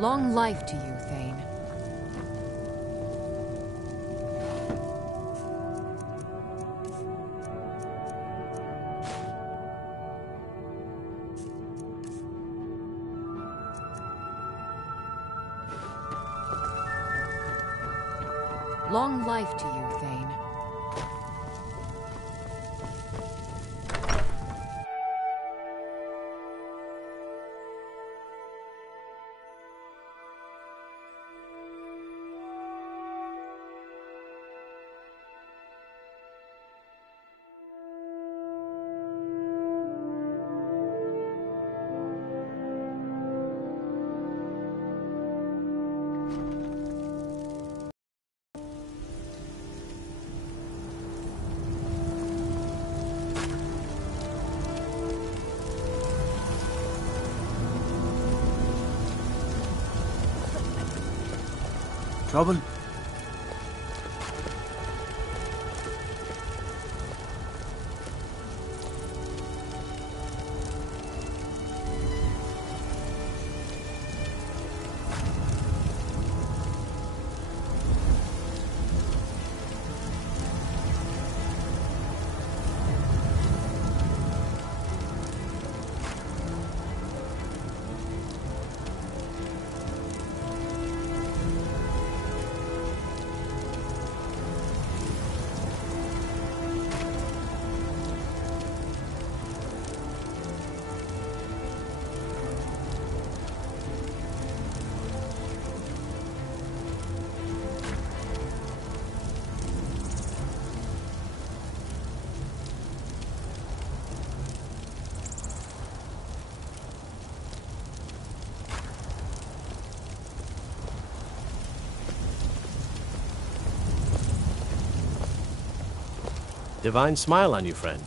Long life to you, Thane. Long life to you, Thane. Trouble? Divine smile on you, friend.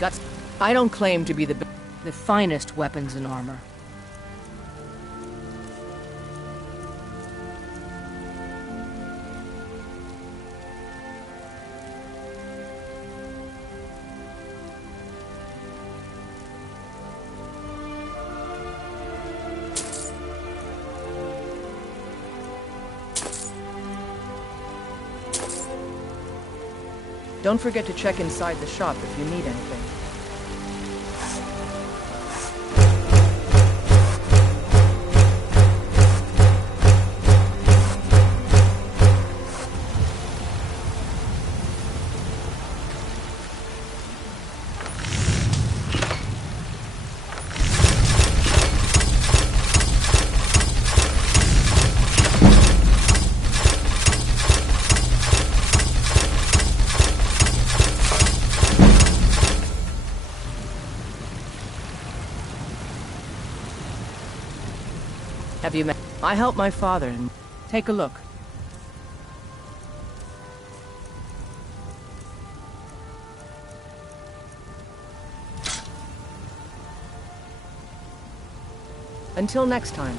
Guts. I don't claim to be the finest weapons and armor. Don't forget to check inside the shop if you need anything. Have you met? I helped my father and take a look. Until next time.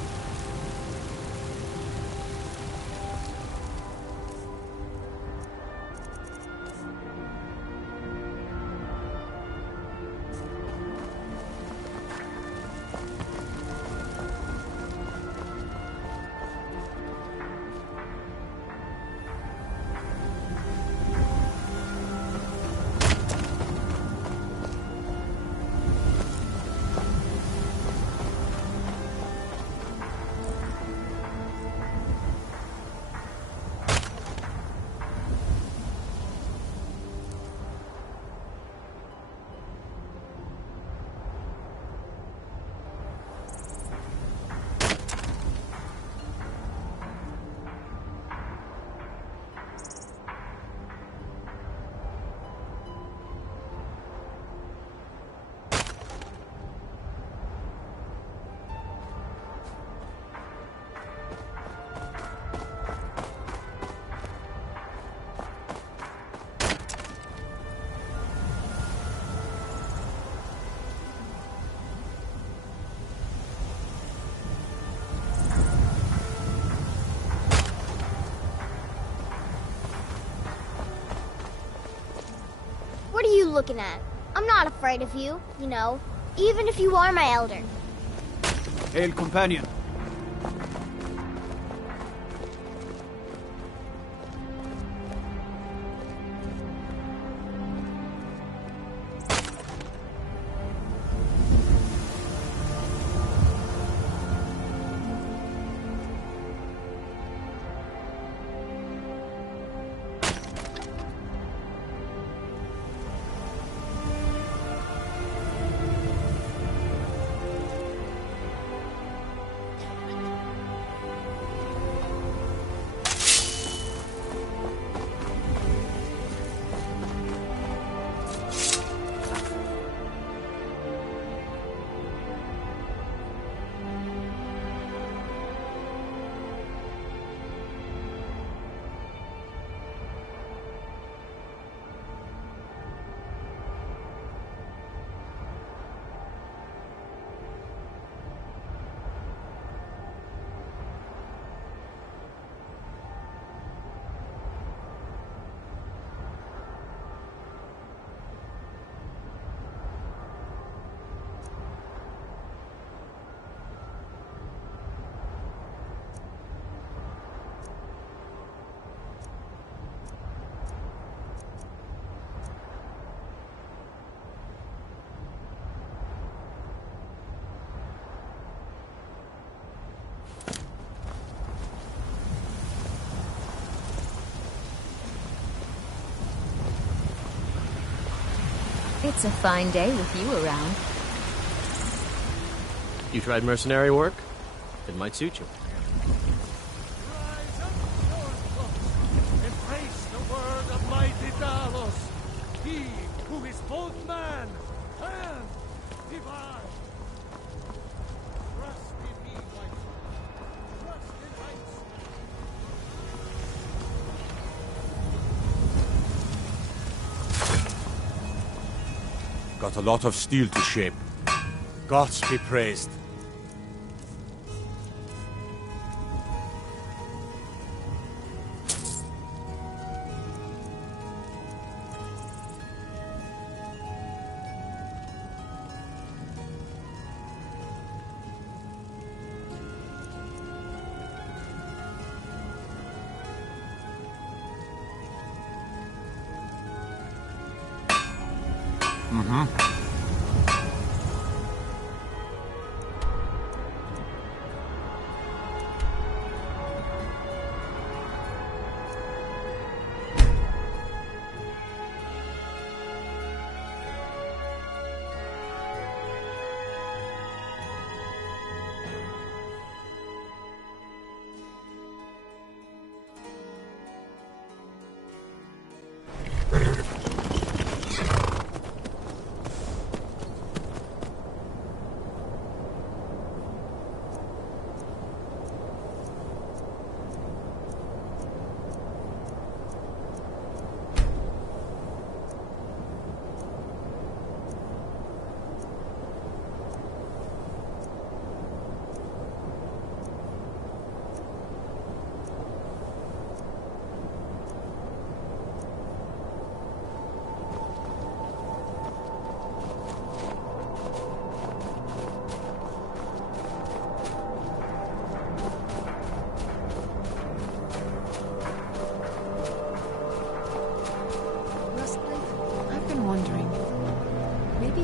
looking at? I'm not afraid of you, you know, even if you are my elder. Hail, companion. It's a fine day with you around. You tried mercenary work? It might suit you. Rise up, Northcloaks! Embrace the word of mighty Talos! He who is both man and divine! Trust in me, my son. Trust in heights. Got a lot of steel to shape. Gods be praised.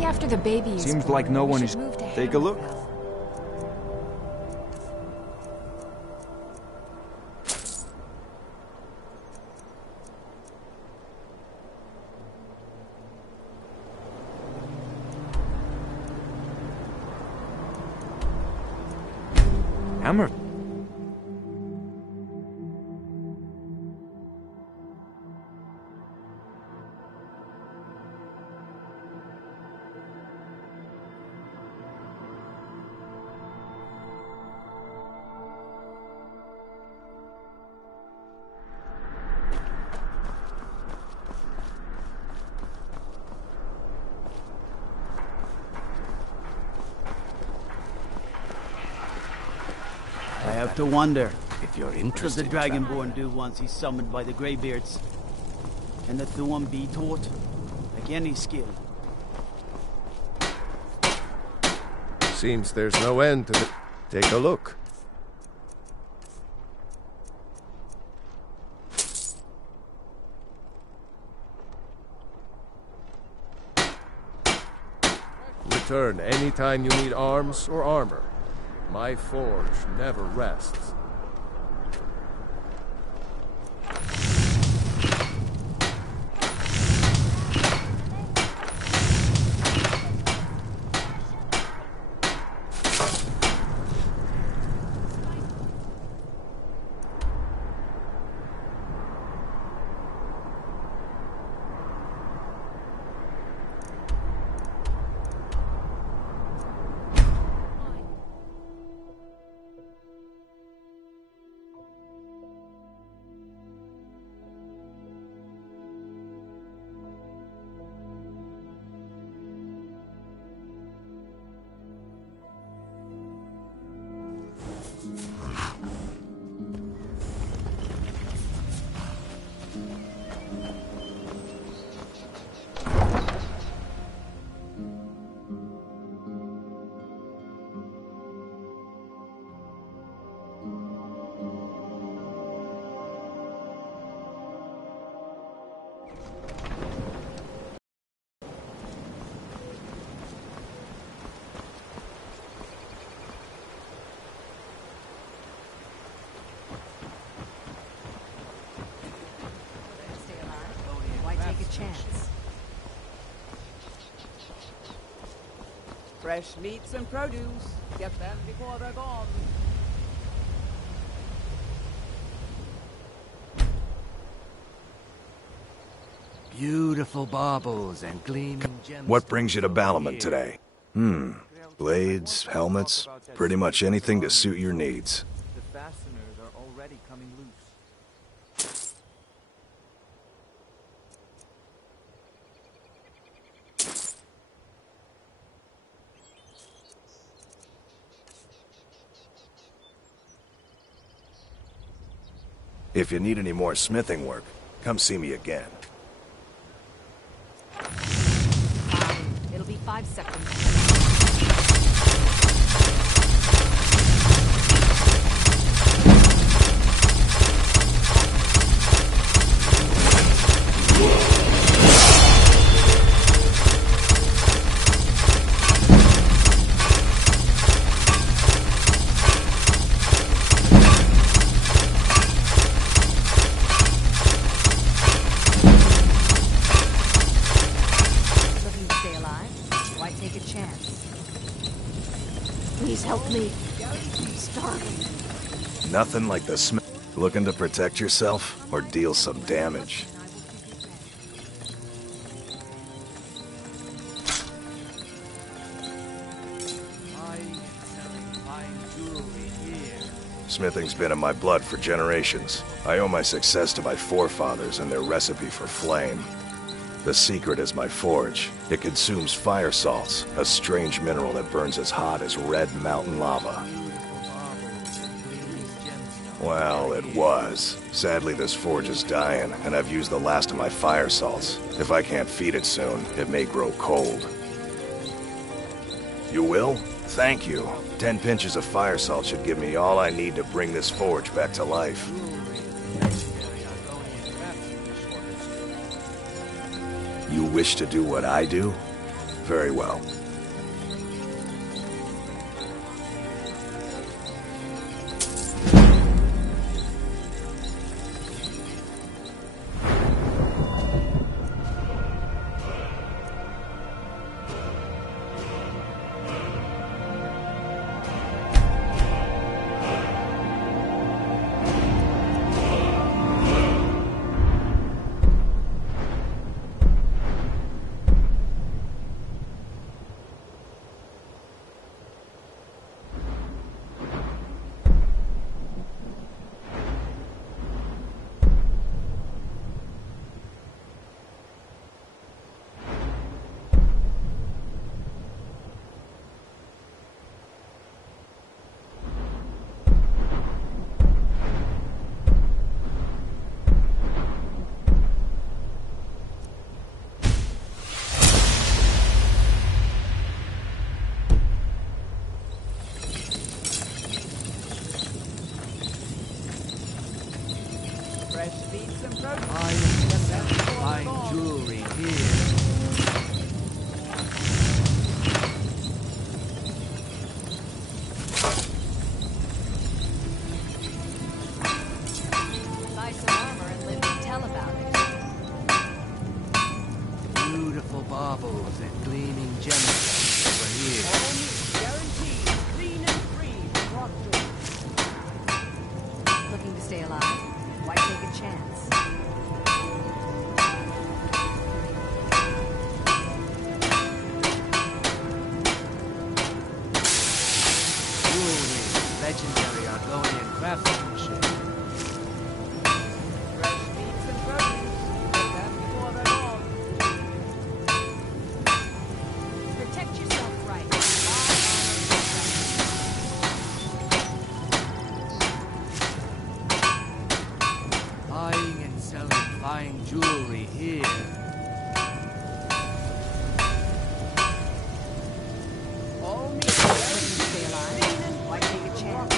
After the baby is Seems born, like no we one should is... move to Take a look. Hammerfell. Hammer. I have to wonder, If you're what does interested, the Dragonborn do once he's summoned by the Greybeards? Can the Thuum be taught? Like any skill. Seems there's no end to it. Take a look. Return anytime you need arms or armor. My forge never rests. Fresh meats and produce. Get them before they're gone. Beautiful baubles and gleaming gems. What brings you to Balamant today? Blades, helmets, pretty much anything to suit your needs. The fasteners are already coming loose. If you need any more smithing work, come see me again. It'll be 5 seconds. Please help me. I'm starving. Nothing like the smith. Looking to protect yourself or deal some damage? Smithing's been in my blood for generations. I owe my success to my forefathers and their recipe for flame. The secret is my forge. It consumes fire salts, a strange mineral that burns as hot as red mountain lava. Well, it was. Sadly, this forge is dying, and I've used the last of my fire salts. If I can't feed it soon, it may grow cold. You will? Thank you. 10 pinches of fire salt should give me all I need to bring this forge back to life. You wish to do what I do? Very well. Fresh meats and produce. Fine jewelry here. Buy some armor and live to tell about it. Beautiful baubles and gleaming gems over here. All meat guaranteed, clean and free from wrongdoing. Looking to stay alive? Why take a chance? Jewelry, legendary Argonian craftsmanship. Fresh meats and produce. Get them before they're gone. Protect yourself right. Buying and selling fine jewelry here. All meat Looking to guaranteed, stay alive? clean and Why take a chance?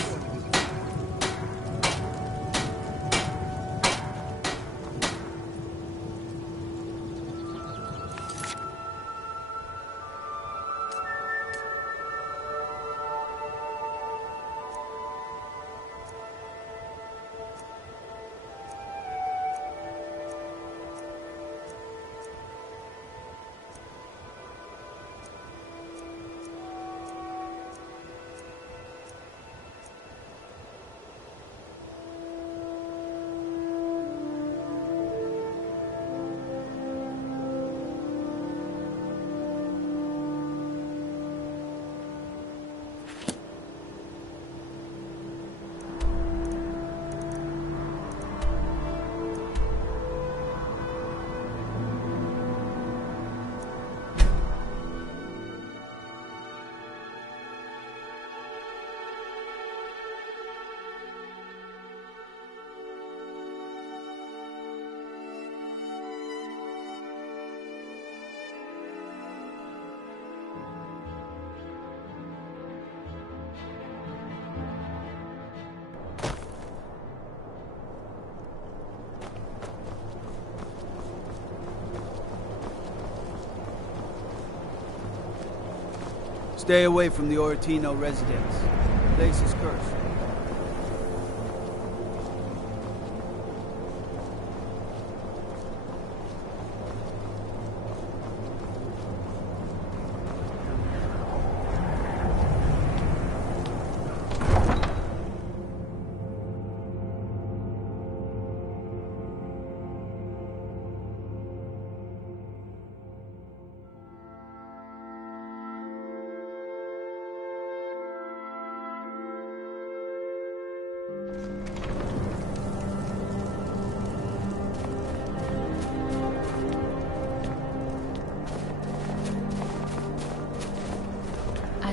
Stay away from the Oratino residence. The place is cursed.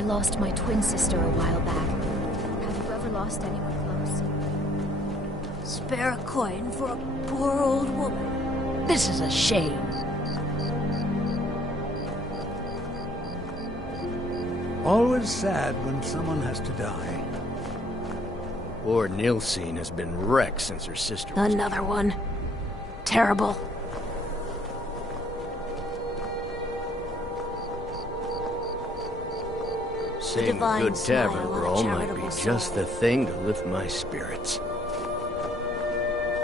I lost my twin sister a while back. Have you ever lost anyone close? Spare a coin for a poor old woman. This is a shame. Always sad when someone has to die. Poor Nilsine has been wrecked since her sister was Another one. Terrible. saying a divine good tavern smile on a brawl might be charitable just soul. the thing to lift my spirits.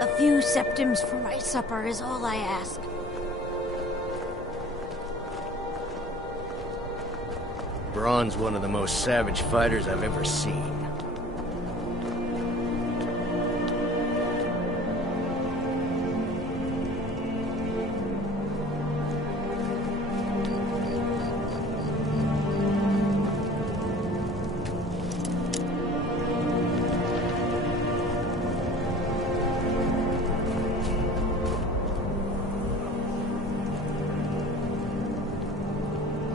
A few septims for my supper is all I ask. Braun's one of the most savage fighters I've ever seen.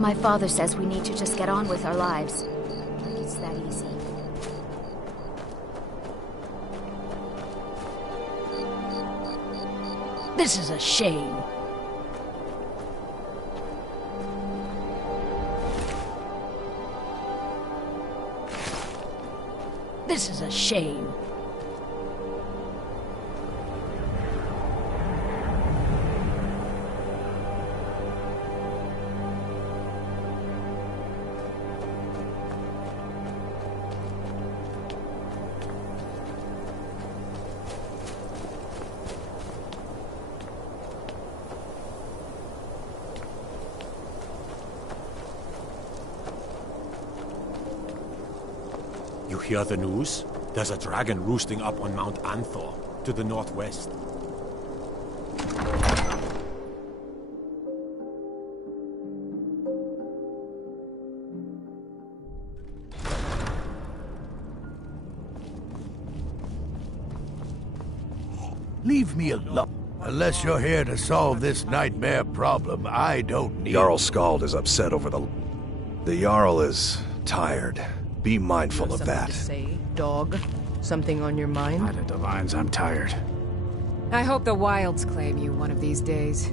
My father says we need to just get on with our lives. Like it's that easy. This is a shame. This is a shame. hear the news? There's a dragon roosting up on Mount Anthor, to the northwest. Leave me alone. Unless you're here to solve this nightmare problem, I don't need... Jarl Skald is upset over the... The Jarl is tired. Be mindful of that. To say, dog? Something on your mind? By the divines, I'm tired. I hope the wilds claim you one of these days.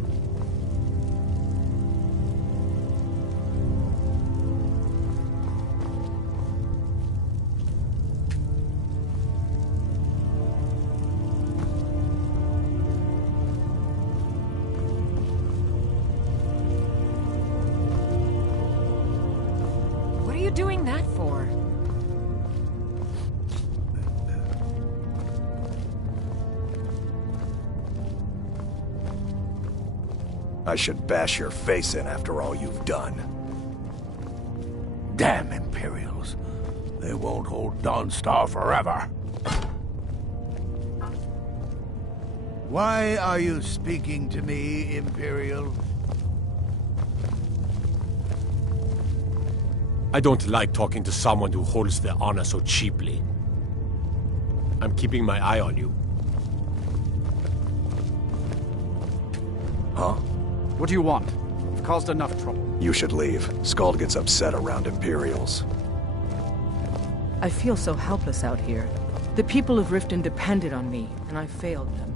What are you doing that for? I should bash your face in after all you've done. Damn Imperials. They won't hold Dawnstar forever. Why are you speaking to me, Imperial? I don't like talking to someone who holds their honor so cheaply. I'm keeping my eye on you. Huh? What do you want? You've caused enough trouble. You should leave. Skald gets upset around Imperials. I feel so helpless out here. The people of Riften depended on me, and I failed them.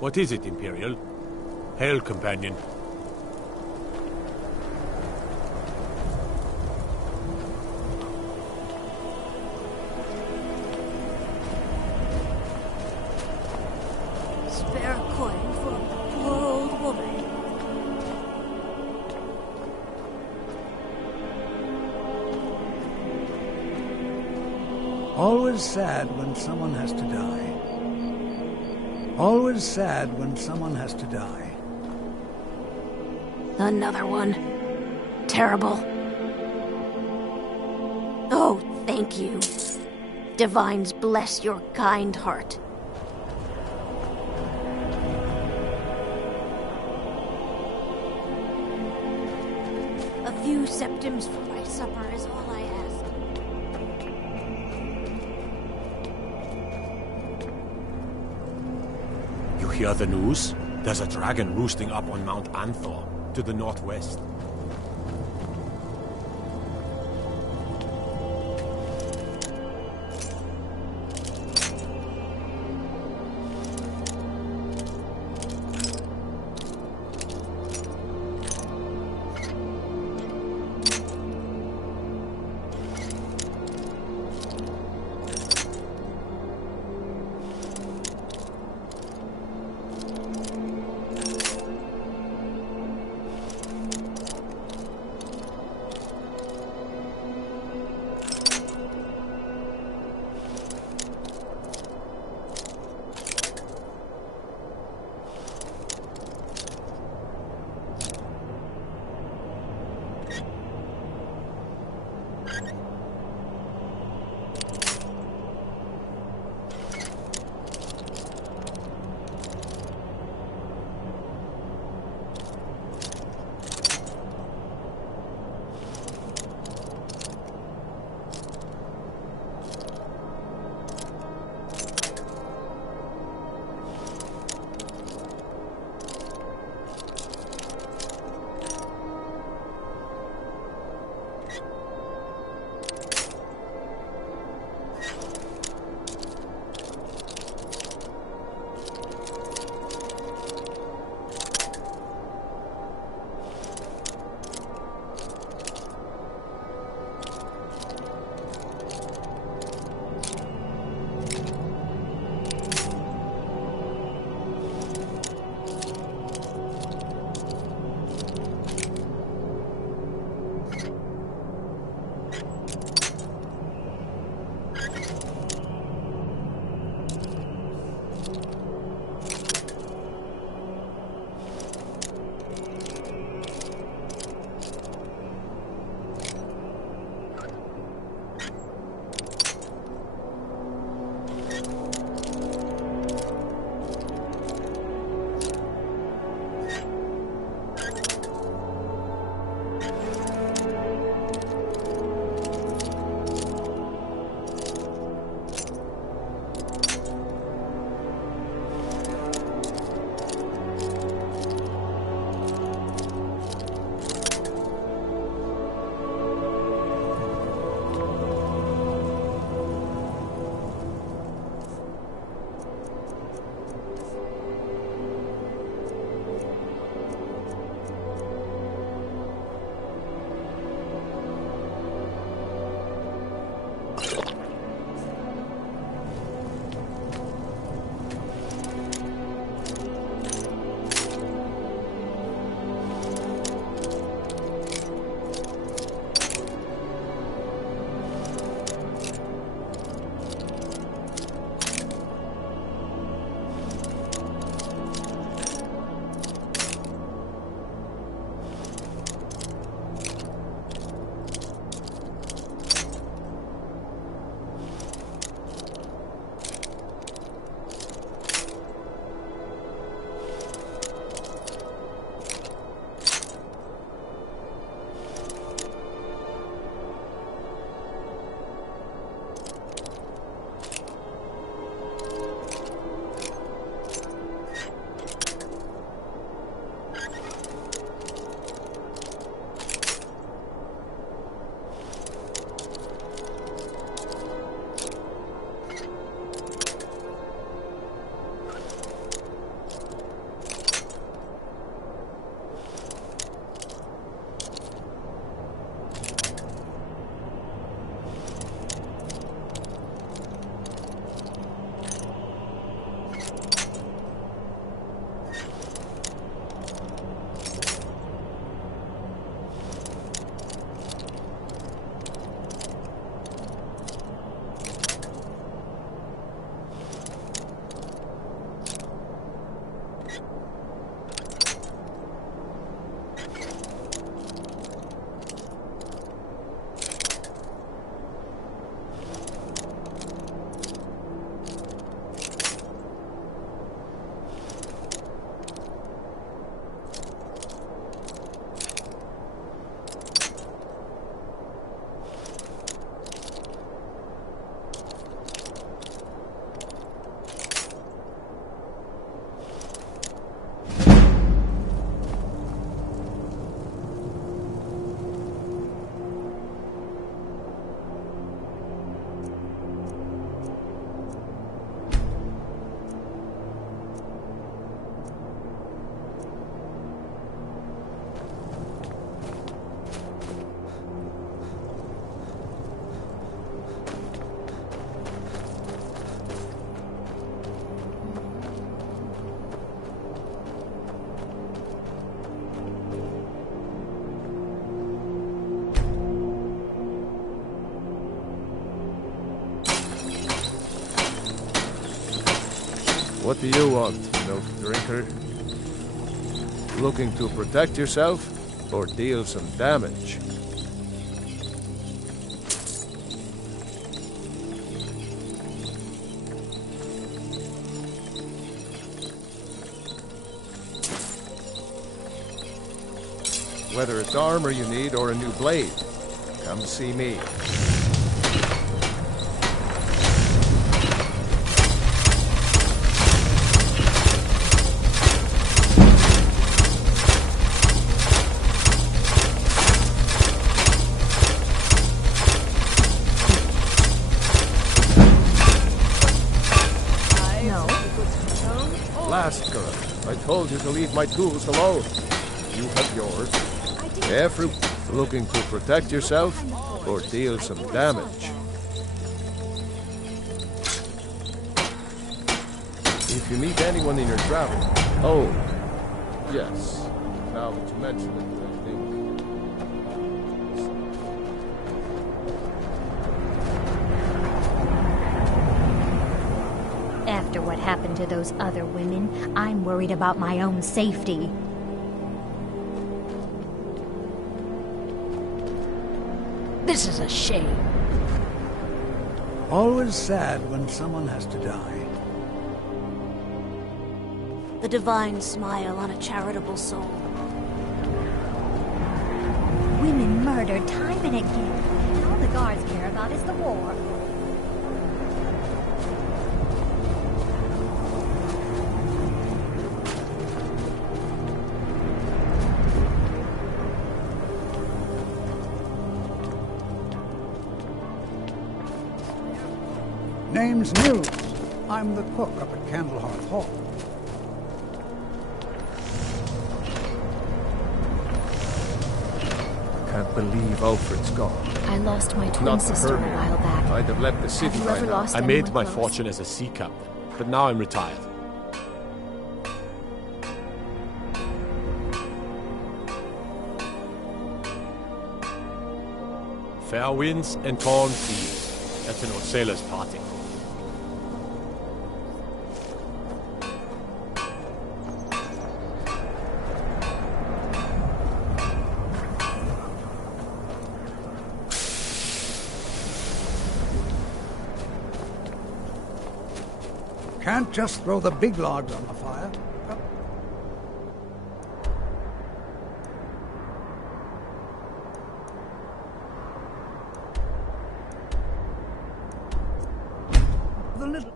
What is it, Imperial? Hail, companion. Spare a coin for a poor old woman. Always sad when someone has to die. Always sad when someone has to die. Another one. Terrible. Oh, thank you. Divines bless your kind heart. A few septims for my supper is all I ask. You hear the news? There's a dragon roosting up on Mount Anthor, to the northwest. What do you want, milk drinker? Looking to protect yourself or deal some damage? Whether it's armor you need or a new blade, come see me. Last girl, I told you to leave my tools alone. You have yours. Every looking to protect yourself or deal some damage. If you meet anyone in your travels, oh, yes. Now that you mention it, I think. After what happened to those other women, I'm worried about my own safety. This is a shame. Always sad when someone has to die. The divine smile on a charitable soul. Women murdered time and again, and all the guards care about is the war. Name's Nils. I'm the cook up at Candlehearth Hall. I can't believe Alfred's gone. I lost my twin Not for sister her. a while back. I'd have left the city Have you by ever now. lost I anyone made my close? fortune as a sea captain, but now I'm retired. Fair winds and torn seas. That's an old sailor's party. Can't just throw the big logs on the fire. The little...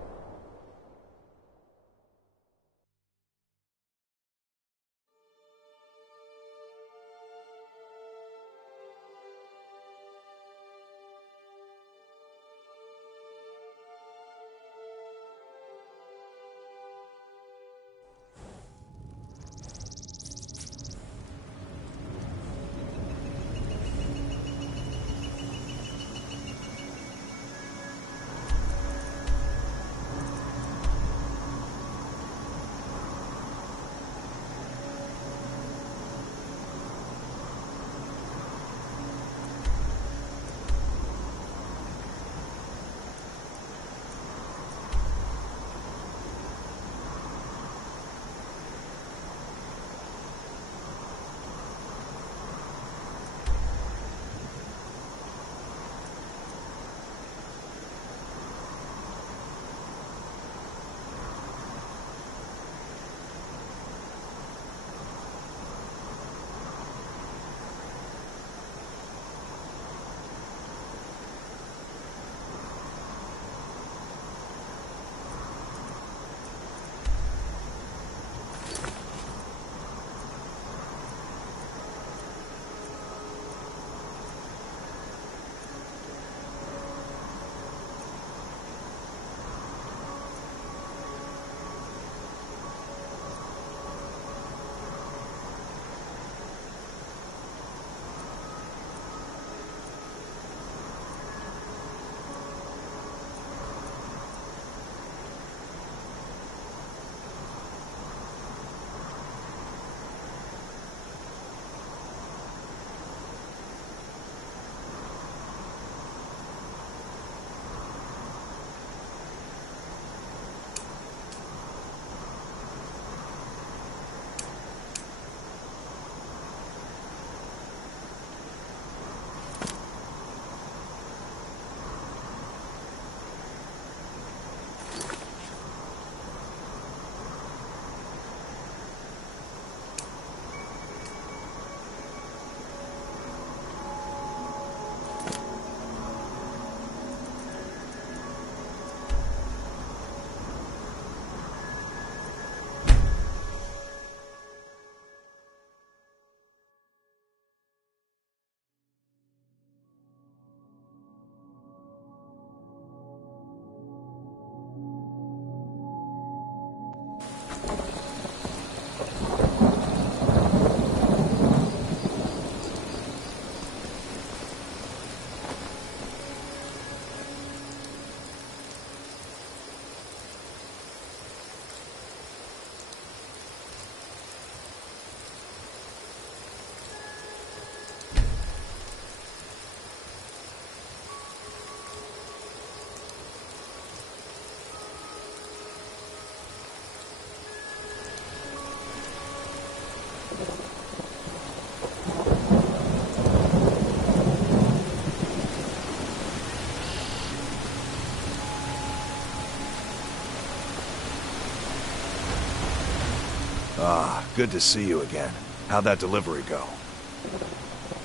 Good to see you again. How'd that delivery go?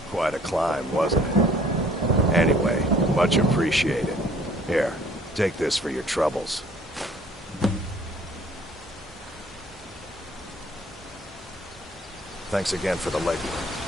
Quite a climb, wasn't it? Anyway, much appreciated. Here, take this for your troubles. Thanks again for the legwork.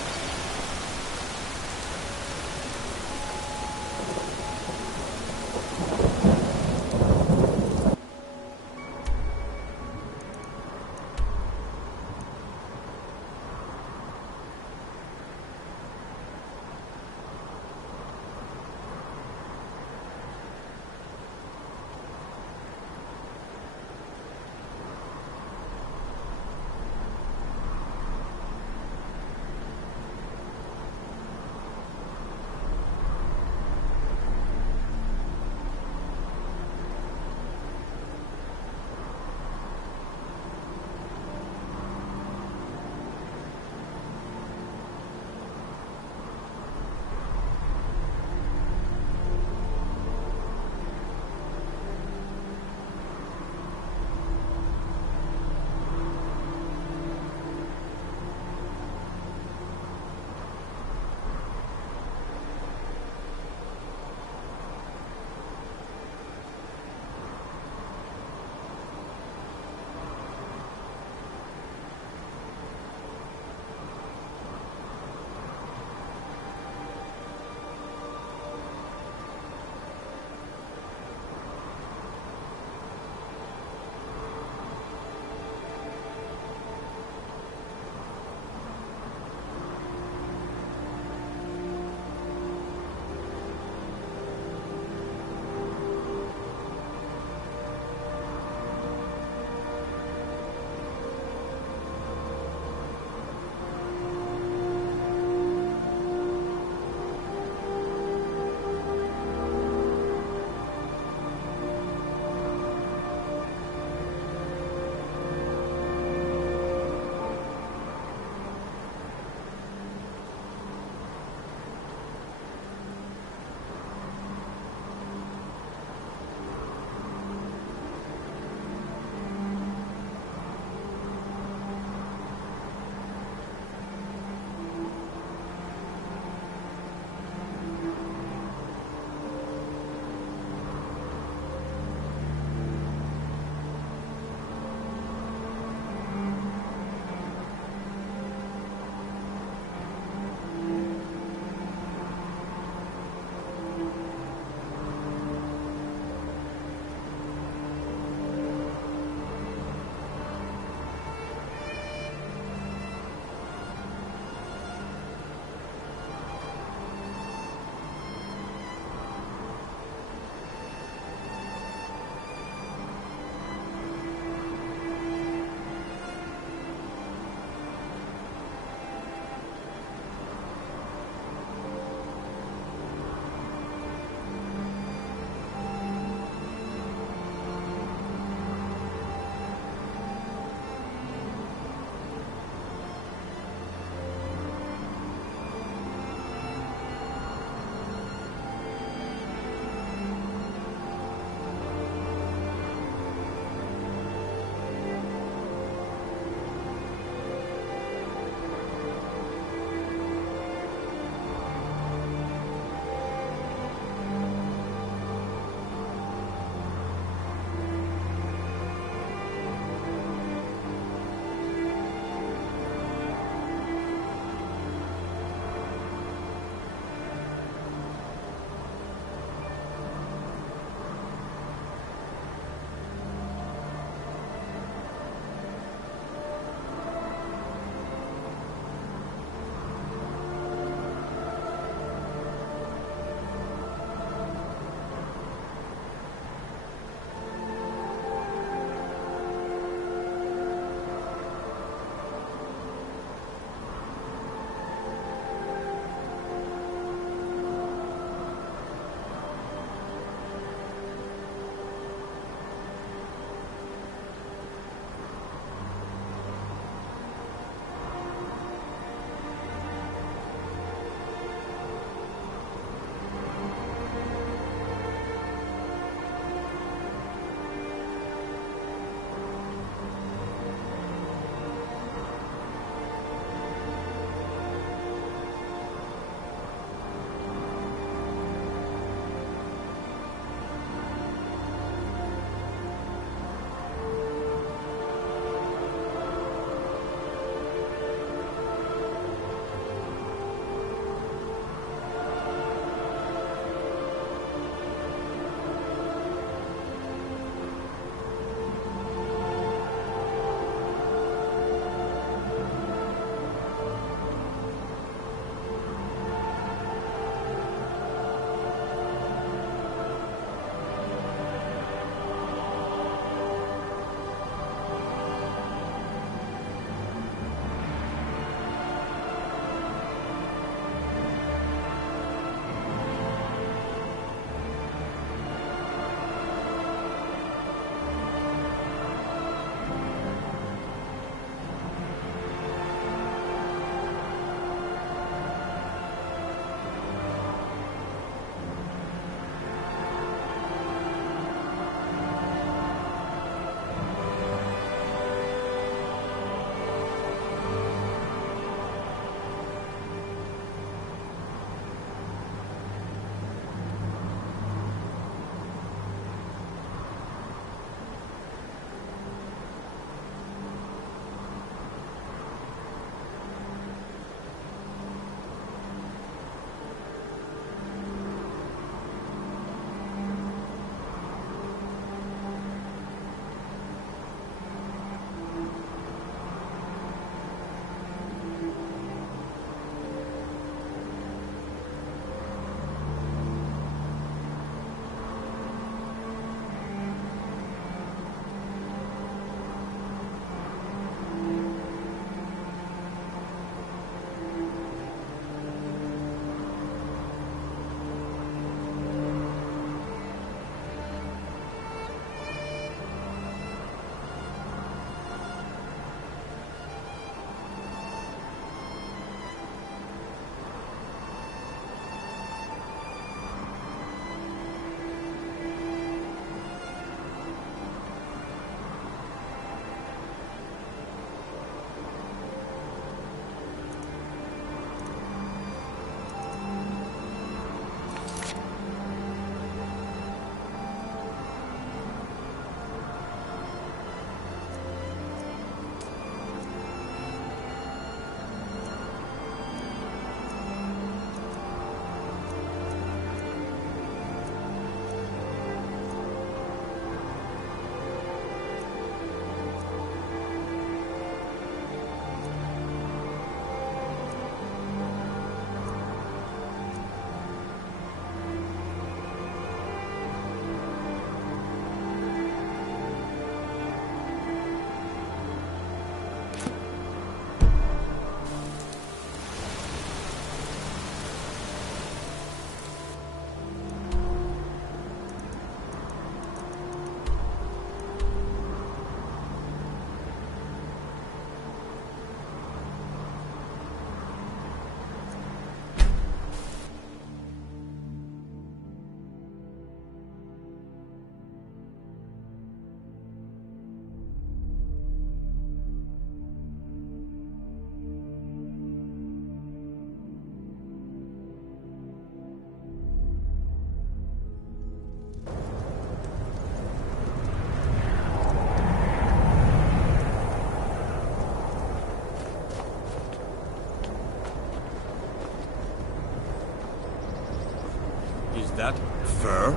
Is that fur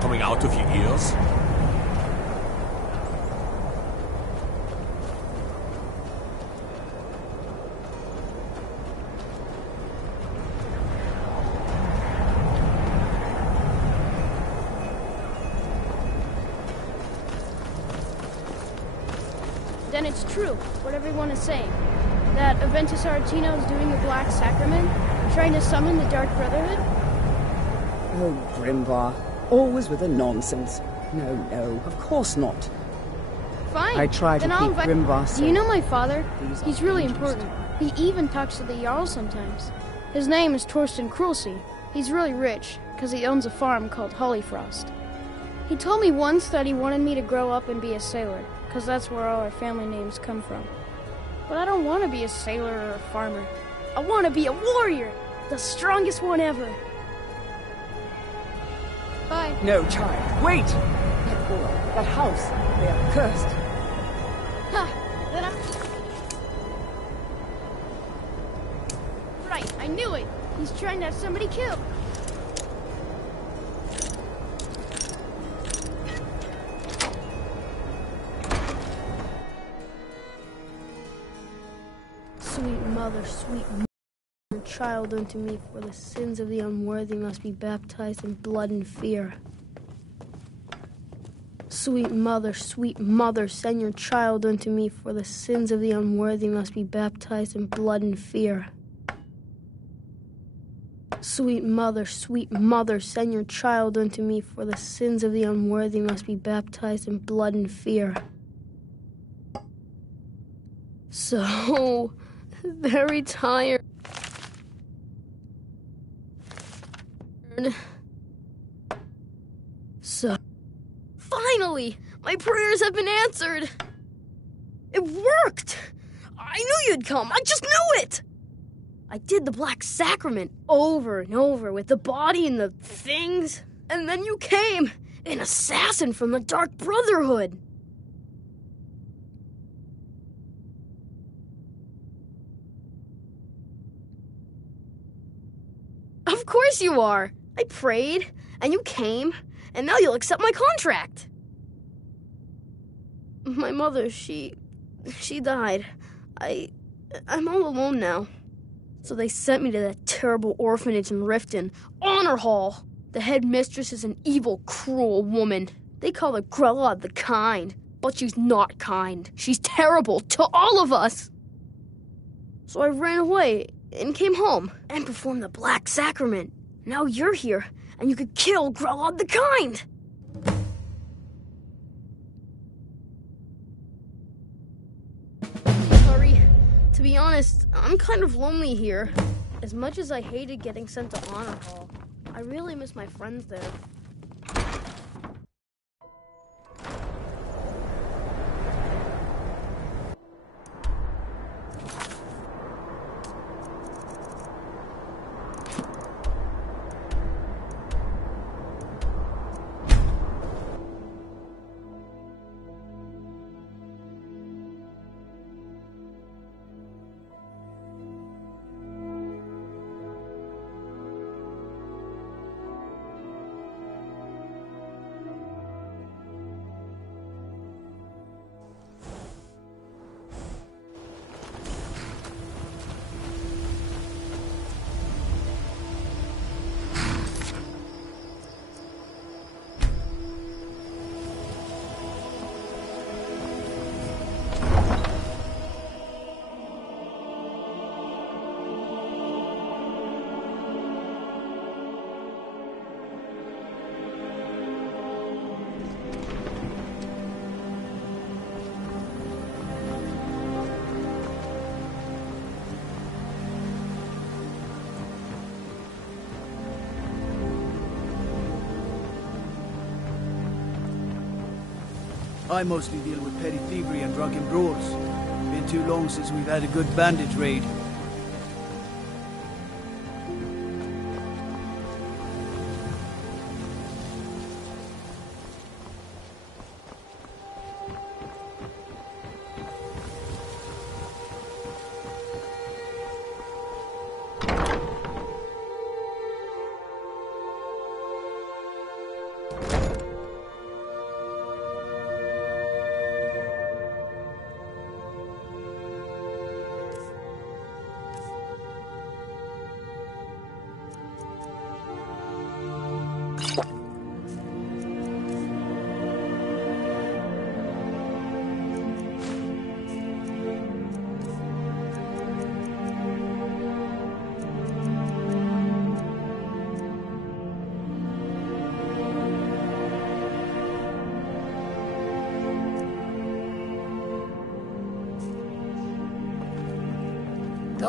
coming out of your ears? Then it's true, what everyone is saying. That Aventus Aretino is doing the Black Sacrament, trying to summon the Dark Brotherhood? Oh, Grimvar. Always with the nonsense. No, of course not. Fine. I try to then keep Grimvar safe. Do you know my father? These He's are really dangerous important. He even talks to the Jarl sometimes. His name is Torsten Krulsey. He's really rich, because he owns a farm called Hollyfrost. He told me once that he wanted me to grow up and be a sailor, because that's where all our family names come from. But I don't want to be a sailor or a farmer. I want to be a warrior, the strongest one ever. Bye. No, child, wait! That boy, that house, they are cursed. Ha! Then I'm... Right, I knew it! He's trying to have somebody killed. Sweet mother, your child unto me, for the sins of the unworthy must be baptized in blood and fear. Sweet mother, send your child unto me, for the sins of the unworthy must be baptized in blood and fear. Sweet mother, send your child unto me, for the sins of the unworthy must be baptized in blood and fear. So very tired. So, finally, my prayers have been answered. It worked. I knew you'd come. I just knew it. I did the Black Sacrament over and over with the body and the things. And then you came, an assassin from the Dark Brotherhood. Of course you are. I prayed, and you came, and now you'll accept my contract. My mother, she died. I'm all alone now. So they sent me to that terrible orphanage in Riften, Honor Hall. The head mistress is an evil, cruel woman. They call her Grella the Kind, but she's not kind. She's terrible to all of us. So I ran away and came home and performed the Black Sacrament. Now you're here, and you could kill Grella the Kind. Sorry. To be honest, I'm kind of lonely here. As much as I hated getting sent to Honor Hall, I really miss my friends there. I mostly deal with petty thievery and drunken brawls. Been too long since we've had a good bandage raid.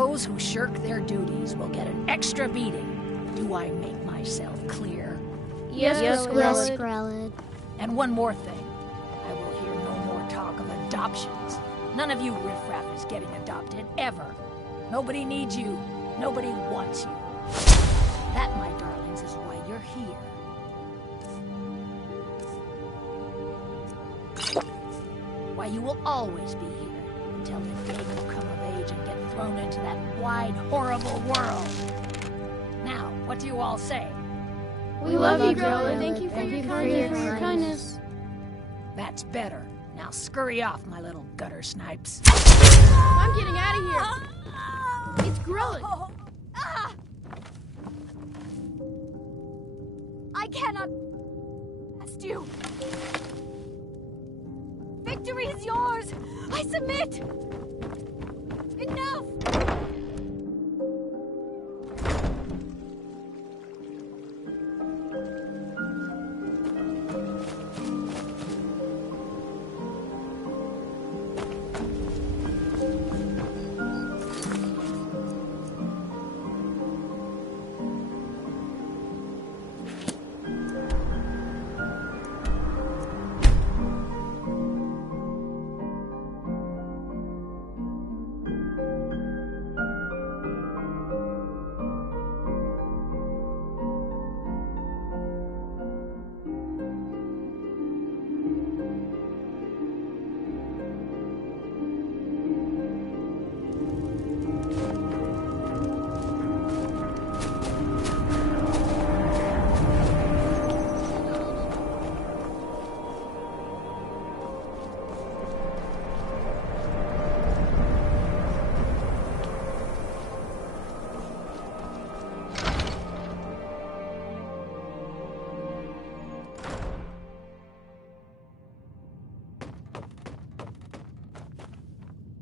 those who shirk their duties will get an extra beating. Do I make myself clear? Yes, Skrellid. And one more thing. I will hear no more talk of adoptions. None of you riffraff is getting adopted, ever. Nobody needs you. Nobody wants you. That, my darlings, is why you're here. Why you will always be here until the day you come of age and get thrown into that wide, horrible world. Now, what do you all say? We love you, Growlithe. Thank you for your kindness. That's better. Now scurry off, my little gutter snipes. I'm getting out of here. It's Growlithe. I cannot trust you. Victory is yours. I submit. Enough.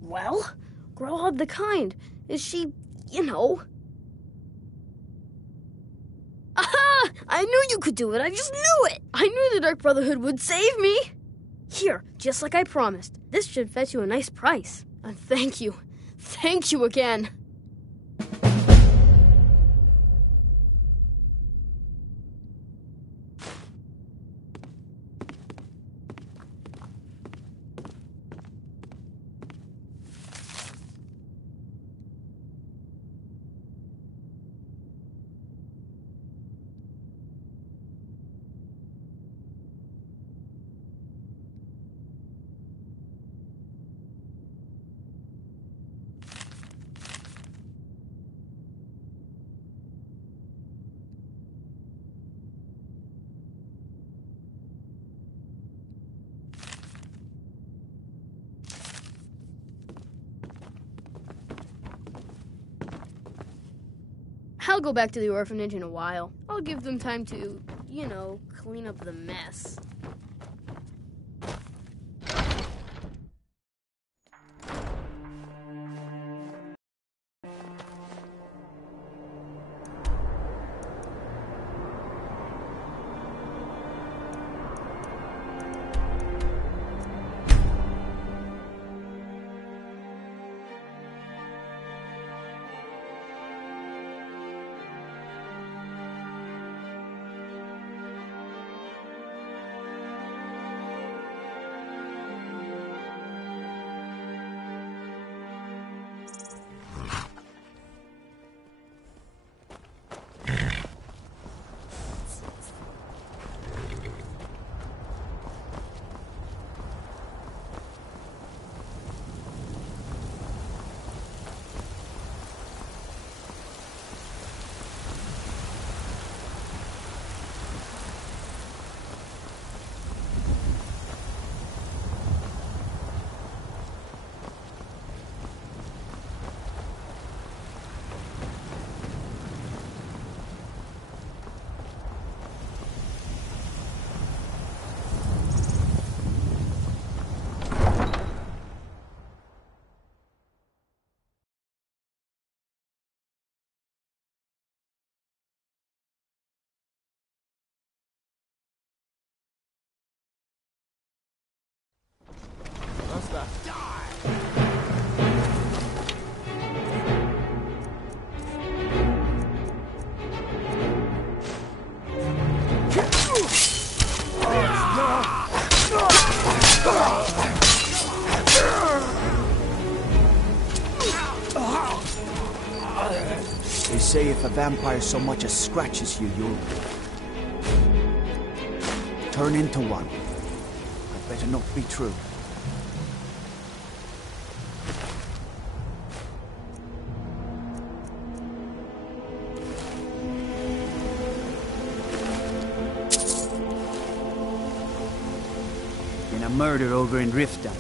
Well, Growlithe the Kind. Is she, you know... Aha! I knew you could do it. I just knew it. I knew the Dark Brotherhood would save me. Here, just like I promised. This should fetch you a nice price. And thank you. Thank you again. I'll go back to the orphanage in a while. I'll give them time to, you know, clean up the mess. a vampire so much as scratches you, you'll turn into one. That better not be true. Been a murder over in Riften.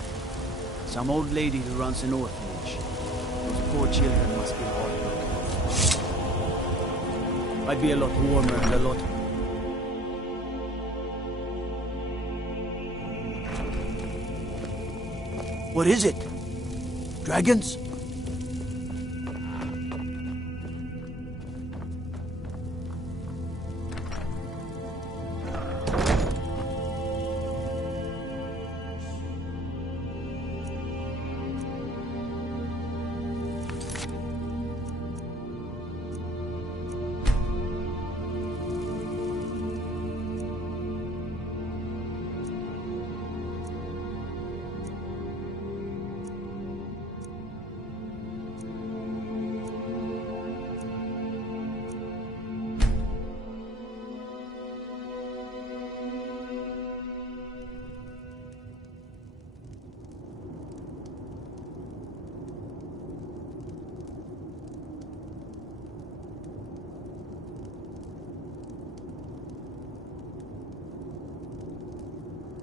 Some old lady who runs an orphanage. Those poor children must be heartbroken. I'd be a lot warmer and a lot... What is it? Dragons?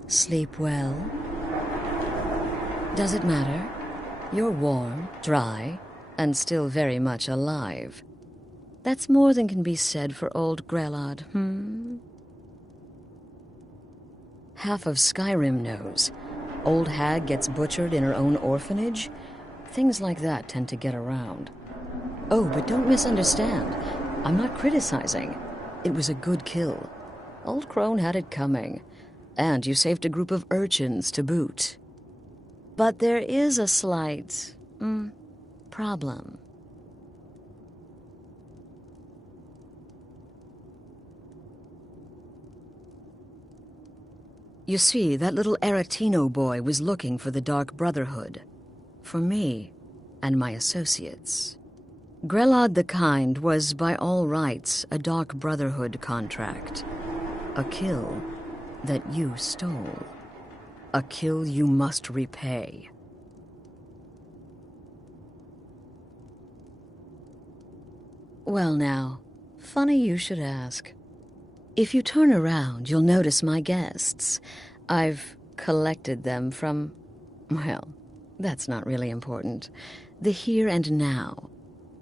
Sleep well? Does it matter? You're warm, dry, and still very much alive. That's more than can be said for old Grelod, Half of Skyrim knows. Old hag gets butchered in her own orphanage. Things like that tend to get around. Oh, but don't misunderstand. I'm not criticizing. It was a good kill. Old Crone had it coming. And you saved a group of urchins to boot. But there is a slight, problem. You see, that little Aretino boy was looking for the Dark Brotherhood. For me and my associates. Grelod the Kind was, by all rights, a Dark Brotherhood contract. A kill that you stole. A kill you must repay. Well now, funny you should ask. If you turn around, you'll notice my guests. I've collected them from, well, that's not really important. The here and now,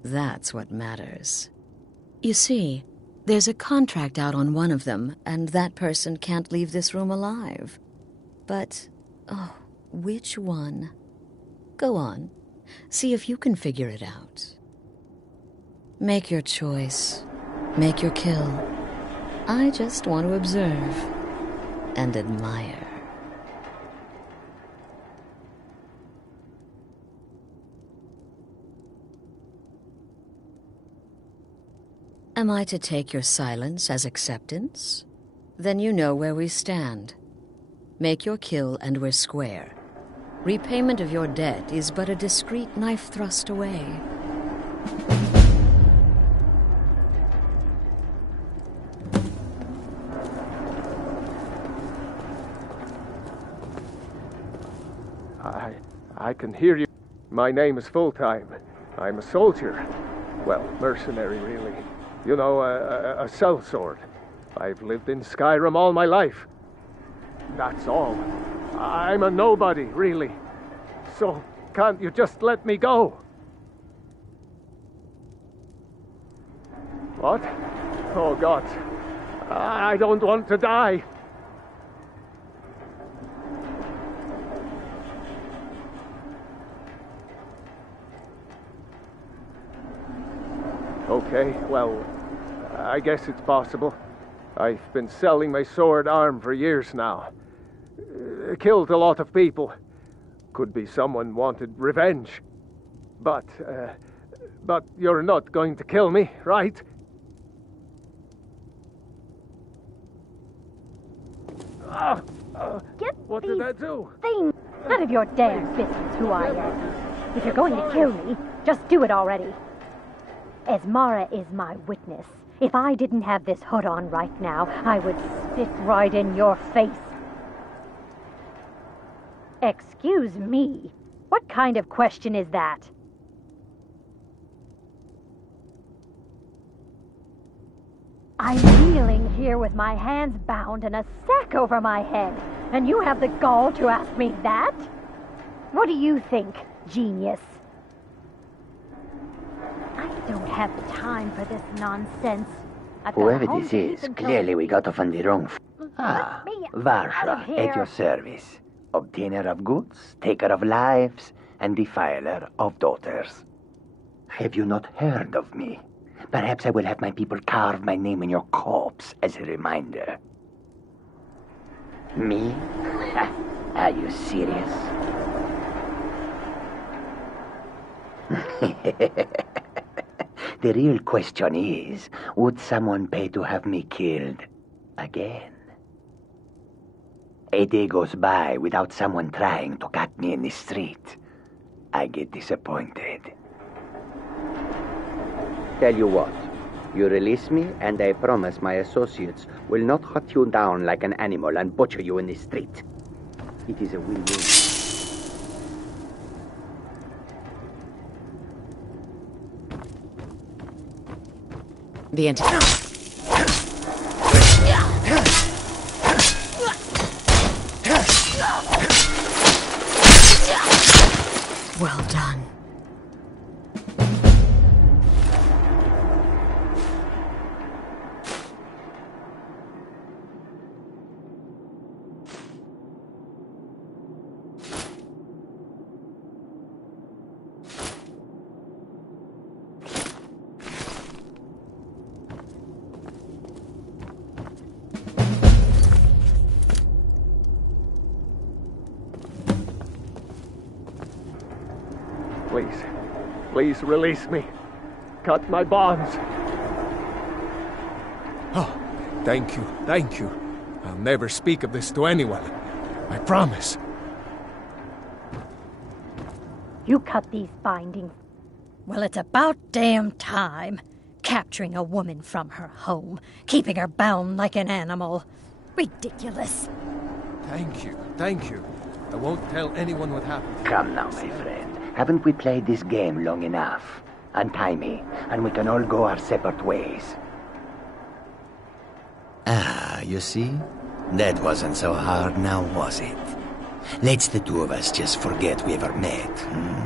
that's what matters. You see, there's a contract out on one of them, and that person can't leave this room alive. But, which one? Go on, see if you can figure it out. Make your choice. Make your kill. I just want to observe and admire. Am I to take your silence as acceptance? Then you know where we stand. Make your kill and we're square. Repayment of your debt is but a discreet knife thrust away. I can hear you. My name is Full-Time. I'm a soldier. Well, mercenary, really. You know, a sellsword. I've lived in Skyrim all my life. That's all. I'm a nobody, really. So, can't you just let me go? What? Oh, God. I don't want to die. Okay, well, I guess it's possible. I've been selling my sword arm for years now. Killed a lot of people. Could be someone wanted revenge. But you're not going to kill me, right? What did I do? Things none of your damn business who I am. If you're going to kill me, just do it already. Esmara is my witness. If I didn't have this hood on right now, I would spit right in your face. Excuse me. What kind of question is that? I'm kneeling here with my hands bound and a sack over my head, and you have the gall to ask me that? What do you think, genius? I don't have the time for this nonsense. Whoever this is, clearly we got off on the wrong Varsha, at your service. Obtainer of goods, taker of lives, and defiler of daughters. Have you not heard of me? Perhaps I will have my people carve my name in your corpse as a reminder. Me? Are you serious? The real question is, would someone pay to have me killed again? A day goes by without someone trying to cut me in the street. I get disappointed. Tell you what, you release me and I promise my associates will not hunt you down like an animal and butcher you in the street. It is a win-win. The entity. Well done. Please release me. Cut my bonds. Oh, thank you, thank you. I'll never speak of this to anyone. I promise. You cut these bindings. Well, it's about damn time. Capturing a woman from her home, keeping her bound like an animal. Ridiculous. Thank you, thank you. I won't tell anyone what happened. Come now, my friend. Haven't we played this game long enough? Untie me, and we can all go our separate ways. Ah, you see? That wasn't so hard now, was it? Let's the two of us just forget we ever met, hmm?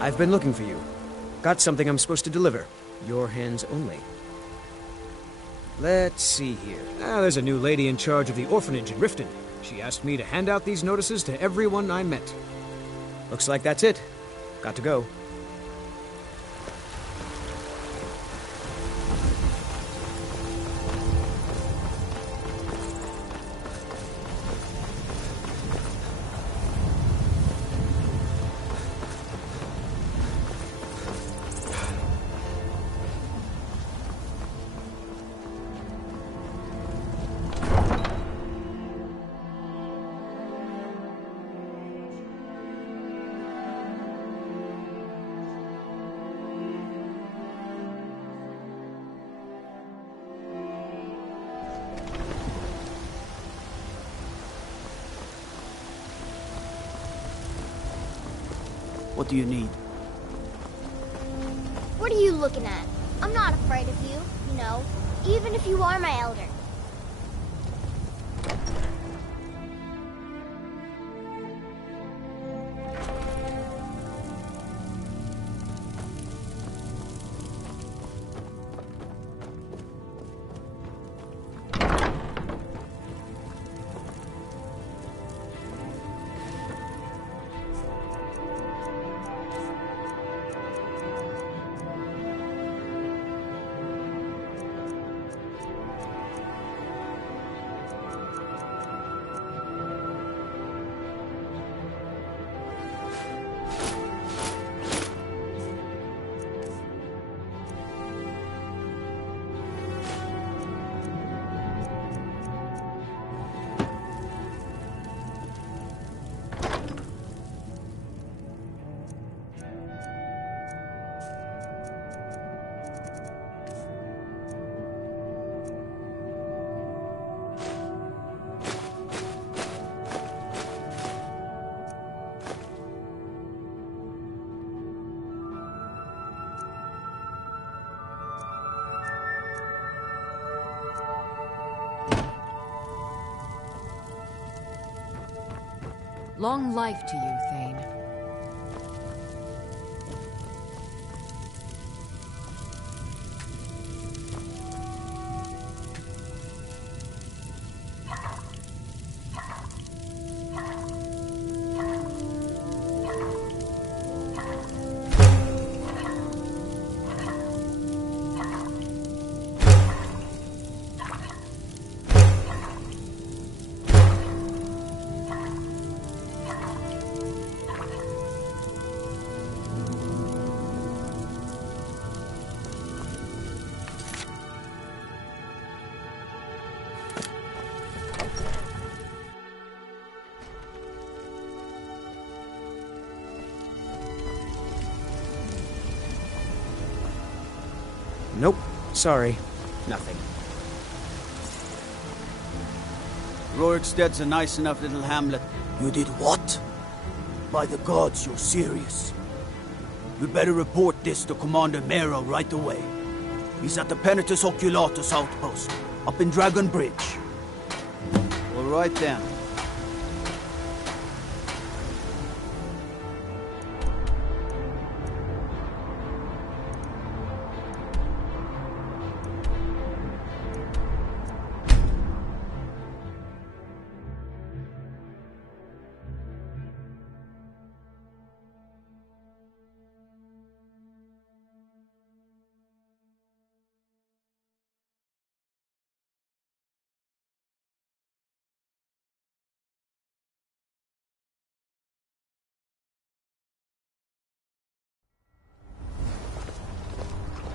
I've been looking for you. Got something I'm supposed to deliver. Your hands only. Let's see here. There's a new lady in charge of the orphanage in Riften. She asked me to hand out these notices to everyone I met. Looks like that's it. Got to go. What do you need? What are you looking at? I'm not afraid of you, you know, even if you are my elder. Long life to you, Thane. Nope. Sorry. Nothing. Rorikstead's a nice enough little hamlet. You did what? By the gods, you're serious. You'd better report this to Commander Mero right away. He's at the Penitus Oculatus outpost, up in Dragon Bridge. All right then.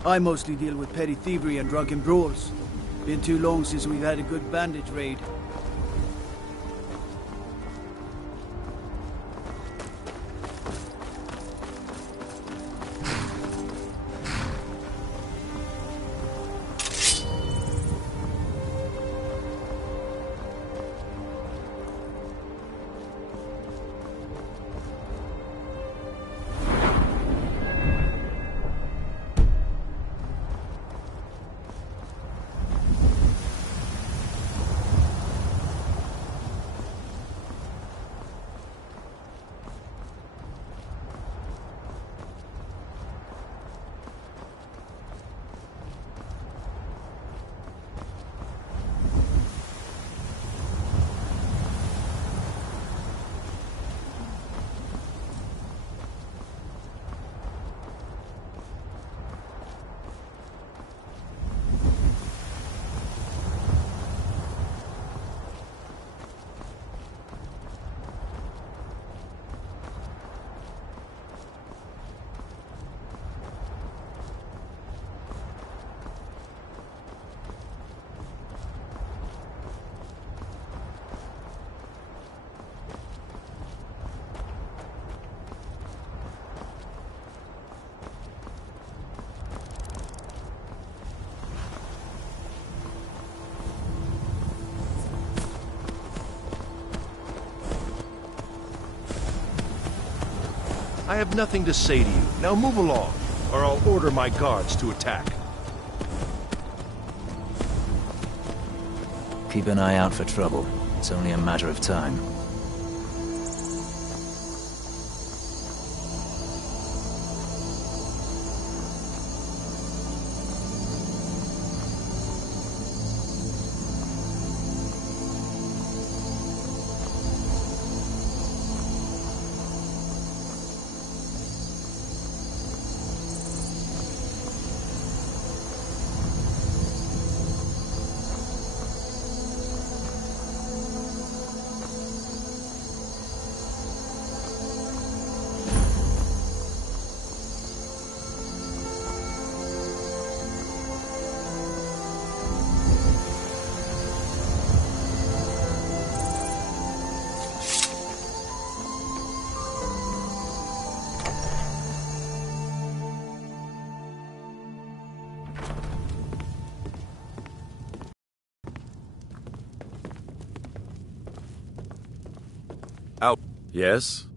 I mostly deal with petty thievery and drunken brawls. Been too long since we've had a good bandage raid. I have nothing to say to you. Now move along, or I'll order my guards to attack. Keep an eye out for trouble. It's only a matter of time. Out. Yes?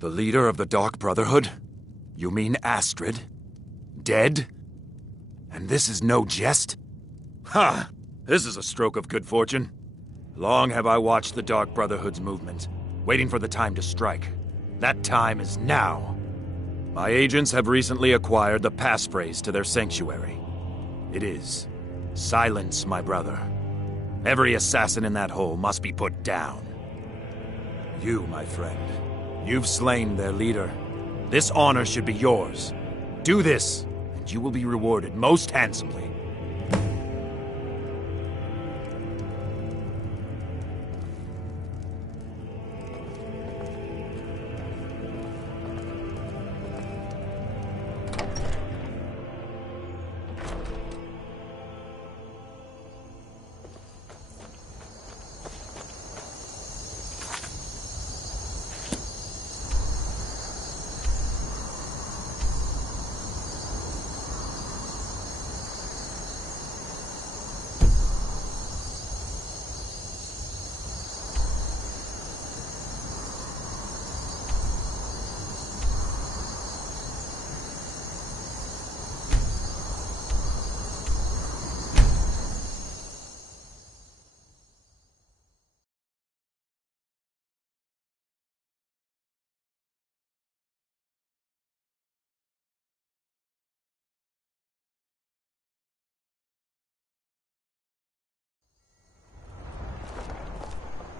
The leader of the Dark Brotherhood? You mean Astrid? Dead? And this is no jest? Ha! This is a stroke of good fortune. Long have I watched the Dark Brotherhood's movement, waiting for the time to strike. That time is now. My agents have recently acquired the passphrase to their sanctuary. It is, "Silence, my brother." Every assassin in that hole must be put down. You, my friend, you've slain their leader. This honor should be yours. Do this, and you will be rewarded most handsomely.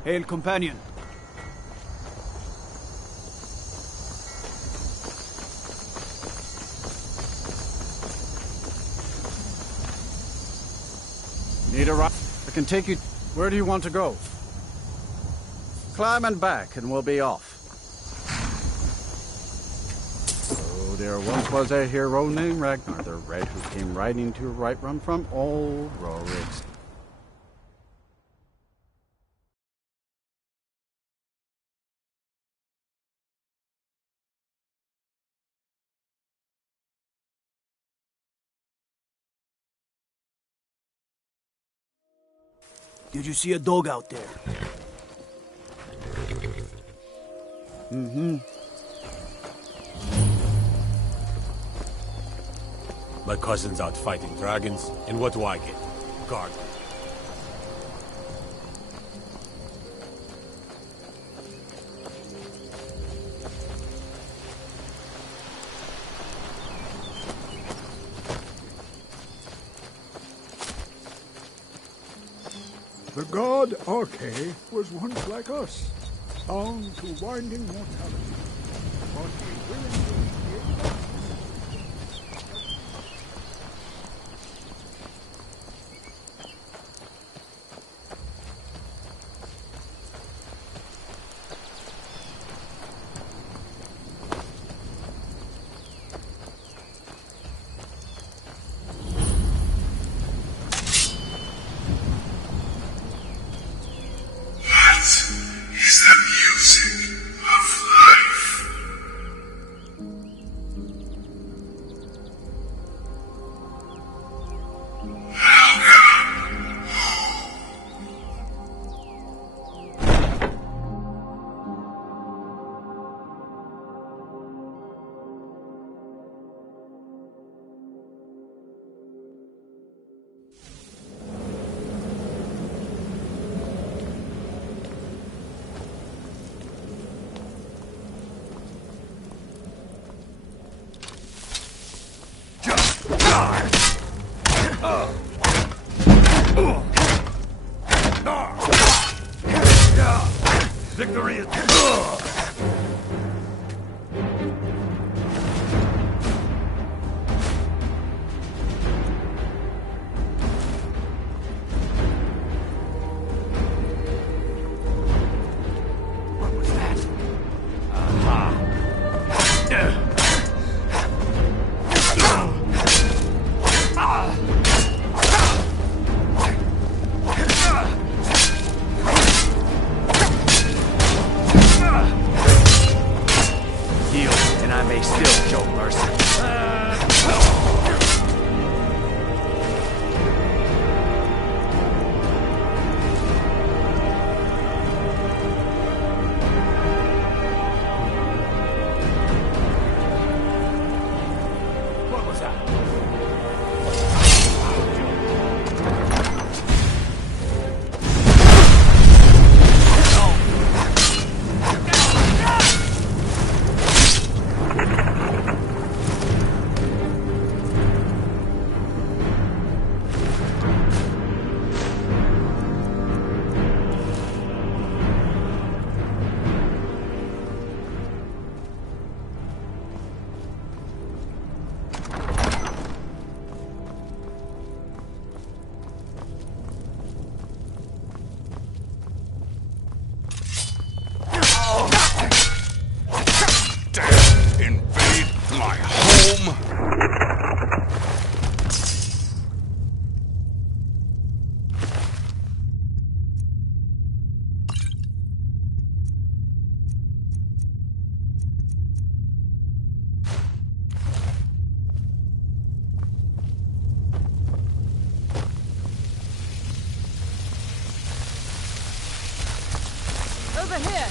Hail, companion. Need a ride? I can take you. Where do you want to go? Climb and back, and we'll be off. So there once was a hero named Ragnar the Red who came riding to right run from old Rorik's. Did you see a dog out there? Mm-hmm. My cousin's out fighting dragons, and what do I get? Guard. The god Arche was once like us, bound to winding mortality, but willing to mediate. I may still show mercy. What was that? Invade my home? Over here.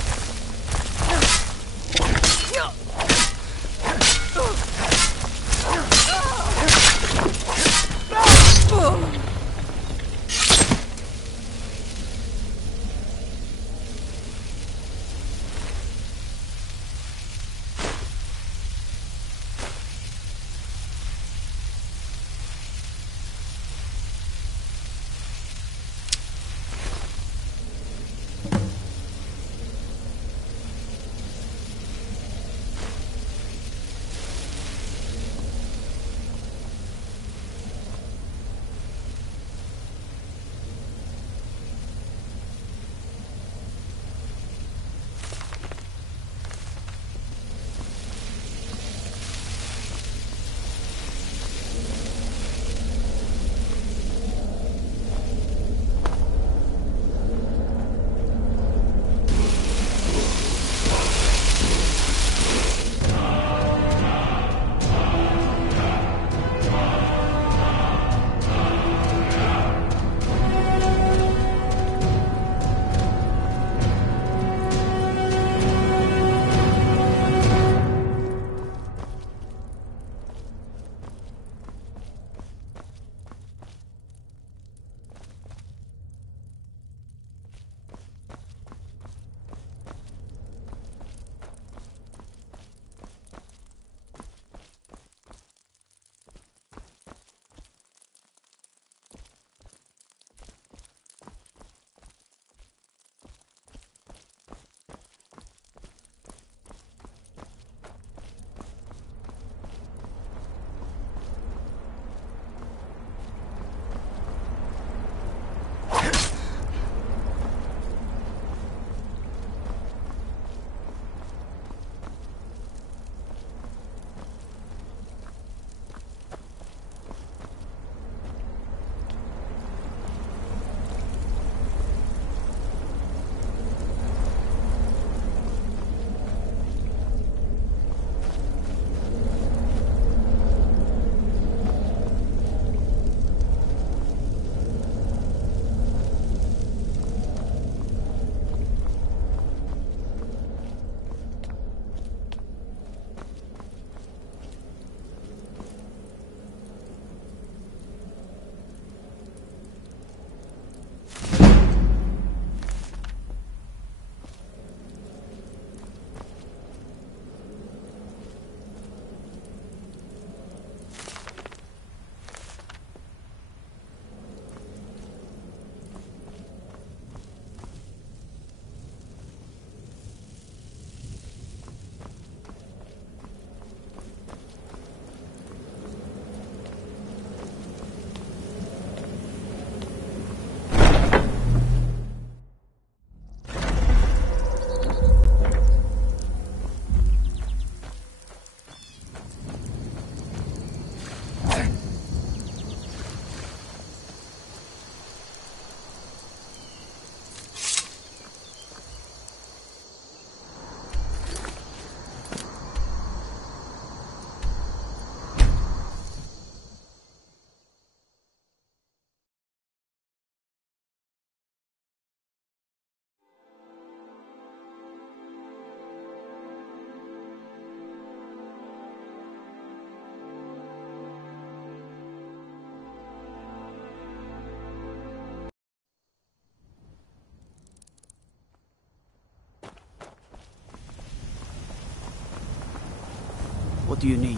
What do you need?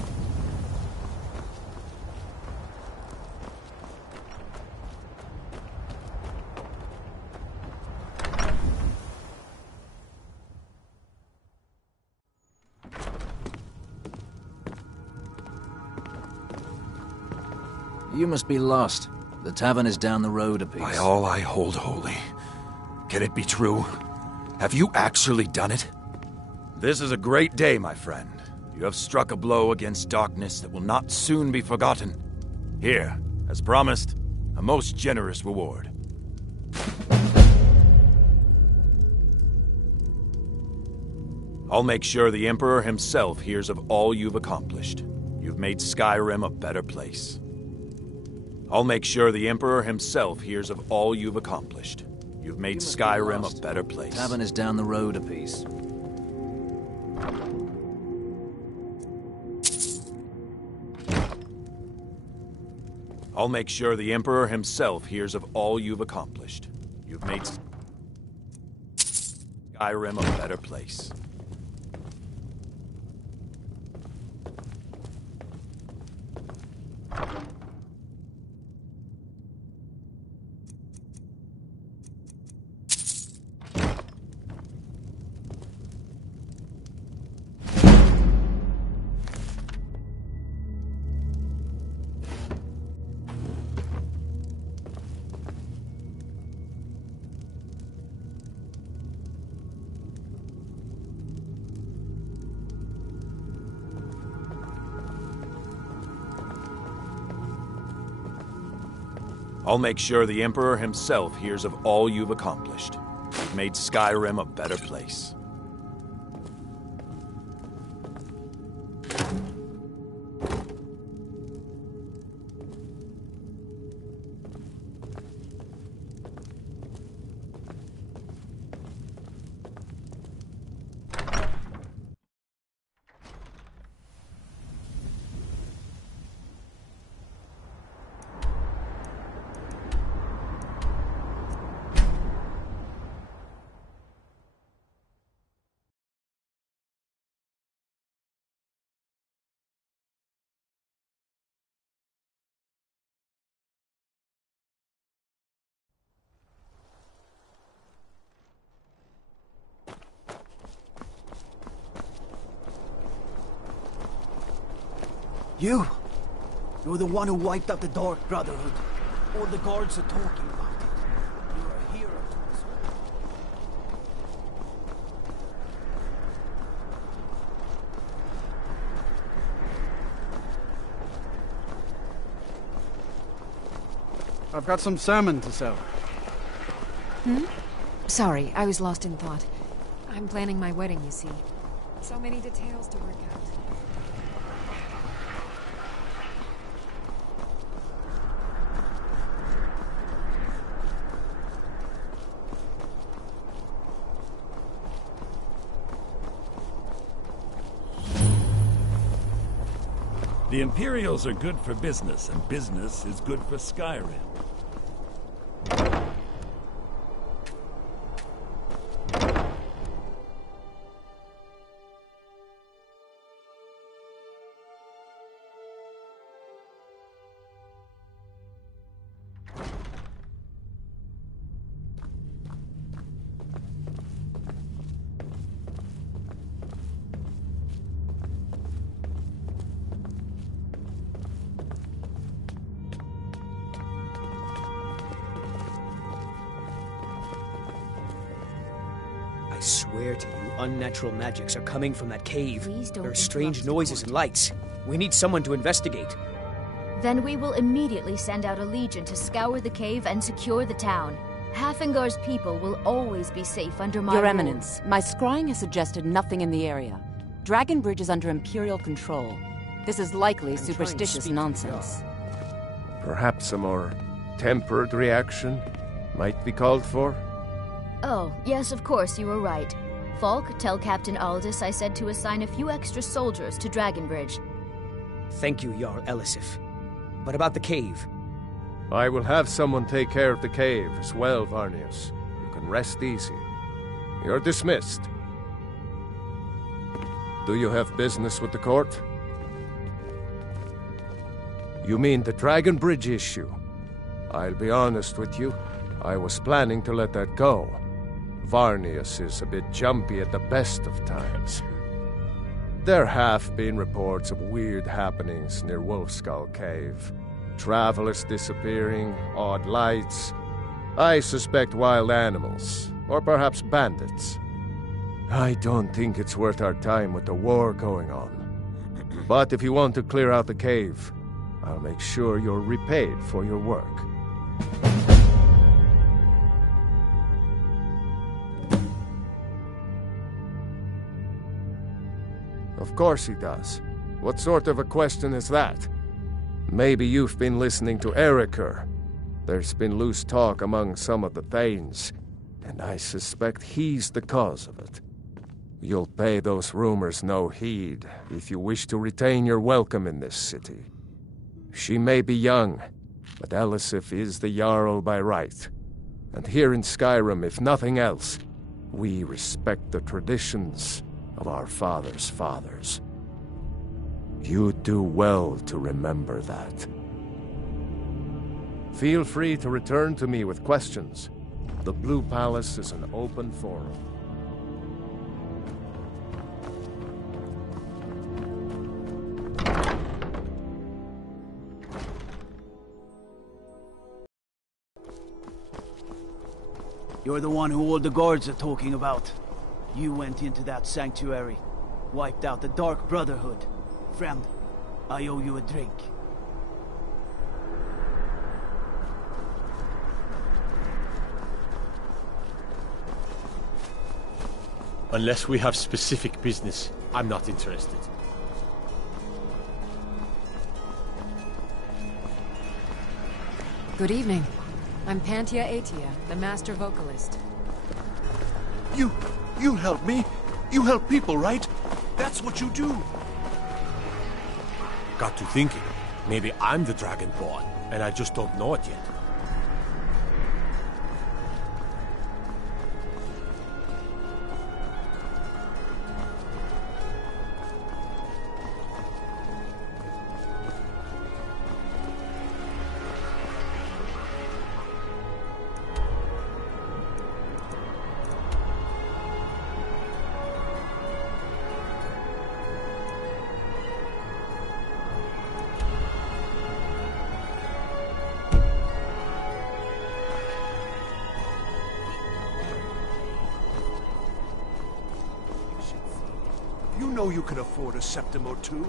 You must be lost. The tavern is down the road a piece. By all I hold holy. Can it be true? Have you actually done it? This is a great day, my friend. You have struck a blow against darkness that will not soon be forgotten. Here, as promised, a most generous reward. I'll make sure the Emperor himself hears of all you've accomplished. You've made Skyrim a better place. I'll make sure the Emperor himself hears of all you've accomplished. You've made Skyrim a better place. The tavern is down the road a piece. I'll make sure the Emperor himself hears of all you've accomplished. You've made Skyrim a better place. I'll make sure the Emperor himself hears of all you've accomplished. You've made Skyrim a better place. You're the one who wiped out the Dark Brotherhood. All the guards are talking about it. You're a hero to us all. I've got some salmon to sell. Sorry, I was lost in thought. I'm planning my wedding, you see. So many details to work out. The Imperials are good for business, and business is good for Skyrim. I swear to you, unnatural magics are coming from that cave. Please don't There are strange interrupt noises and lights. We need someone to investigate. Then we will immediately send out a legion to scour the cave and secure the town. Halfingar's people will always be safe under my Your rule. Eminence, my scrying has suggested nothing in the area. Dragonbridge is under Imperial control. This is likely superstitious nonsense. Perhaps a more tempered reaction might be called for? Oh, yes, of course, you were right. Falk, tell Captain Aldous I said to assign a few extra soldiers to Dragonbridge. Thank you, Jarl Elisif. But about the cave? I will have someone take care of the cave as well, Varnius. You can rest easy. You're dismissed. Do you have business with the court? You mean the Dragon Bridge issue? I'll be honest with you. I was planning to let that go. Varnius is a bit jumpy at the best of times. There have been reports of weird happenings near Wolfskull Cave. Travelers disappearing, odd lights. I suspect wild animals, or perhaps bandits. I don't think it's worth our time with the war going on. But if you want to clear out the cave, I'll make sure you're repaid for your work. Of course he does. What sort of a question is that? Maybe you've been listening to Eriker. There's been loose talk among some of the Thanes, and I suspect he's the cause of it. You'll pay those rumors no heed if you wish to retain your welcome in this city. She may be young, but Elisif is the Jarl by right. And here in Skyrim, if nothing else, we respect the traditions of our fathers' fathers. You'd do well to remember that. Feel free to return to me with questions. The Blue Palace is an open forum. You're the one who all the guards are talking about. You went into that sanctuary, wiped out the Dark Brotherhood. Friend, I owe you a drink. Unless we have specific business, I'm not interested. Good evening. I'm Pantia Atia, the master vocalist. You help me? You help people, right? That's what you do. Got to thinking. Maybe I'm the Dragonborn, and I just don't know it yet. You know you can afford a septim or two.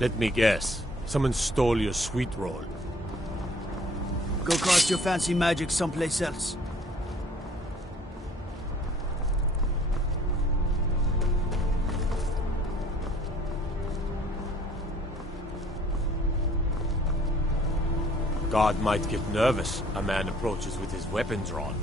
Let me guess. Someone stole your sweet roll. Go cast your fancy magic someplace else. God might get nervous. A man approaches with his weapon drawn.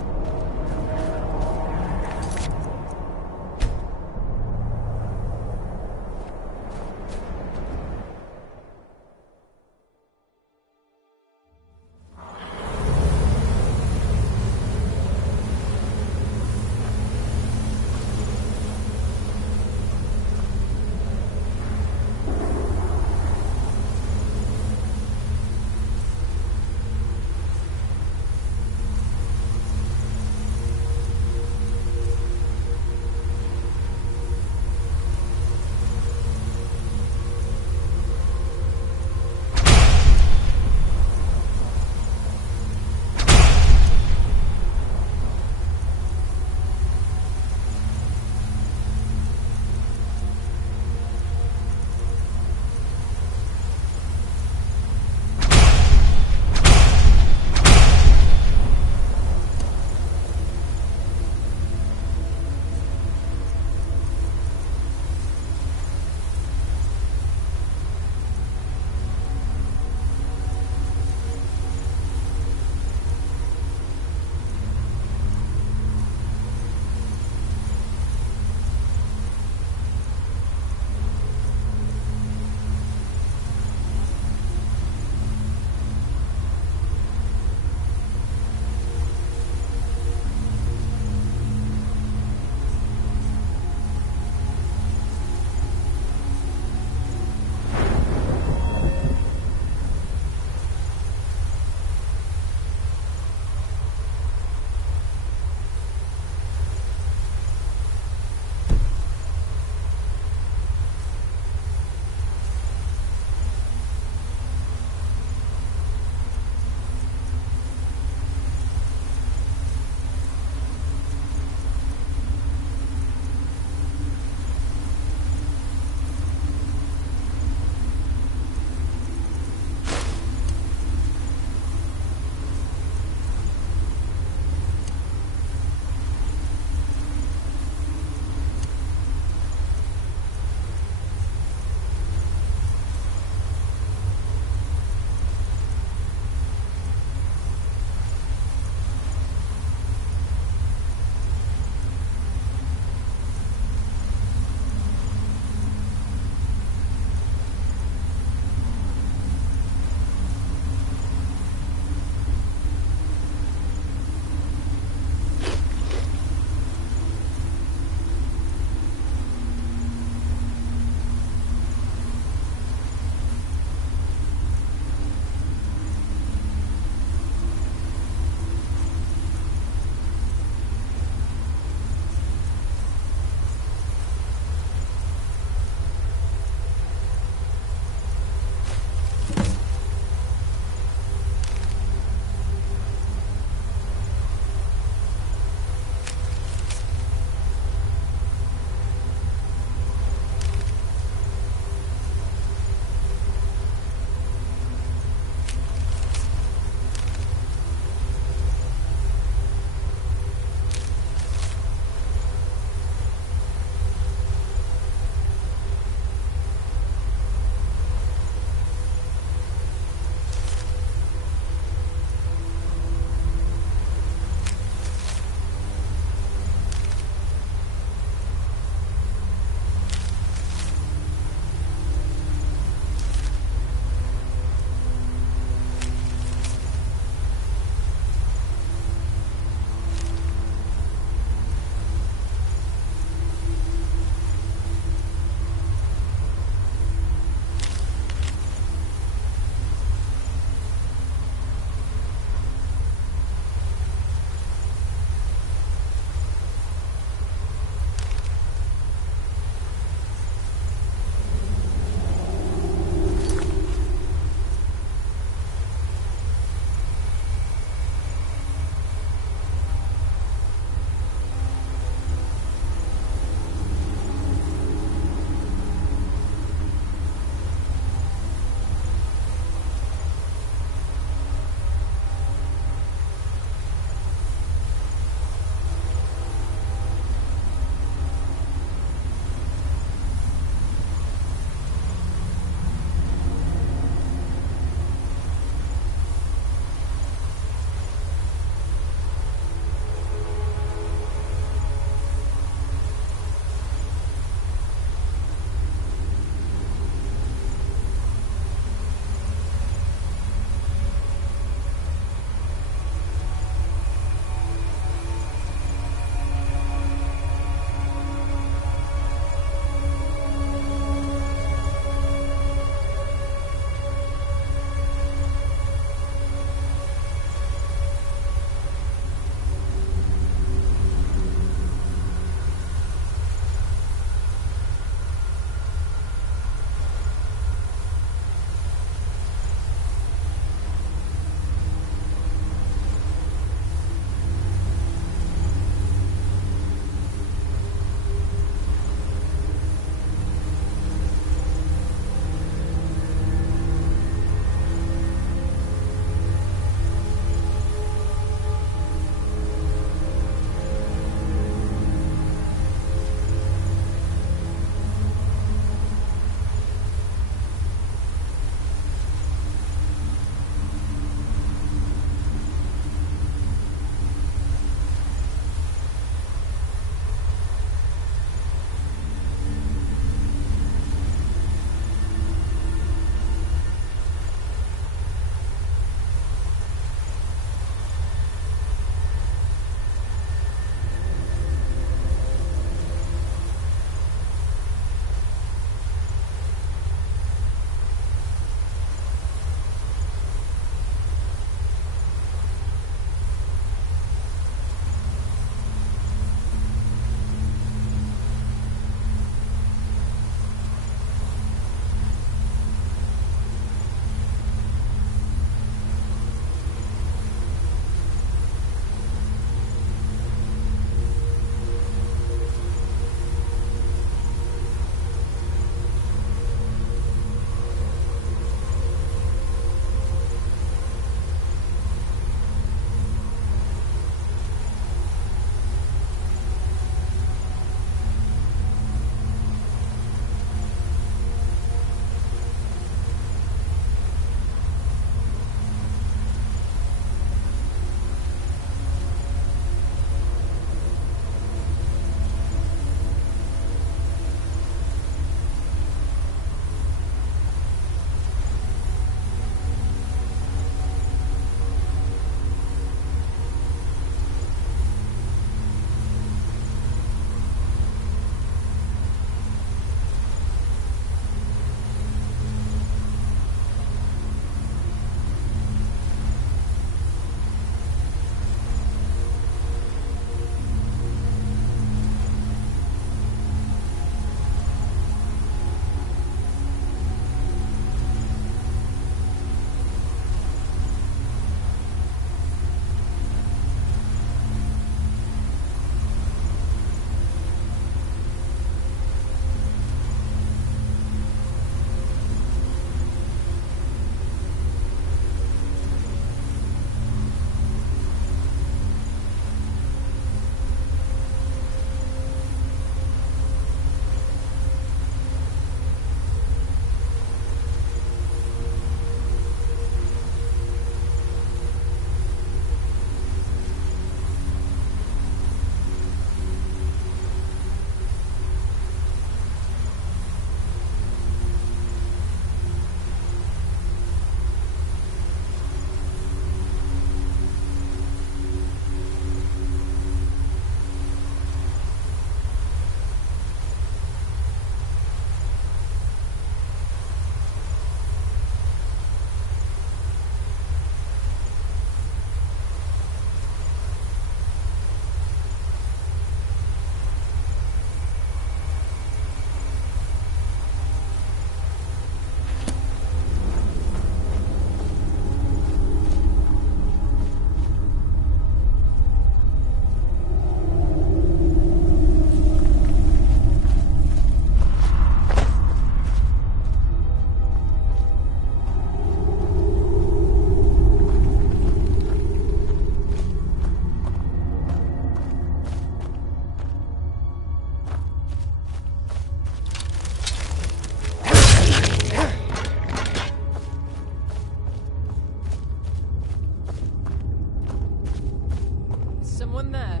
someone there.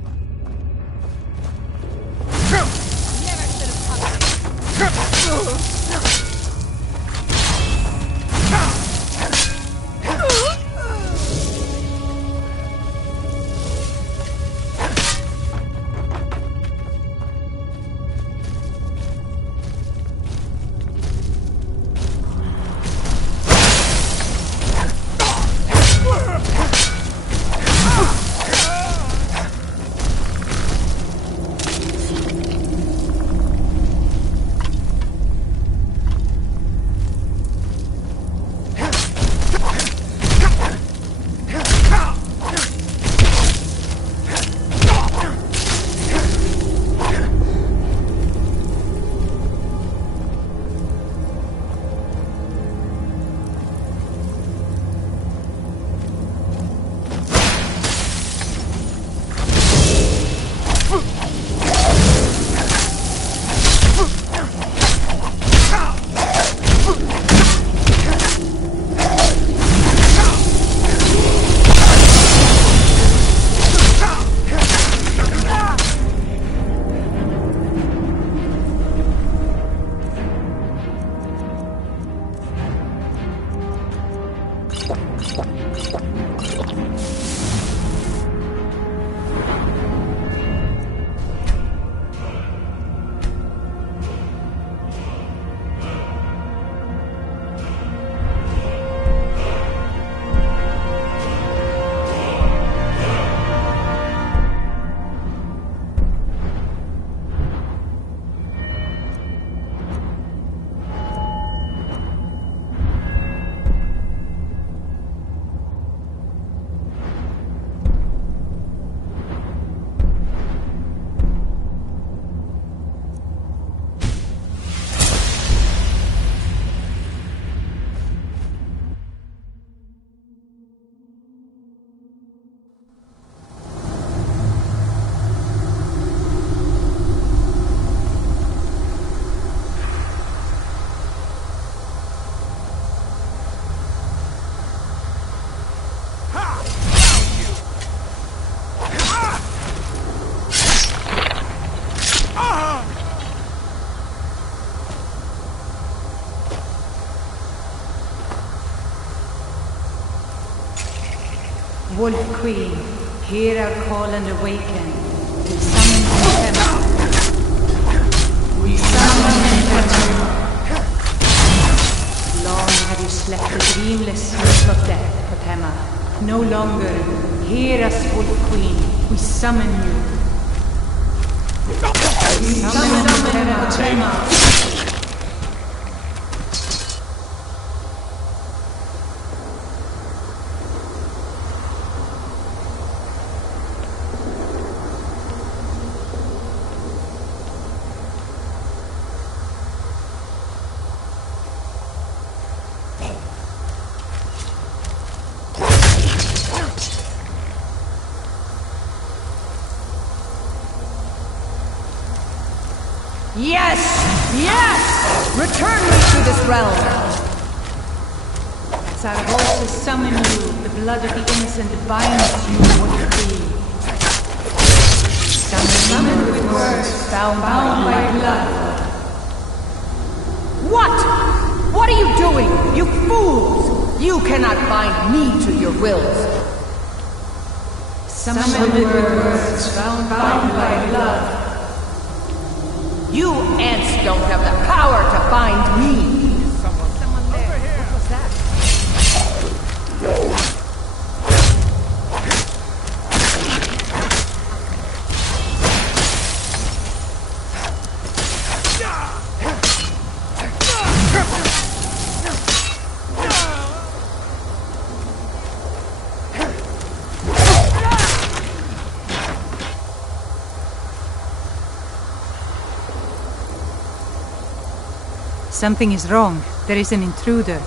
Never should have come. Wolf Queen, hear our call and awaken. We summon Potema. We summon Potema. Long have you slept the dreamless sleep of death, Potema. No longer. Hear us, Wolf Queen. We summon you. We summon Potema. Yes! Yes! Return me to this realm! Sargos summon you. The blood of the innocent binds you, Wolf Queen. Summoned with words, bound by blood. What? What are you doing? You fools! You cannot bind me to your wills. Summoned with words, bound by blood. You ants don't have the power to bind me! Someone there. What was that? Something is wrong. There is an intruder.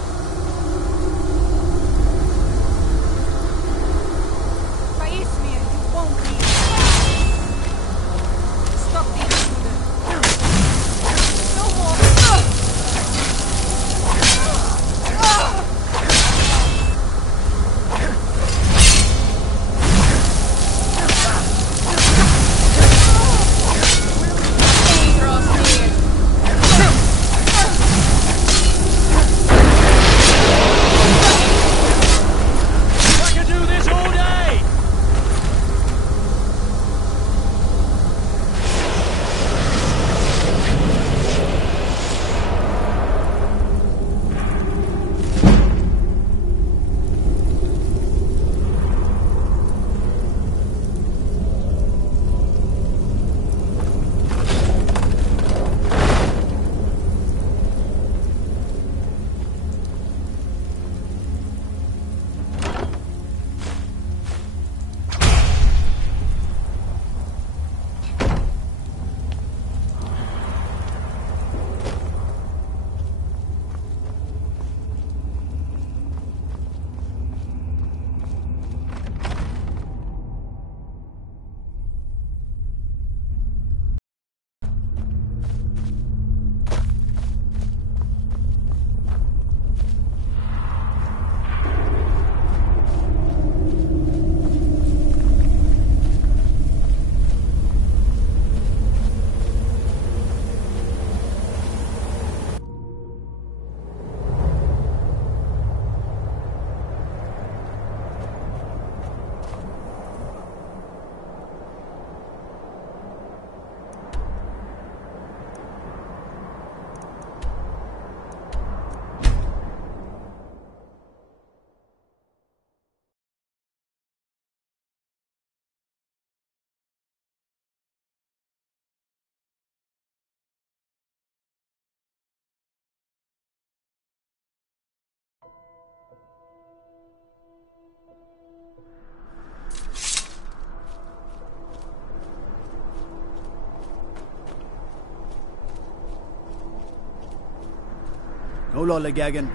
No lollygagging.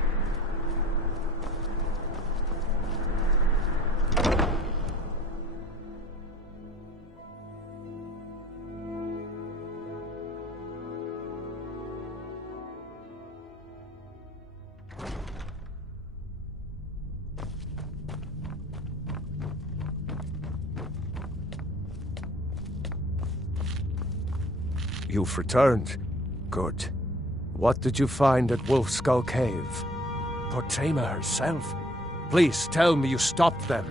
You've returned. Good. What did you find at Wolf Skull Cave? Potema herself? Please tell me you stopped them.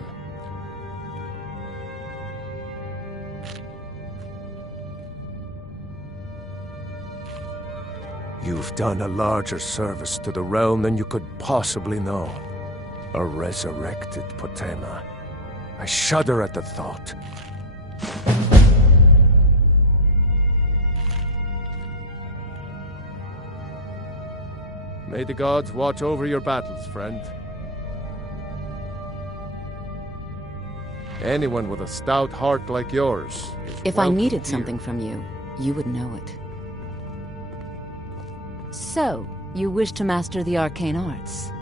You've done a larger service to the realm than you could possibly know. A resurrected Potema. I shudder at the thought. May the gods watch over your battles, friend. Anyone with a stout heart like yours is If I welcome needed here. something from you, you would know it. So, you wish to master the arcane arts?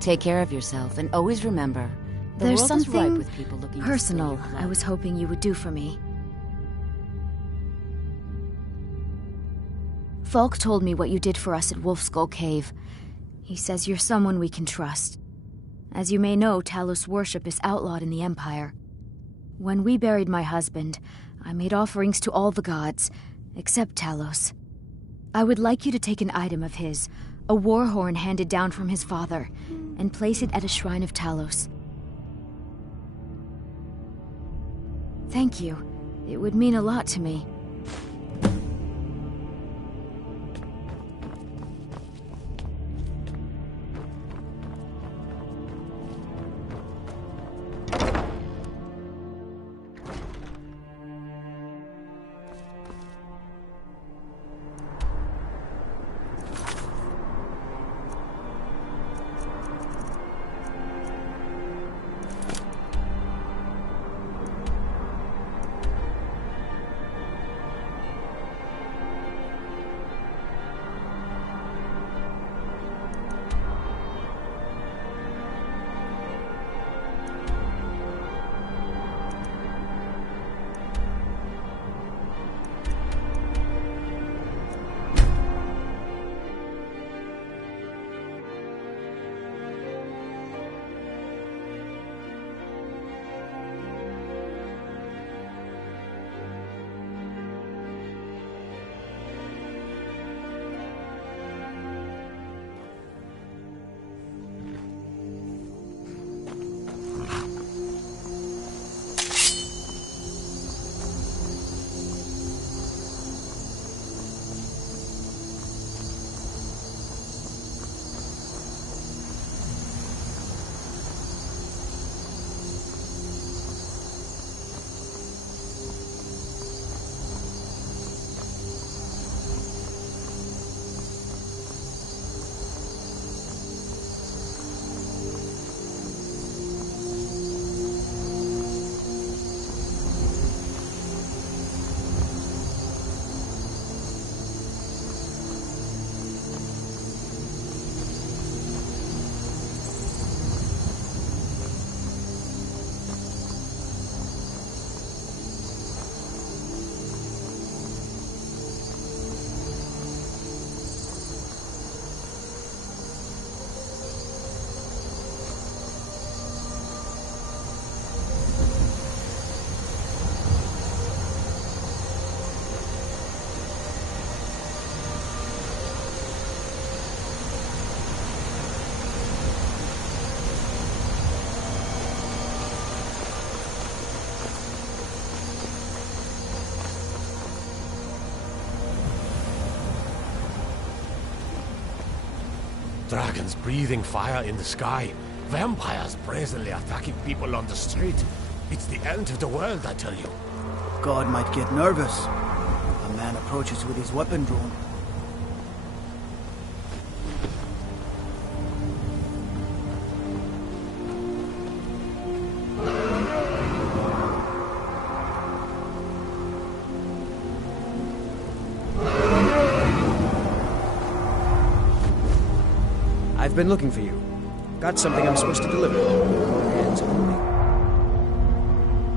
Take care of yourself, and always remember, the There's world is ripe something with people looking to personal steal your I blood. was hoping you would do for me. Falk told me what you did for us at Wolf Skull Cave. He says you're someone we can trust. As you may know, Talos worship is outlawed in the Empire. When we buried my husband, I made offerings to all the gods, except Talos. I would like you to take an item of his, a war horn handed down from his father, and place it at a shrine of Talos. Thank you. It would mean a lot to me. Dragons breathing fire in the sky. Vampires brazenly attacking people on the street. It's the end of the world, I tell you. God might get nervous. A man approaches with his weapon drawn. I've been looking for you. Got something I'm supposed to deliver. Hands only.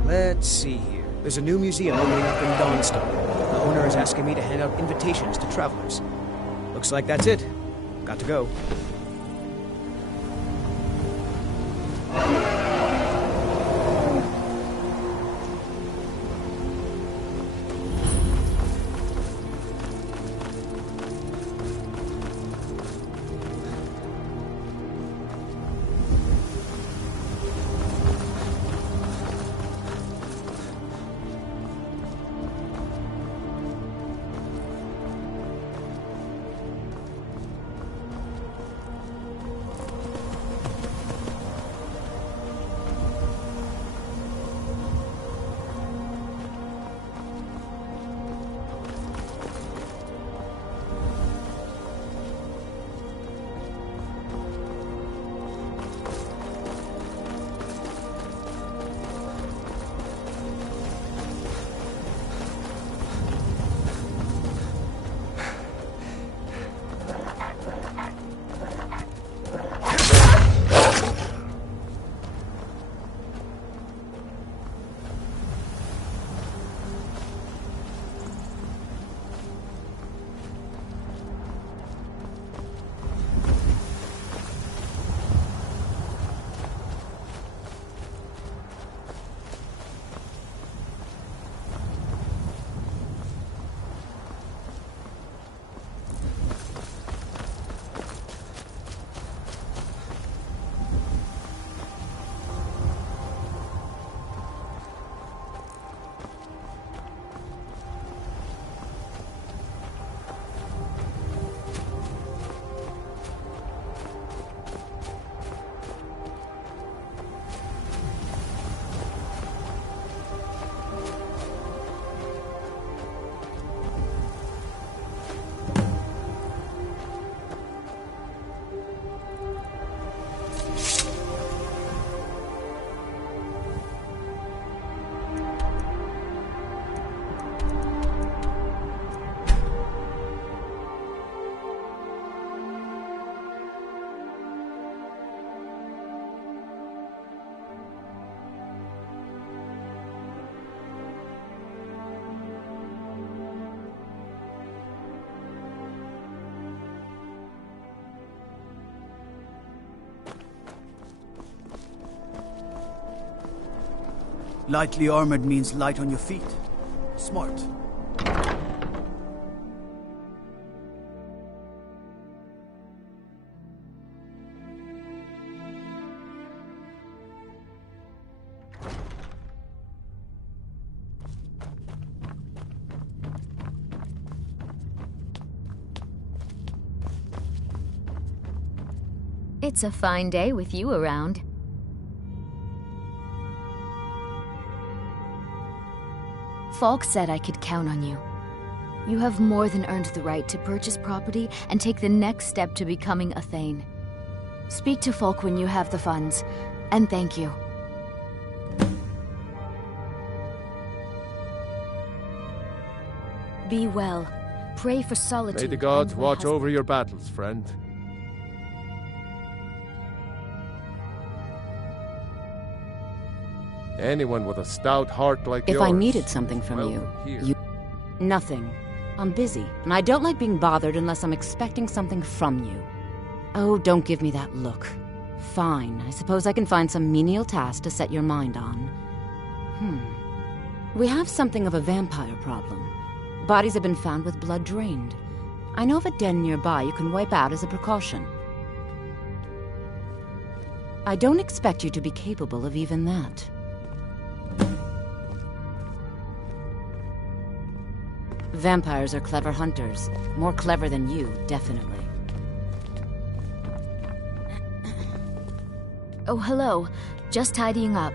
Let's see here. There's a new museum opening up in Dawnstone. The owner is asking me to hand out invitations to travelers. Looks like that's it. Got to go. Lightly armored means light on your feet. Smart. It's a fine day with you around. Falk said I could count on you. You have more than earned the right to purchase property and take the next step to becoming a Thane. Speak to Falk when you have the funds, and thank you. Be well. Pray for solitude. May the gods and my watch husband. over your battles, friend. Anyone with a stout heart like yours. If I needed something from welcome here. you... Nothing. I'm busy, and I don't like being bothered unless I'm expecting something from you. Oh, don't give me that look. Fine, I suppose I can find some menial task to set your mind on. We have something of a vampire problem. Bodies have been found with blood drained. I know of a den nearby you can wipe out as a precaution. I don't expect you to be capable of even that. Vampires are clever hunters. More clever than you, definitely. Oh, hello. Just tidying up.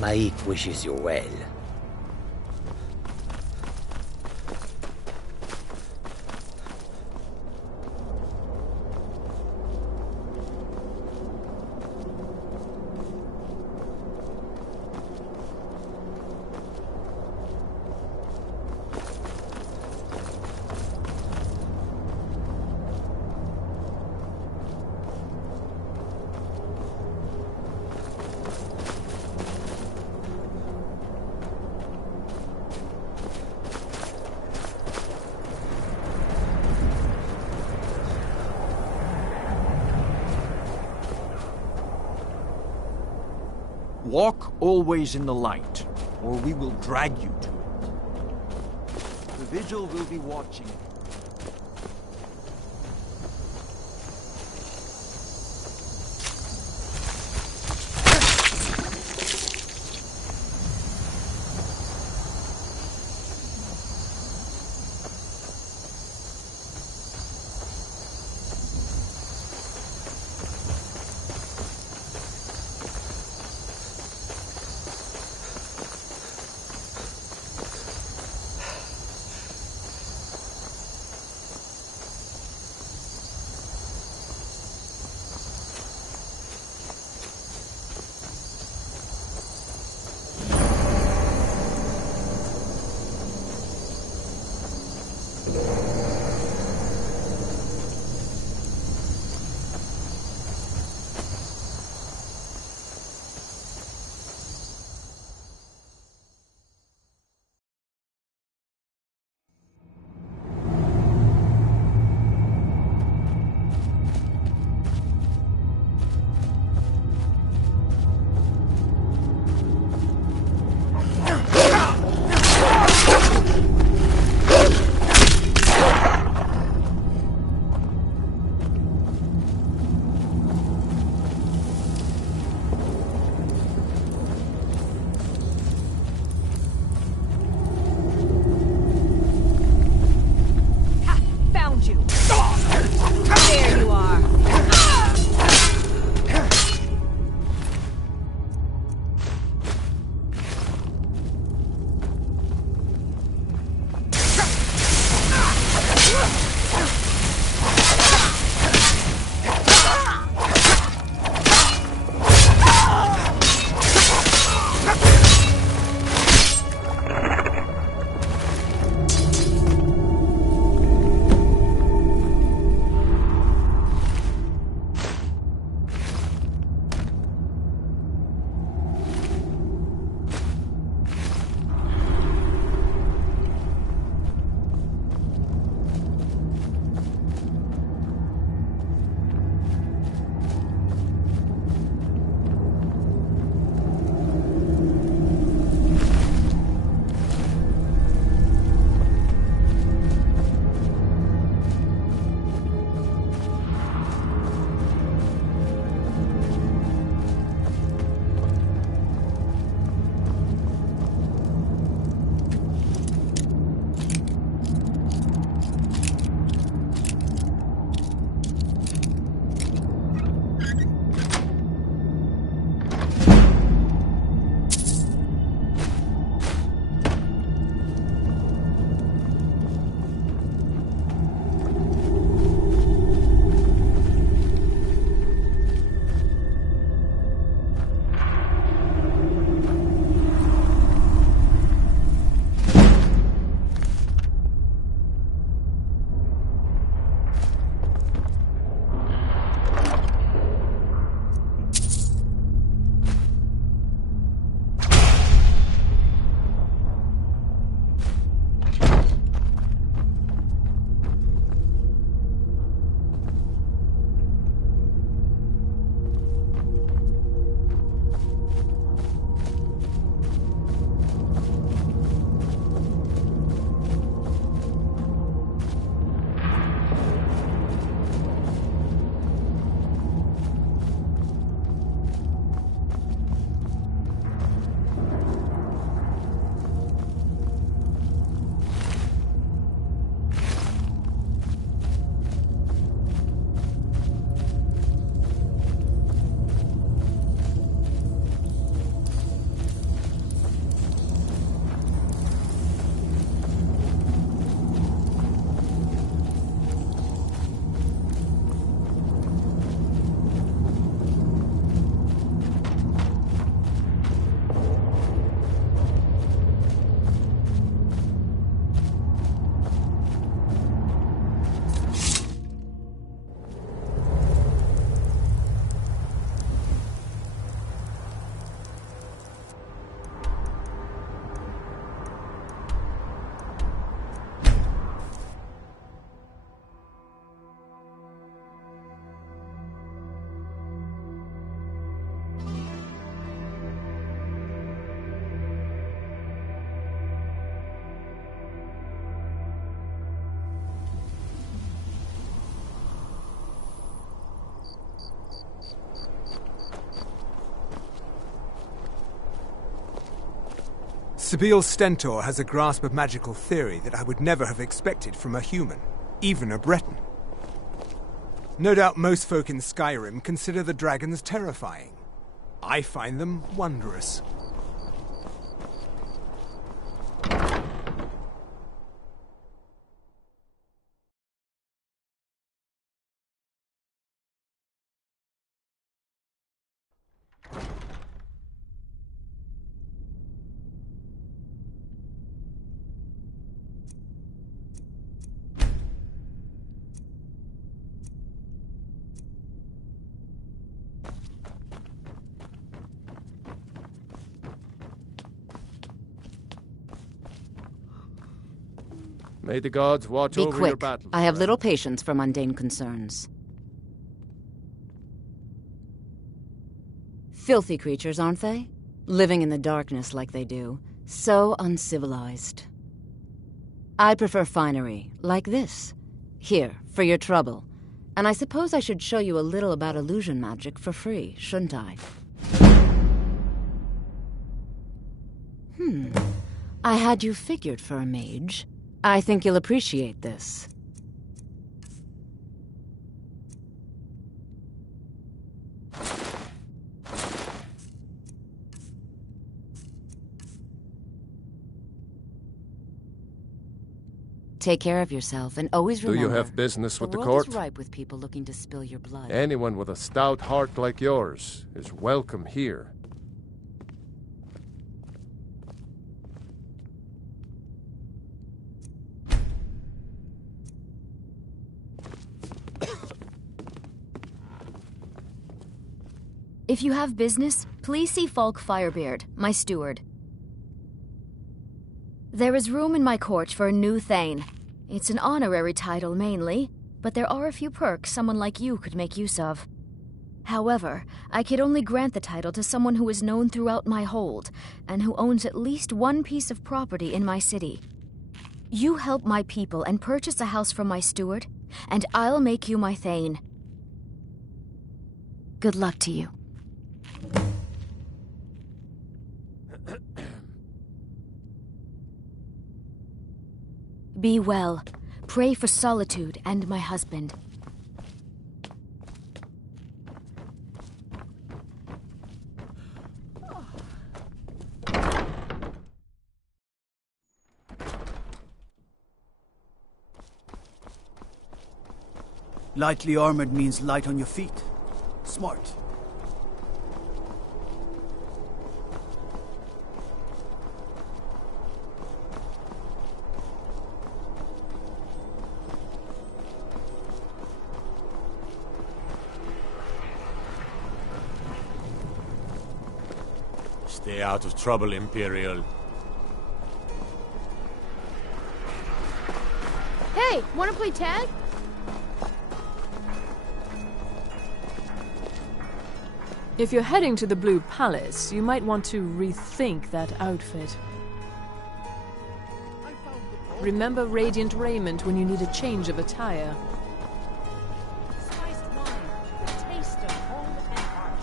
Mike wishes you well. Walk always in the light, or we will drag you to it. The Vigil will be watching. Sibyl Stentor has a grasp of magical theory that I would never have expected from a human, even a Breton. No doubt most folk in Skyrim consider the dragons terrifying. I find them wondrous. May the gods watch Be over your quick. battles. I have little patience for mundane concerns. Filthy creatures, aren't they? Living in the darkness like they do. So uncivilized. I prefer finery, like this. Here, for your trouble. And I suppose I should show you a little about illusion magic for free, shouldn't I? I had you figured for a mage. I think you'll appreciate this. Take care of yourself, and always remember... Do you have business with the world court? is ripe with people looking to spill your blood. Anyone with a stout heart like yours is welcome here. If you have business, please see Falk Firebeard, my steward. There is room in my court for a new Thane. It's an honorary title mainly, but there are a few perks someone like you could make use of. However, I could only grant the title to someone who is known throughout my hold, and who owns at least one piece of property in my city. You help my people and purchase a house from my steward, and I'll make you my Thane. Good luck to you. Be well. Pray for solitude and my husband. Lightly armored means light on your feet. Smart. Stay out of trouble, Imperial. Hey, wanna play tag? If you're heading to the Blue Palace, you might want to rethink that outfit. Remember Radiant Raiment when you need a change of attire. Spiced wine, the taste of home and heart.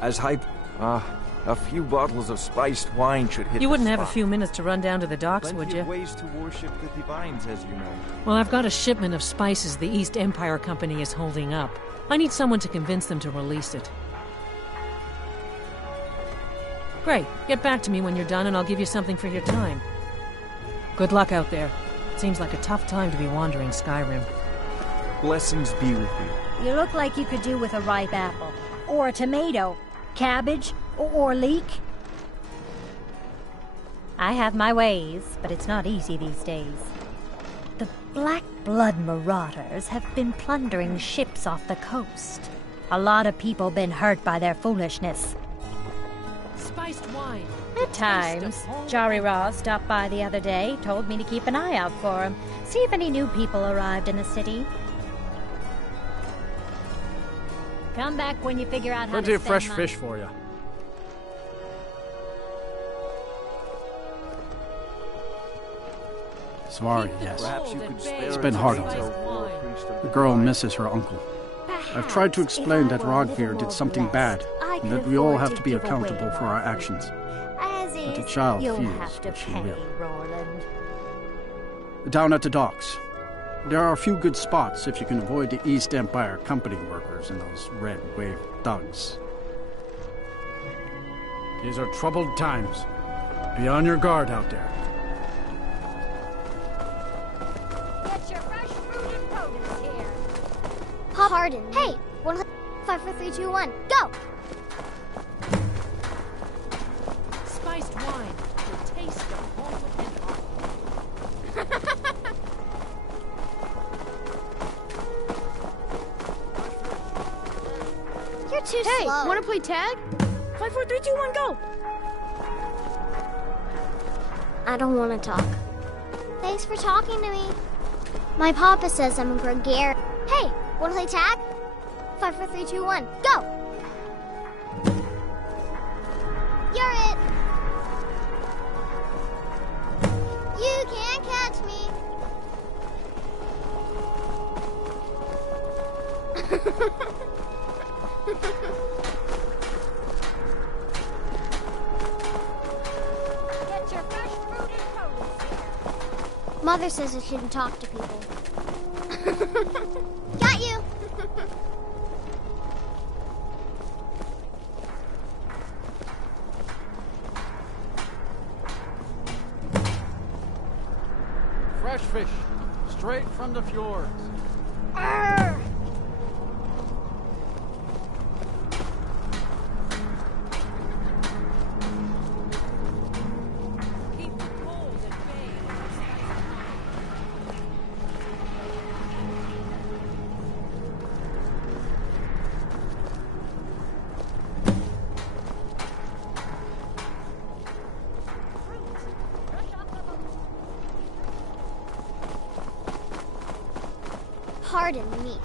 As hype, a few bottles of spiced wine should hit You the wouldn't have a spot. few minutes to run down to the docks, would you? Ways to worship the divines, as you know. Well, I've got a shipment of spices the East Empire Company is holding up. I need someone to convince them to release it. Great. Get back to me when you're done and I'll give you something for your time. Good luck out there. Seems like a tough time to be wandering Skyrim. Blessings be with you. You look like you could do with a ripe apple. Or a tomato. Cabbage. Or leek. I have my ways, but it's not easy these days. The Black Blood marauders have been plundering ships off the coast. A lot of people been hurt by their foolishness. Spiced wine. At times. Jari Raw stopped by the other day, told me to keep an eye out for him. See if any new people arrived in the city. Come back when you figure out how Plenty to of fresh spend money. fish for you. Svari, yes. Perhaps you could spare It's been hard on her. her. The girl misses her uncle. I've tried to explain that Rogvir did something bad, I and could that we all afford have to be give away accountable for our my actions. As But the is, child you'll feels have to what she pay, will. Roland. Down at the docks. There are a few good spots if you can avoid the East Empire company workers and those red wave thugs. These are troubled times. Be on your guard out there. Get your fresh fruit and produce here. Pardon. Hey, 1, 5, 4, 3, 2, 1, go! Spiced wine. The taste of home and heart. You're too Hey, slow. wanna play tag? 5, 4, 3, 2, 1, go! I don't want to talk. Thanks for talking to me. My papa says I'm a gregarious. Hey, wanna play tag? 5, 4, 3, 2, 1, go! You're it. You can't catch me. Get your fresh fruit and produce here. Mother says I shouldn't talk to people. Got you. Fresh fish, straight from the fjords. Arr! Pardon me.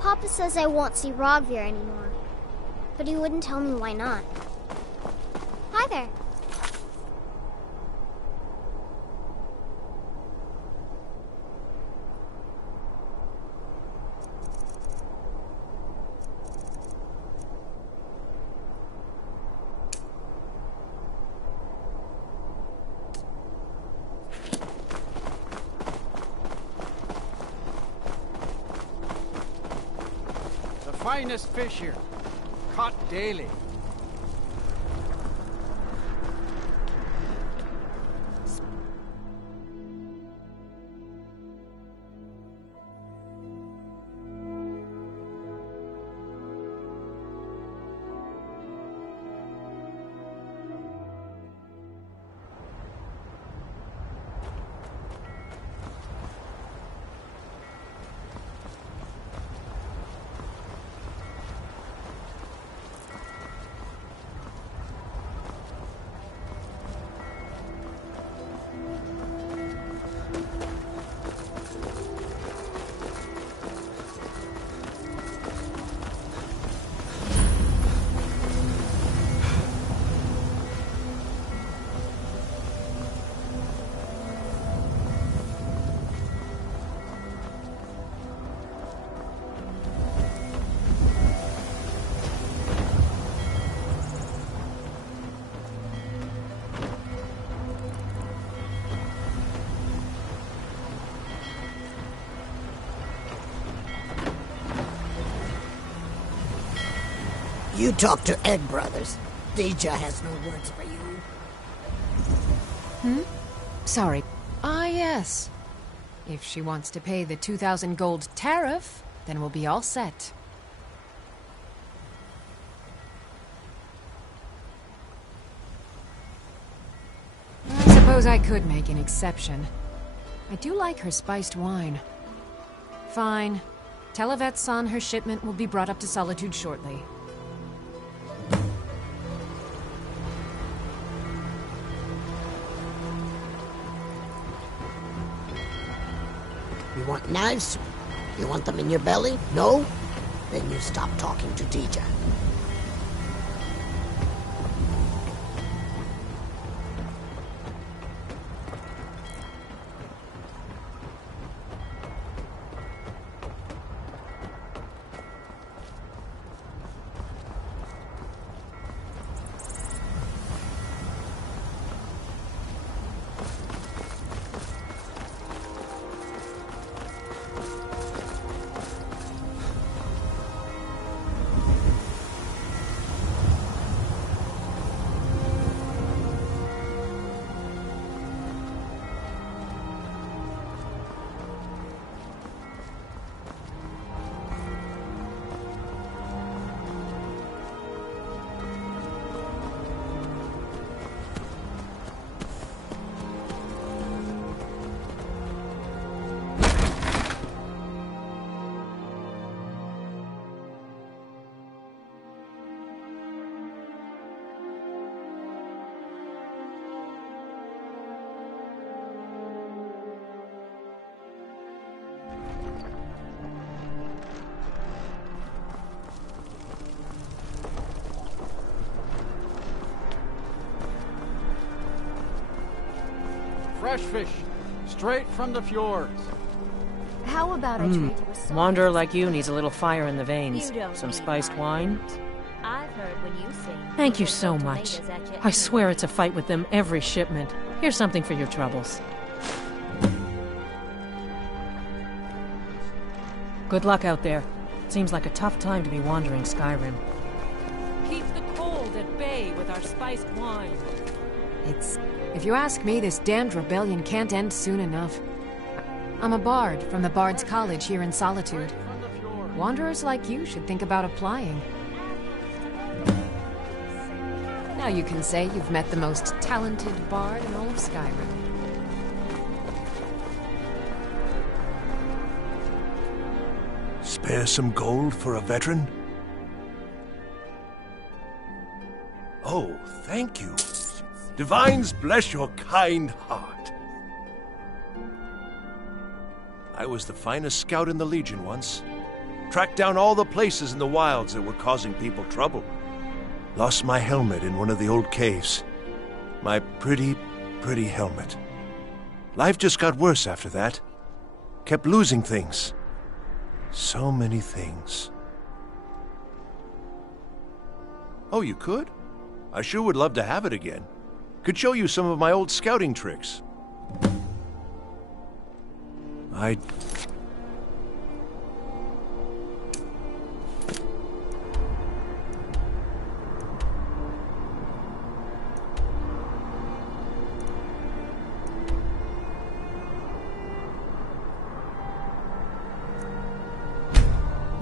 Papa says I won't see Rogvir anymore. But he wouldn't tell me why not. Hi there. Finest fish here, caught daily. You talk to Ed Brothers. Deja has no words for you. Sorry. Ah, yes. If she wants to pay the 2,000 gold tariff, then we'll be all set. I suppose I could make an exception. I do like her spiced wine. Fine. Tell Yvette's-san her shipment will be brought up to Solitude shortly. You want knives? You want them in your belly? No? Then you stop talking to Deja. fresh fish, straight from the fjords. How about I trade you a song? Wanderer like you needs a little fire in the veins. You don't Some need spiced mine. wine. I've heard when you sing. Thank you people so throw much. tomatoes at you I swear it's a fight with them every shipment. Here's something for your troubles. Good luck out there. Seems like a tough time to be wandering Skyrim. Keep the cold at bay with our spiced wine. If you ask me, this damned rebellion can't end soon enough. I'm a bard from the Bard's College here in Solitude. Wanderers like you should think about applying. Now you can say you've met the most talented bard in all of Skyrim. Spare some gold for a veteran? Oh, thank you. Divines bless your kind heart. I was the finest scout in the Legion once. Tracked down all the places in the wilds that were causing people trouble. Lost my helmet in one of the old caves. My pretty, pretty helmet. Life just got worse after that. Kept losing things. So many things. Oh, you could? I sure would love to have it again. Could show you some of my old scouting tricks.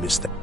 Missed that.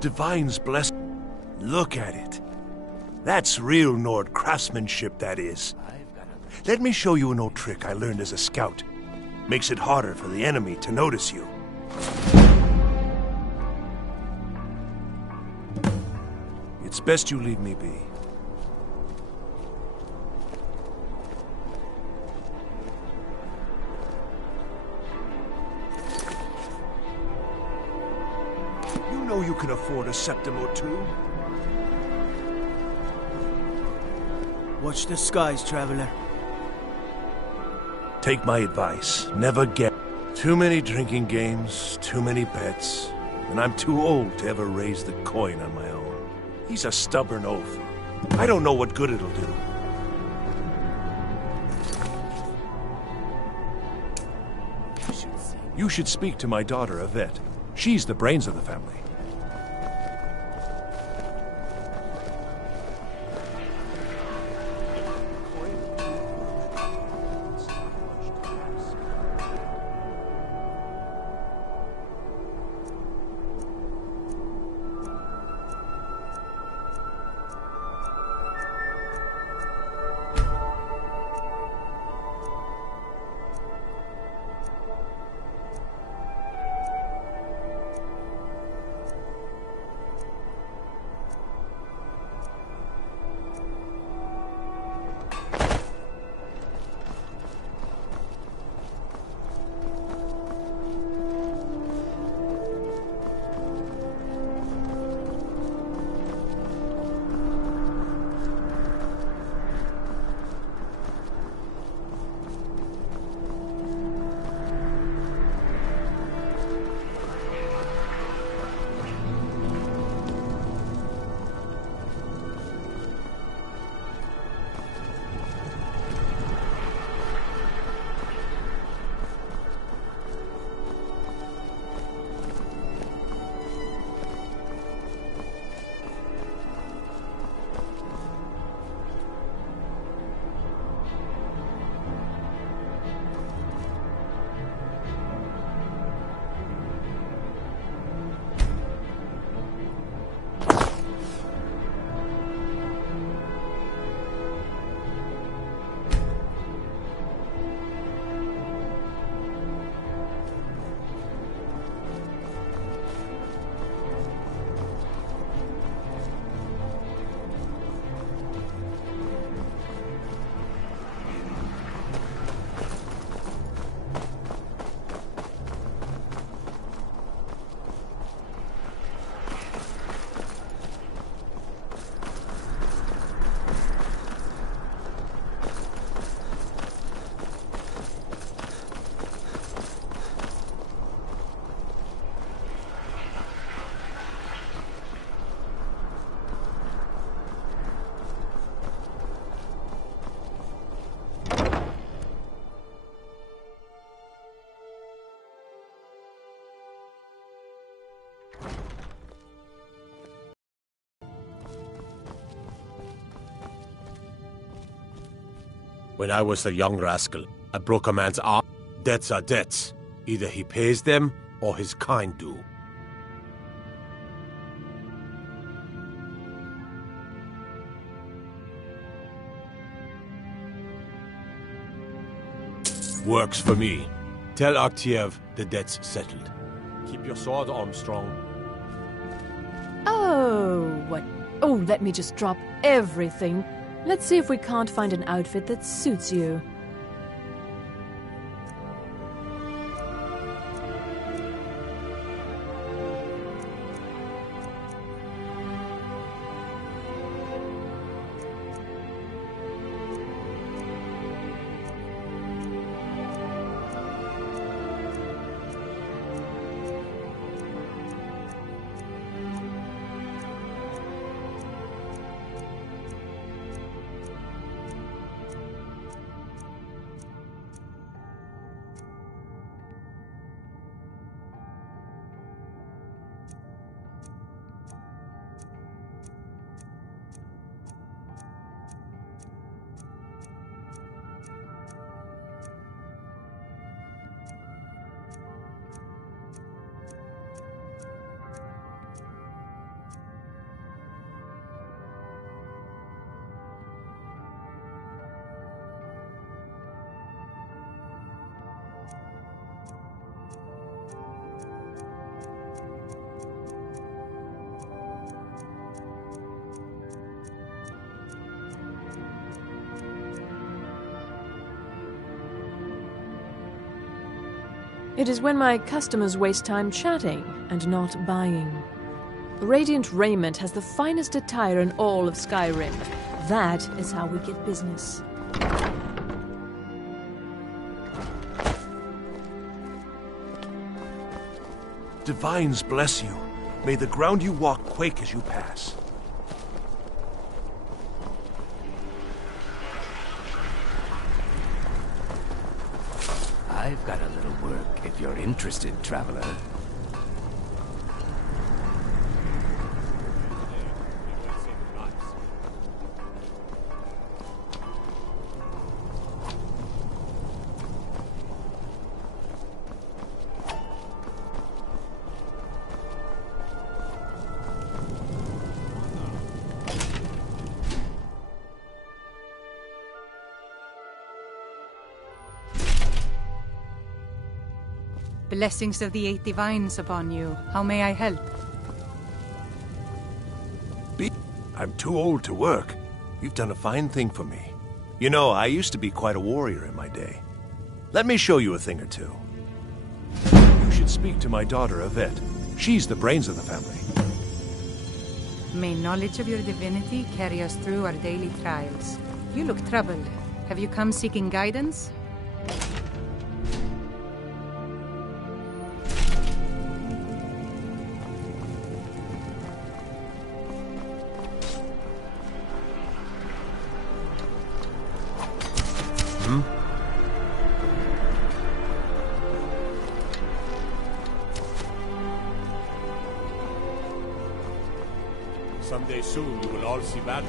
Divine's blessing. Look at it. That's real Nord craftsmanship, that is. Let me show you an old trick I learned as a scout. Makes it harder for the enemy to notice you. It's best you leave me be. You know you can afford a septim or two. Watch the skies, traveler. Take my advice. Never get too many drinking games, too many pets, and I'm too old to ever raise the coin on my own. He's a stubborn oaf. I don't know what good it'll do. You should speak to my daughter, Yvette. She's the brains of the family. When I was a young rascal, I broke a man's arm. Debts are debts. Either he pays them, or his kind do. Works for me. Tell Aktiev the debt's settled. Keep your sword, Armstrong. Oh, what? Oh, let me just drop everything. Let's see if we can't find an outfit that suits you. It is when my customers waste time chatting and not buying. Radiant Raiment has the finest attire in all of Skyrim. That is how we get business. Divines bless you. May the ground you walk quake as you pass. I've got a little work if you're interested, traveler. Blessings of the Eight Divines upon you. How may I help? I'm too old to work. You've done a fine thing for me. You know, I used to be quite a warrior in my day. Let me show you a thing or two. You should speak to my daughter, Yvette. She's the brains of the family. May knowledge of your divinity carry us through our daily trials. You look troubled. Have you come seeking guidance? Someday soon you will all see battle.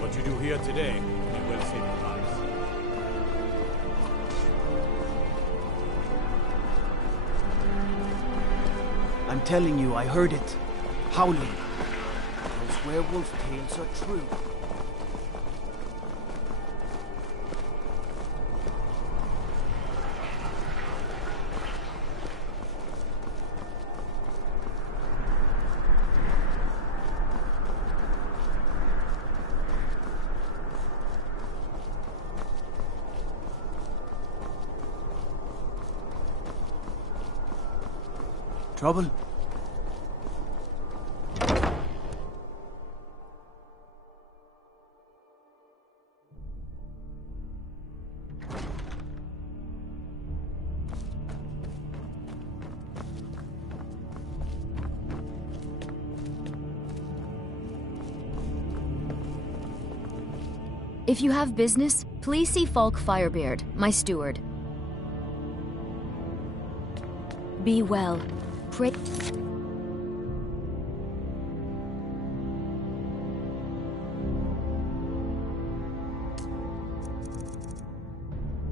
What you do here today may well save your lives. I'm telling you, I heard it. Howling. Those werewolf tales are true. Trouble? If you have business, please see Falk Firebeard, my steward. Be well. Pray.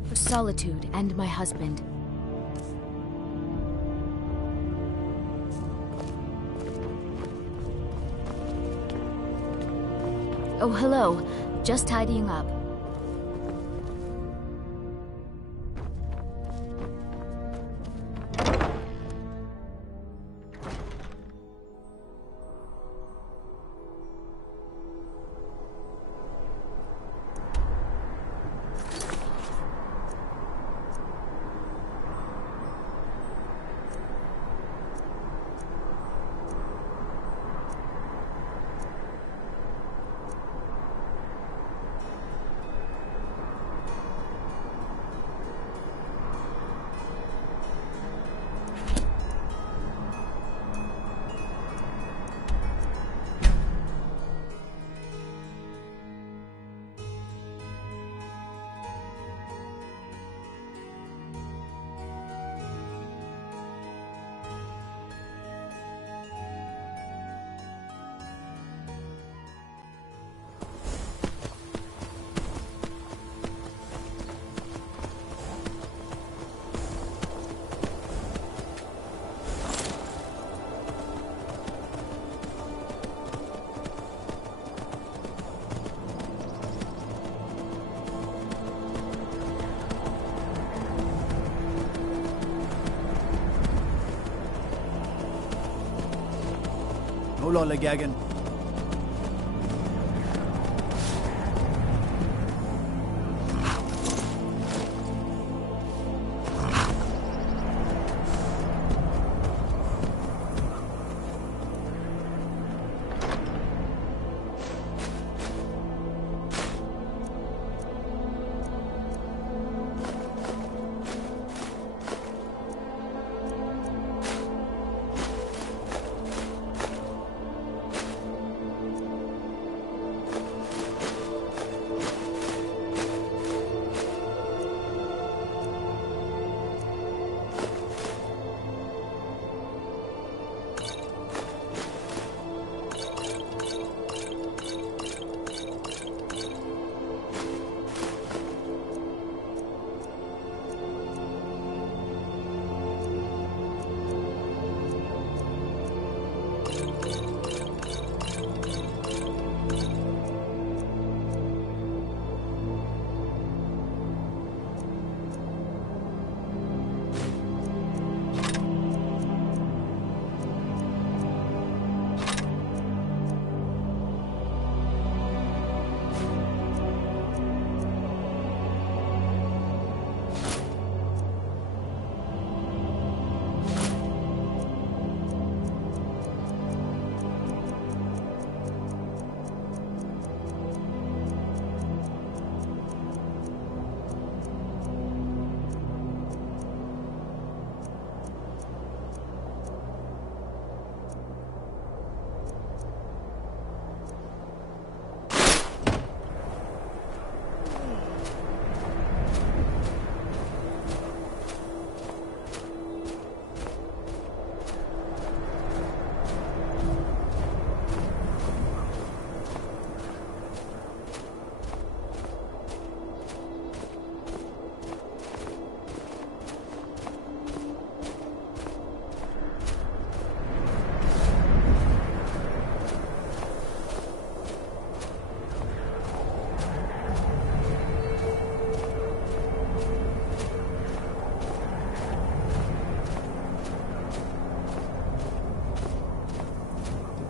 For solitude and my husband. Oh, hello. Just tidying up. No lollygagging.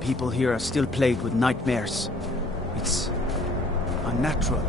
people here are still plagued with nightmares. It's unnatural.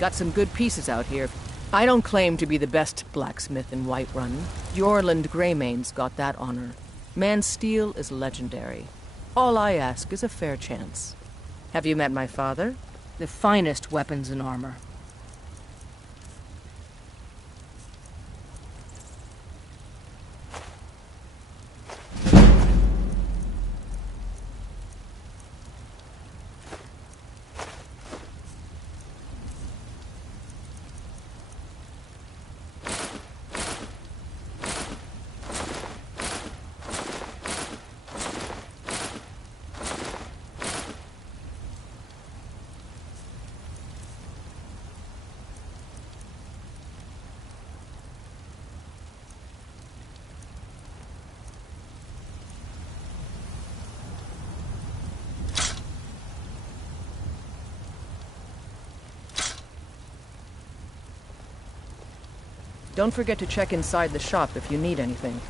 Got some good pieces out here. I don't claim to be the best blacksmith in Whiterun. Jorland Greymane's got that honor. Man's steel is legendary. All I ask is a fair chance. Have you met my father? The finest weapons and armor. Don't forget to check inside the shop if you need anything.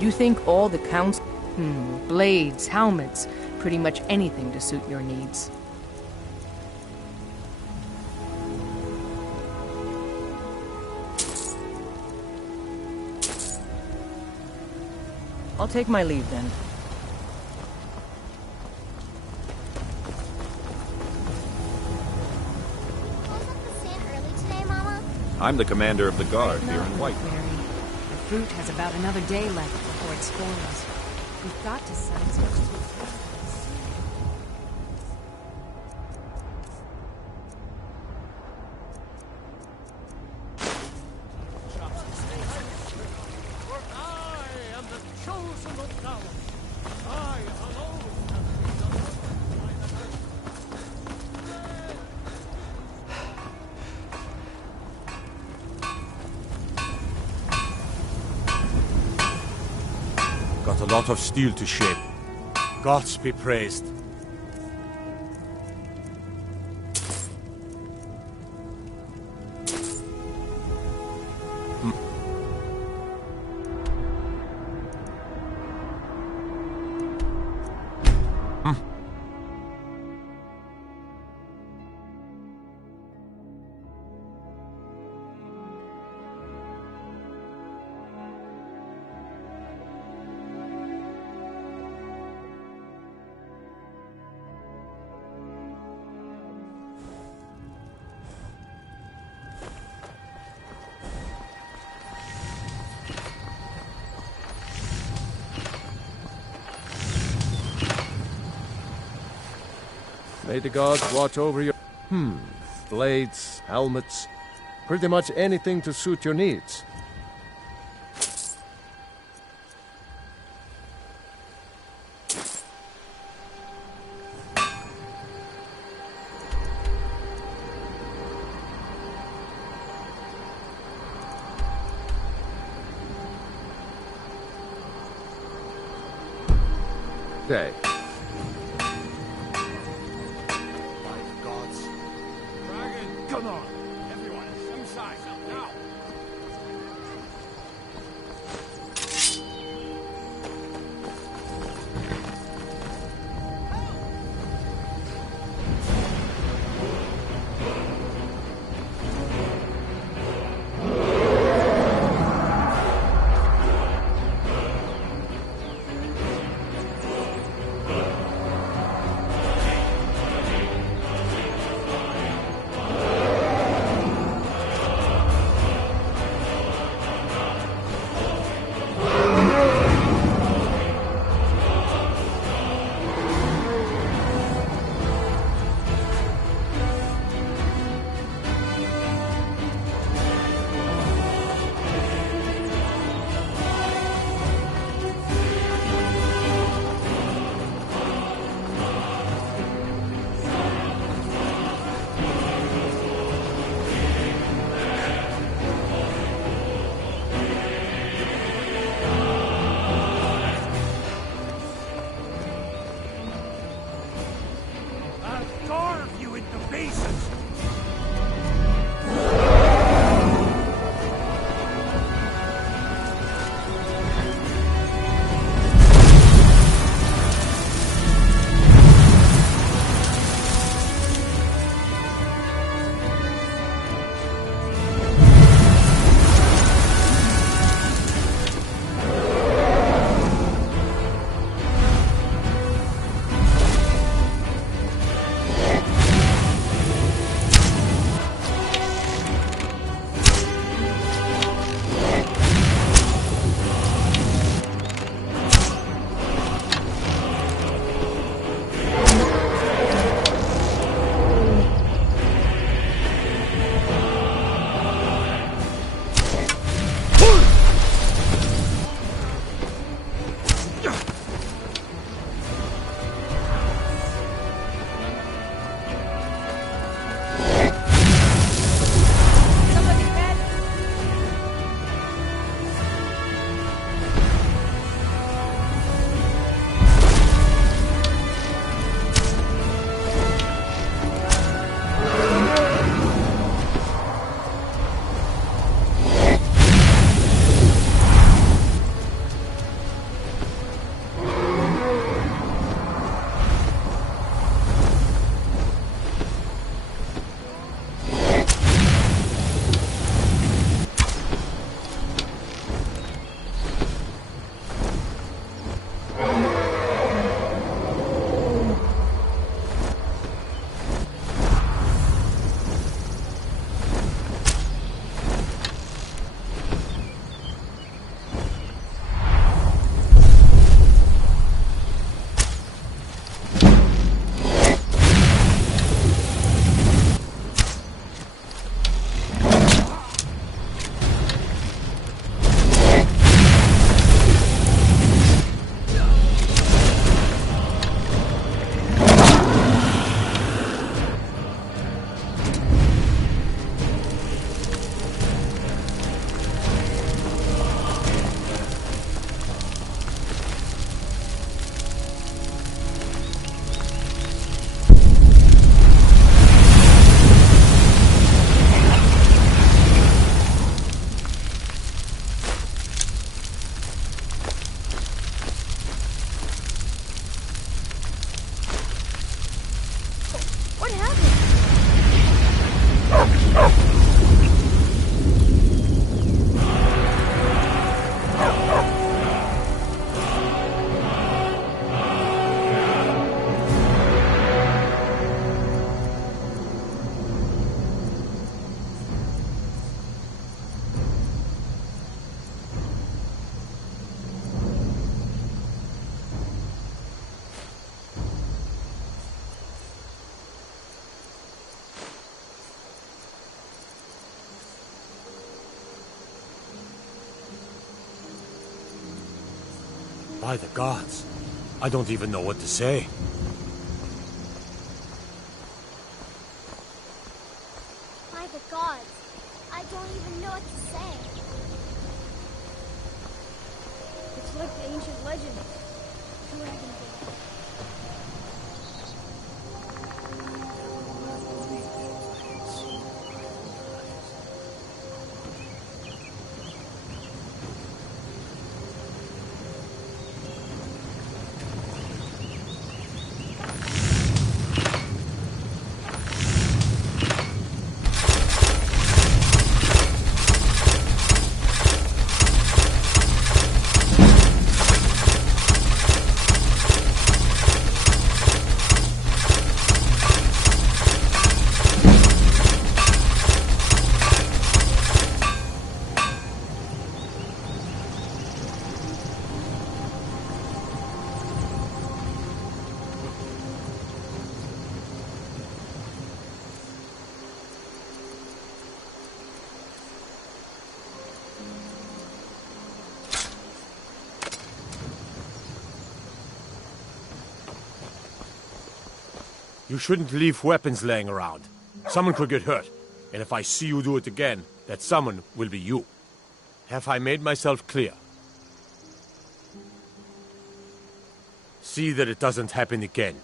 You think all the council... blades, helmets, pretty much anything to suit your needs. I'll take my leave then. I'm the commander of the guard here in White. The fruit has about another day left before it spoils. We've got to sell as much as we can. Got a lot of steel to shape. Gods be praised. May the gods watch over your... blades, helmets, pretty much anything to suit your needs. Okay. Come on, everyone, inside now. By the gods, I don't even know what to say. By the gods, I don't even know what to say. It's like the ancient legend. Dragon Ball. You shouldn't leave weapons laying around. Someone could get hurt. And if I see you do it again, that someone will be you. Have I made myself clear? See that it doesn't happen again.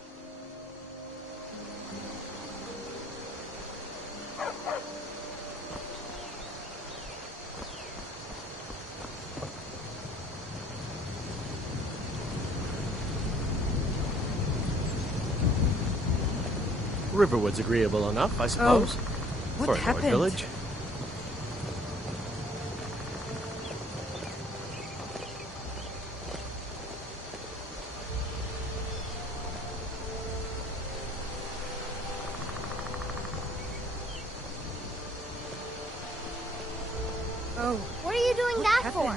Riverwood's agreeable enough, I suppose. What for a happened? North village. Oh. What are you doing that for?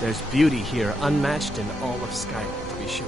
There's beauty here unmatched in all of Skyrim, to be sure.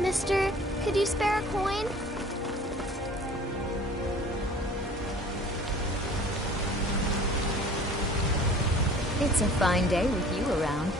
Mister, could you spare a coin? It's a fine day with you around.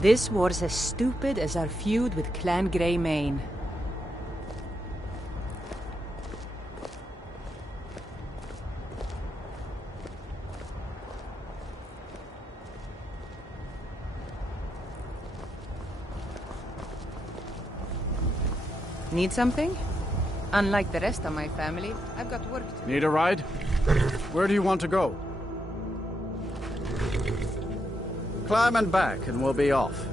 This war's as stupid as our feud with Clan Greymane. Need something? Unlike the rest of my family, I've got work to do. Need a ride? Where do you want to go? Climb and back, and we'll be off.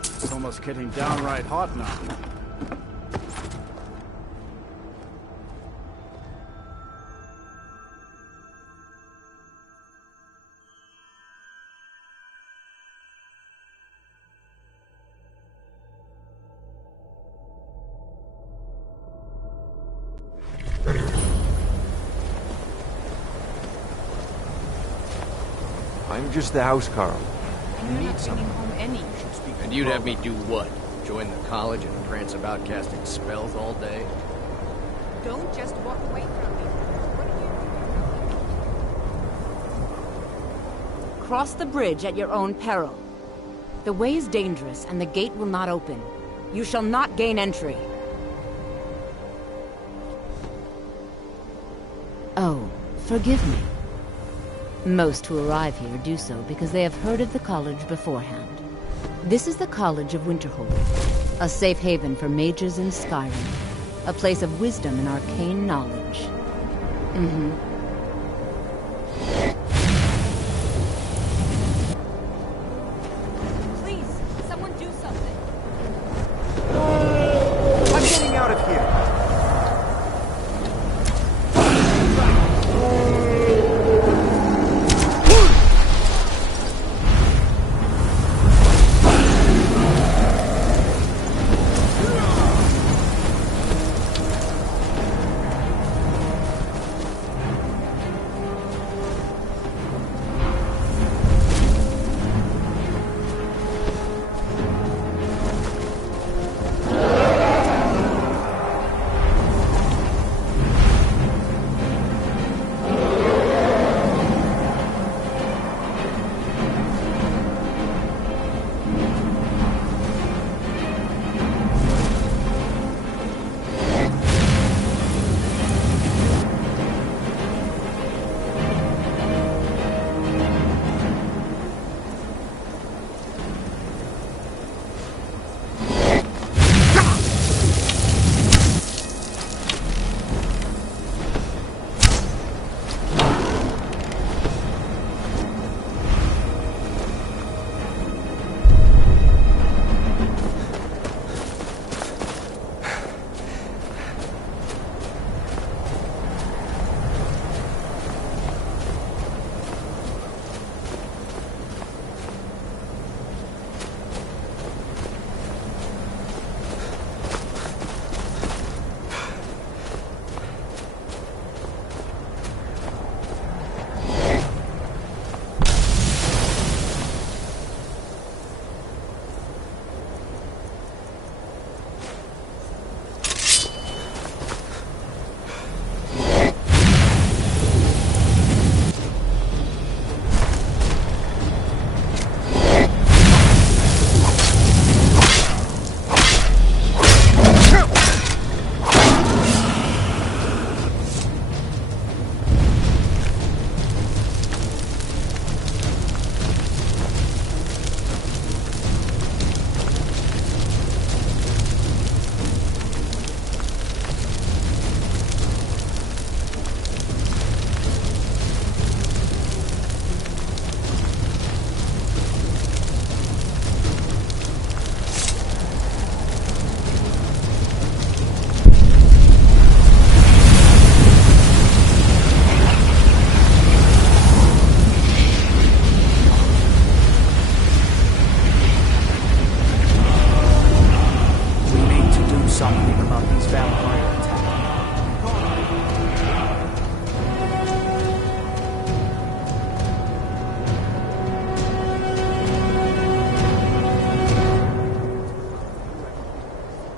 It's almost getting downright hot now. I'm just the house, Carl. You need something home any. And you'd have me do what? Join the college and prance about casting spells all day? Don't just walk away from me. Cross the bridge at your own peril. The way is dangerous, and the gate will not open. You shall not gain entry. Oh, forgive me. Most who arrive here do so because they have heard of the college beforehand. This is the College of Winterhold, a safe haven for mages in Skyrim, a place of wisdom and arcane knowledge. Please, someone do something. I'm getting out of here!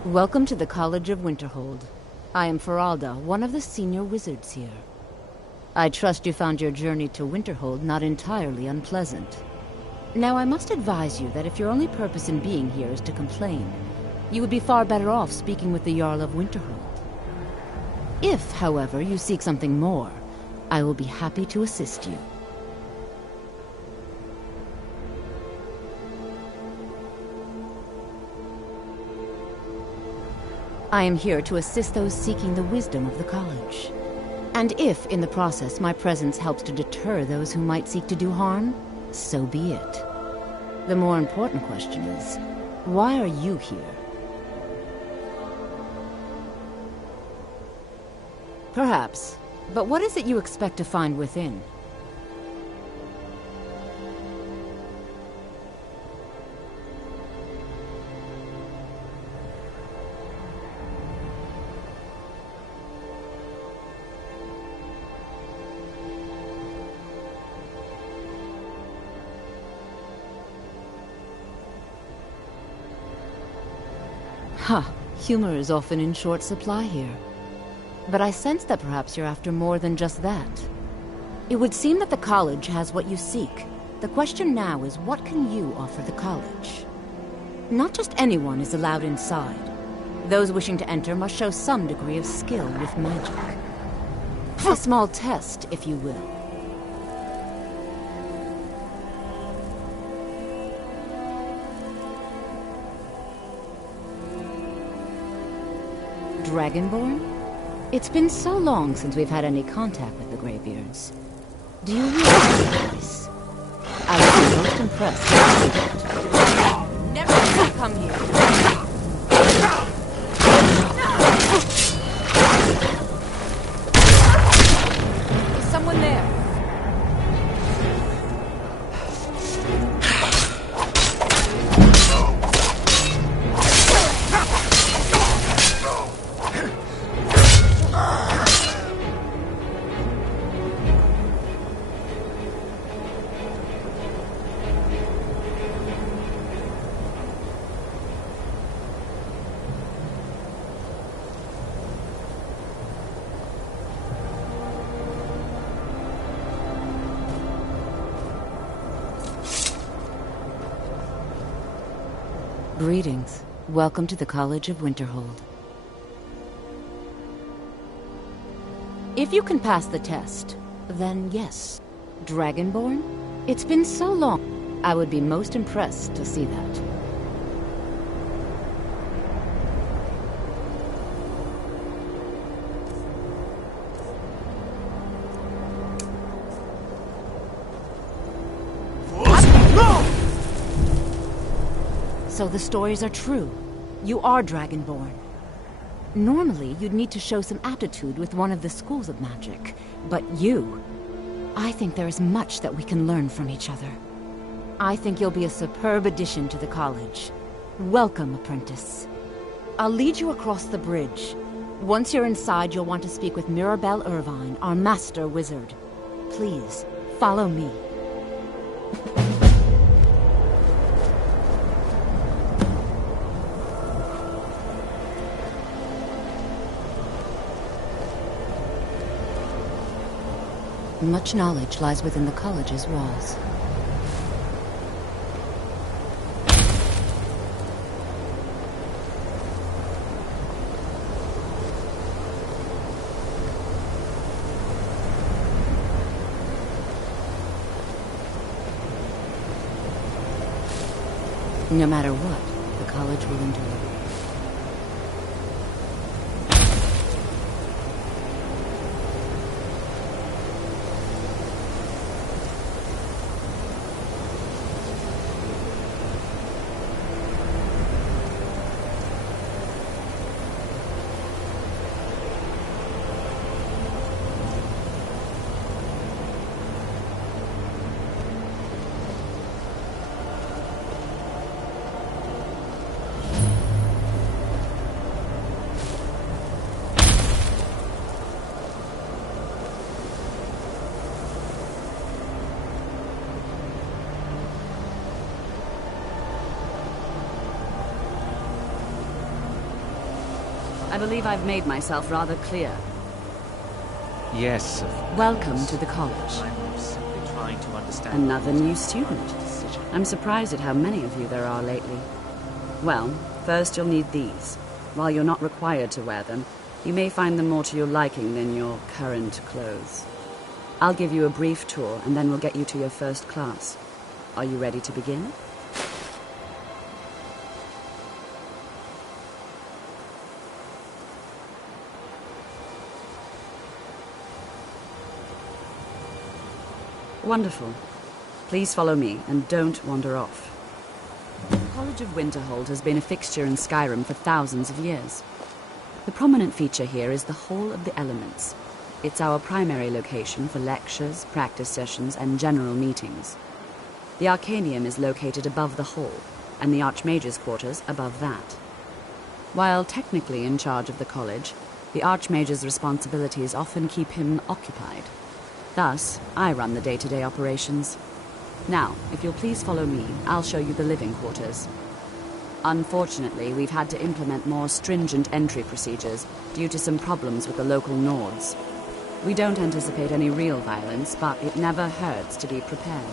Welcome to the College of Winterhold. I am Feralda, one of the senior wizards here. I trust you found your journey to Winterhold not entirely unpleasant. Now, I must advise you that if your only purpose in being here is to complain, you would be far better off speaking with the Jarl of Winterhold. If, however, you seek something more, I will be happy to assist you. I am here to assist those seeking the wisdom of the college. And if, in the process, my presence helps to deter those who might seek to do harm, so be it. The more important question is, why are you here? Perhaps, but what is it you expect to find within? Huh, humor is often in short supply here. But I sense that perhaps you're after more than just that. It would seem that the college has what you seek. The question now is, what can you offer the college? Not just anyone is allowed inside. Those wishing to enter must show some degree of skill with magic. A small test, if you will. Dragonborn? It's been so long since we've had any contact with the Greybeards. Do you realize this? I would be most impressed if you did that. Never let me come here. Is someone there? Greetings. Welcome to the College of Winterhold. If you can pass the test, then yes. Dragonborn? It's been so long. I would be most impressed to see that. So the stories are true. You are Dragonborn. Normally, you'd need to show some aptitude with one of the schools of magic. But you... I think there is much that we can learn from each other. I think you'll be a superb addition to the college. Welcome, apprentice. I'll lead you across the bridge. Once you're inside, you'll want to speak with Mirabelle Irvine, our master wizard. Please, follow me. Much knowledge lies within the college's walls. No matter what, the college will endure. I believe I've made myself rather clear. Yes. Welcome to the college. I'm simply trying to understand. Another new student. I'm surprised at how many of you there are lately. Well, first you'll need these. While you're not required to wear them, you may find them more to your liking than your current clothes. I'll give you a brief tour, and then we'll get you to your first class. Are you ready to begin? Wonderful. Please follow me, and don't wander off. The College of Winterhold has been a fixture in Skyrim for thousands of years. The prominent feature here is the Hall of the Elements. It's our primary location for lectures, practice sessions, and general meetings. The Arcanium is located above the hall, and the Archmage's quarters above that. While technically in charge of the college, the Archmage's responsibilities often keep him occupied. Thus, I run the day-to-day operations. Now, if you'll please follow me, I'll show you the living quarters. Unfortunately, we've had to implement more stringent entry procedures due to some problems with the local Nords. We don't anticipate any real violence, but it never hurts to be prepared.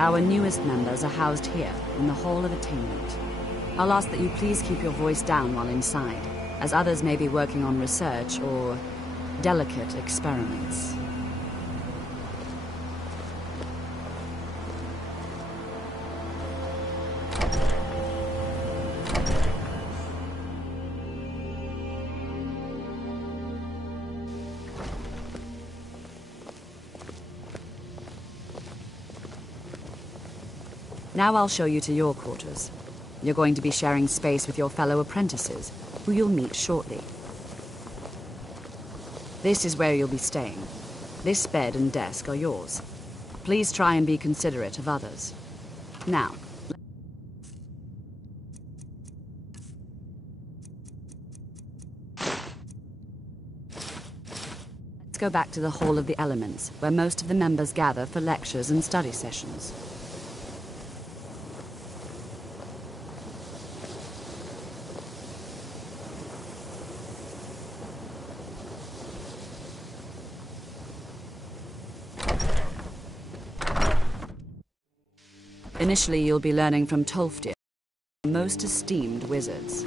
Our newest members are housed here, in the Hall of Attainment. I'll ask that you please keep your voice down while inside, as others may be working on research or delicate experiments. Now I'll show you to your quarters. You're going to be sharing space with your fellow apprentices, who you'll meet shortly. This is where you'll be staying. This bed and desk are yours. Please try and be considerate of others. Now, let's go back to the Hall of the Elements, where most of the members gather for lectures and study sessions. Initially, you'll be learning from Tolfdir, most esteemed wizards.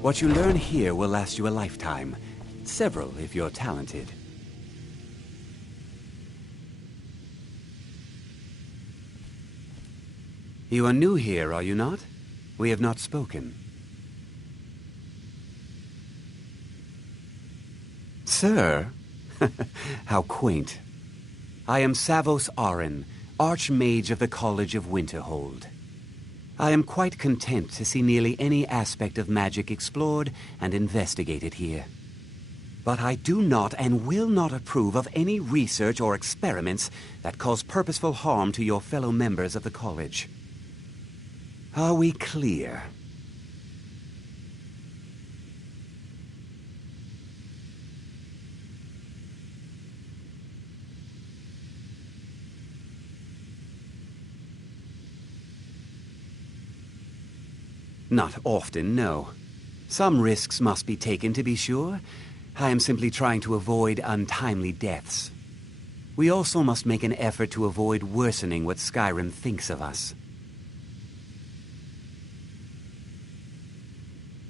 What you learn here will last you a lifetime. Several, if you're talented. You are new here, are you not? We have not spoken. Sir? How quaint. I am Savos Arin, Archmage of the College of Winterhold. I am quite content to see nearly any aspect of magic explored and investigated here. But I do not and will not approve of any research or experiments that cause purposeful harm to your fellow members of the college. Are we clear? Not often, no. Some risks must be taken, to be sure. I am simply trying to avoid untimely deaths. We also must make an effort to avoid worsening what Skyrim thinks of us.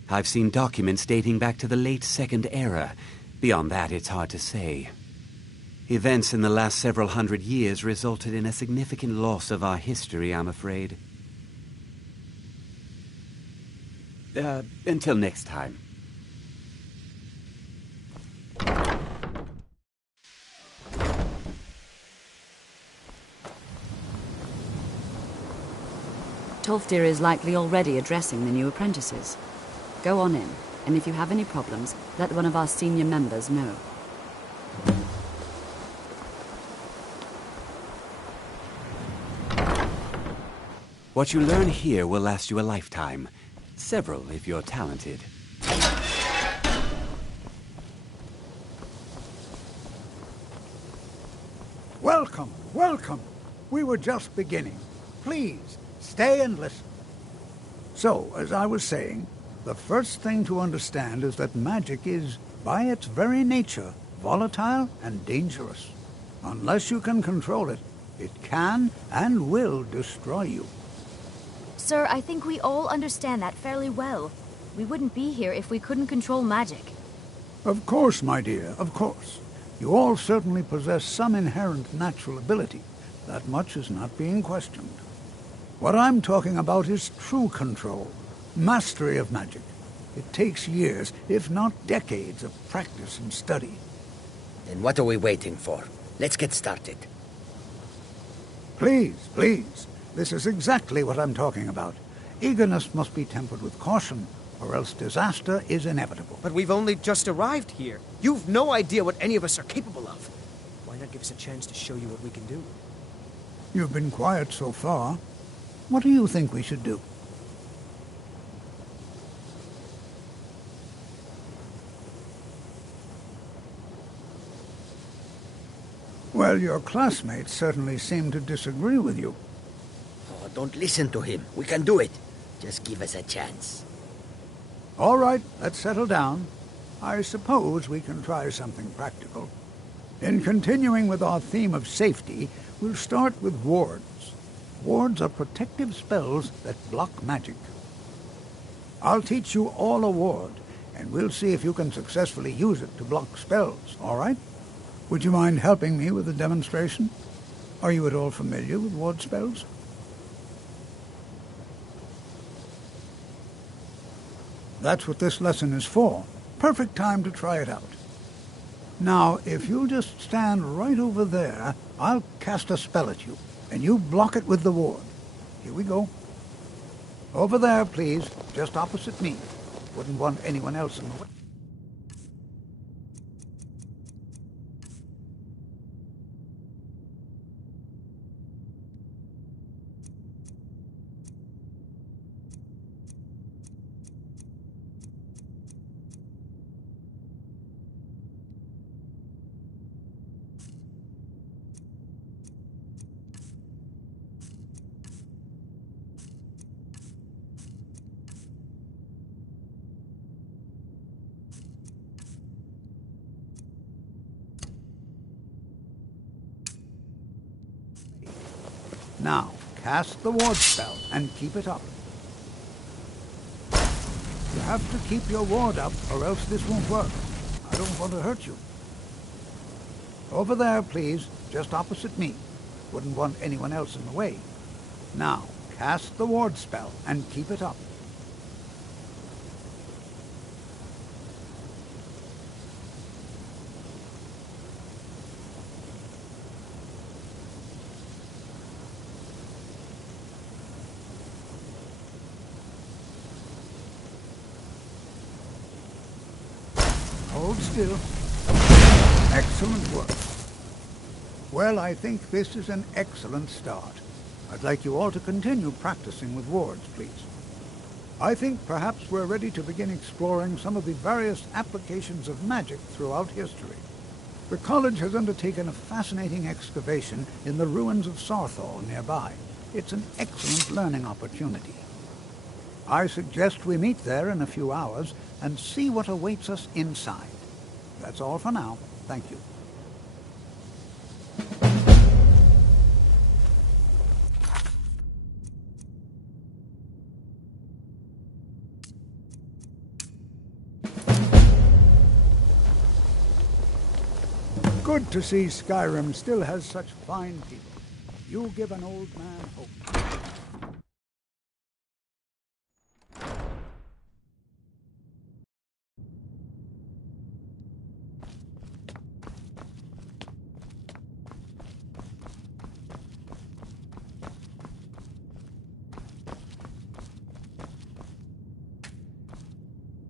I've seen documents dating back to the late Second Era. Beyond that, it's hard to say. Events in the last several hundred years resulted in a significant loss of our history, I'm afraid. Until next time. Tolfdir is likely already addressing the new apprentices. Go on in, and if you have any problems, let one of our senior members know. What you learn here will last you a lifetime. Several, if you're talented. Welcome, welcome. We were just beginning. Please, stay and listen. So, as I was saying, the first thing to understand is that magic is, by its very nature, volatile and dangerous. Unless you can control it, it can and will destroy you. Sir, I think we all understand that fairly well. We wouldn't be here if we couldn't control magic. Of course, my dear, of course. You all certainly possess some inherent natural ability. That much is not being questioned. What I'm talking about is true control, mastery of magic. It takes years, if not decades, of practice and study. Then what are we waiting for? Let's get started. Please, please. This is exactly what I'm talking about. Eagerness must be tempered with caution, or else disaster is inevitable. But we've only just arrived here. You've no idea what any of us are capable of. Why not give us a chance to show you what we can do? You've been quiet so far. What do you think we should do? Well, your classmates certainly seem to disagree with you. Oh, don't listen to him. We can do it. Just give us a chance. All right, let's settle down. I suppose we can try something practical. In continuing with our theme of safety, we'll start with wards. Wards are protective spells that block magic. I'll teach you all a ward, and we'll see if you can successfully use it to block spells, all right? Would you mind helping me with the demonstration? Are you at all familiar with ward spells? That's what this lesson is for. Perfect time to try it out. Now, if you'll just stand right over there, I'll cast a spell at you, and you block it with the ward. Here we go. Over there, please, just opposite me. Wouldn't want anyone else in the way. Now, cast the ward spell and keep it up. You have to keep your ward up or else this won't work. I don't want to hurt you. Over there, please, just opposite me. Wouldn't want anyone else in the way. Now, cast the ward spell and keep it up. Hold still. Excellent work. Well, I think this is an excellent start. I'd like you all to continue practicing with wards, please. I think perhaps we're ready to begin exploring some of the various applications of magic throughout history. The college has undertaken a fascinating excavation in the ruins of Sarthal nearby. It's an excellent learning opportunity. I suggest we meet there in a few hours and see what awaits us inside. That's all for now. Thank you. good to see Skyrim still has such fine people. You give an old man hope.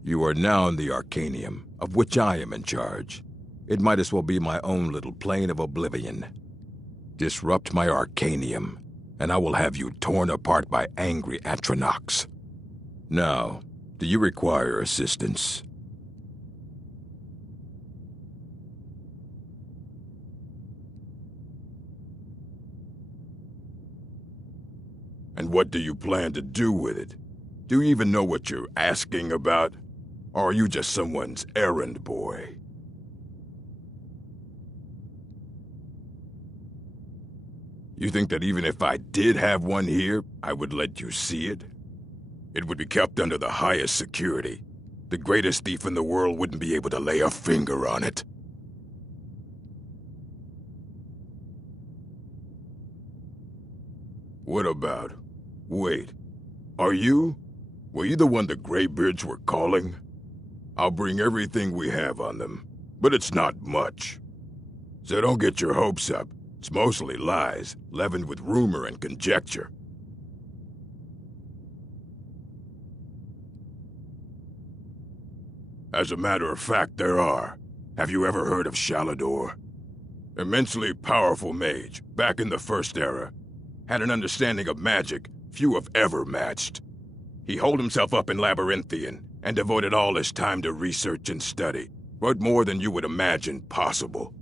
You are now in the Arcanium, of which I am in charge. It might as well be my own little plane of oblivion. Disrupt my Arcanium, and I will have you torn apart by angry Atronachs. Now, do you require assistance? And what do you plan to do with it? Do you even know what you're asking about? Or are you just someone's errand boy? You think that even if I did have one here, I would let you see it? It would be kept under the highest security. The greatest thief in the world wouldn't be able to lay a finger on it. What about? Wait, are you? Were you the one the Greybeards were calling? I'll bring everything we have on them, but it's not much. So don't get your hopes up. It's mostly lies, leavened with rumor and conjecture. As a matter of fact, there are. Have you ever heard of Shalador? Immensely powerful mage, back in the First Era. Had an understanding of magic few have ever matched. He holed himself up in Labyrinthian and devoted all his time to research and study, but more than you would imagine possible.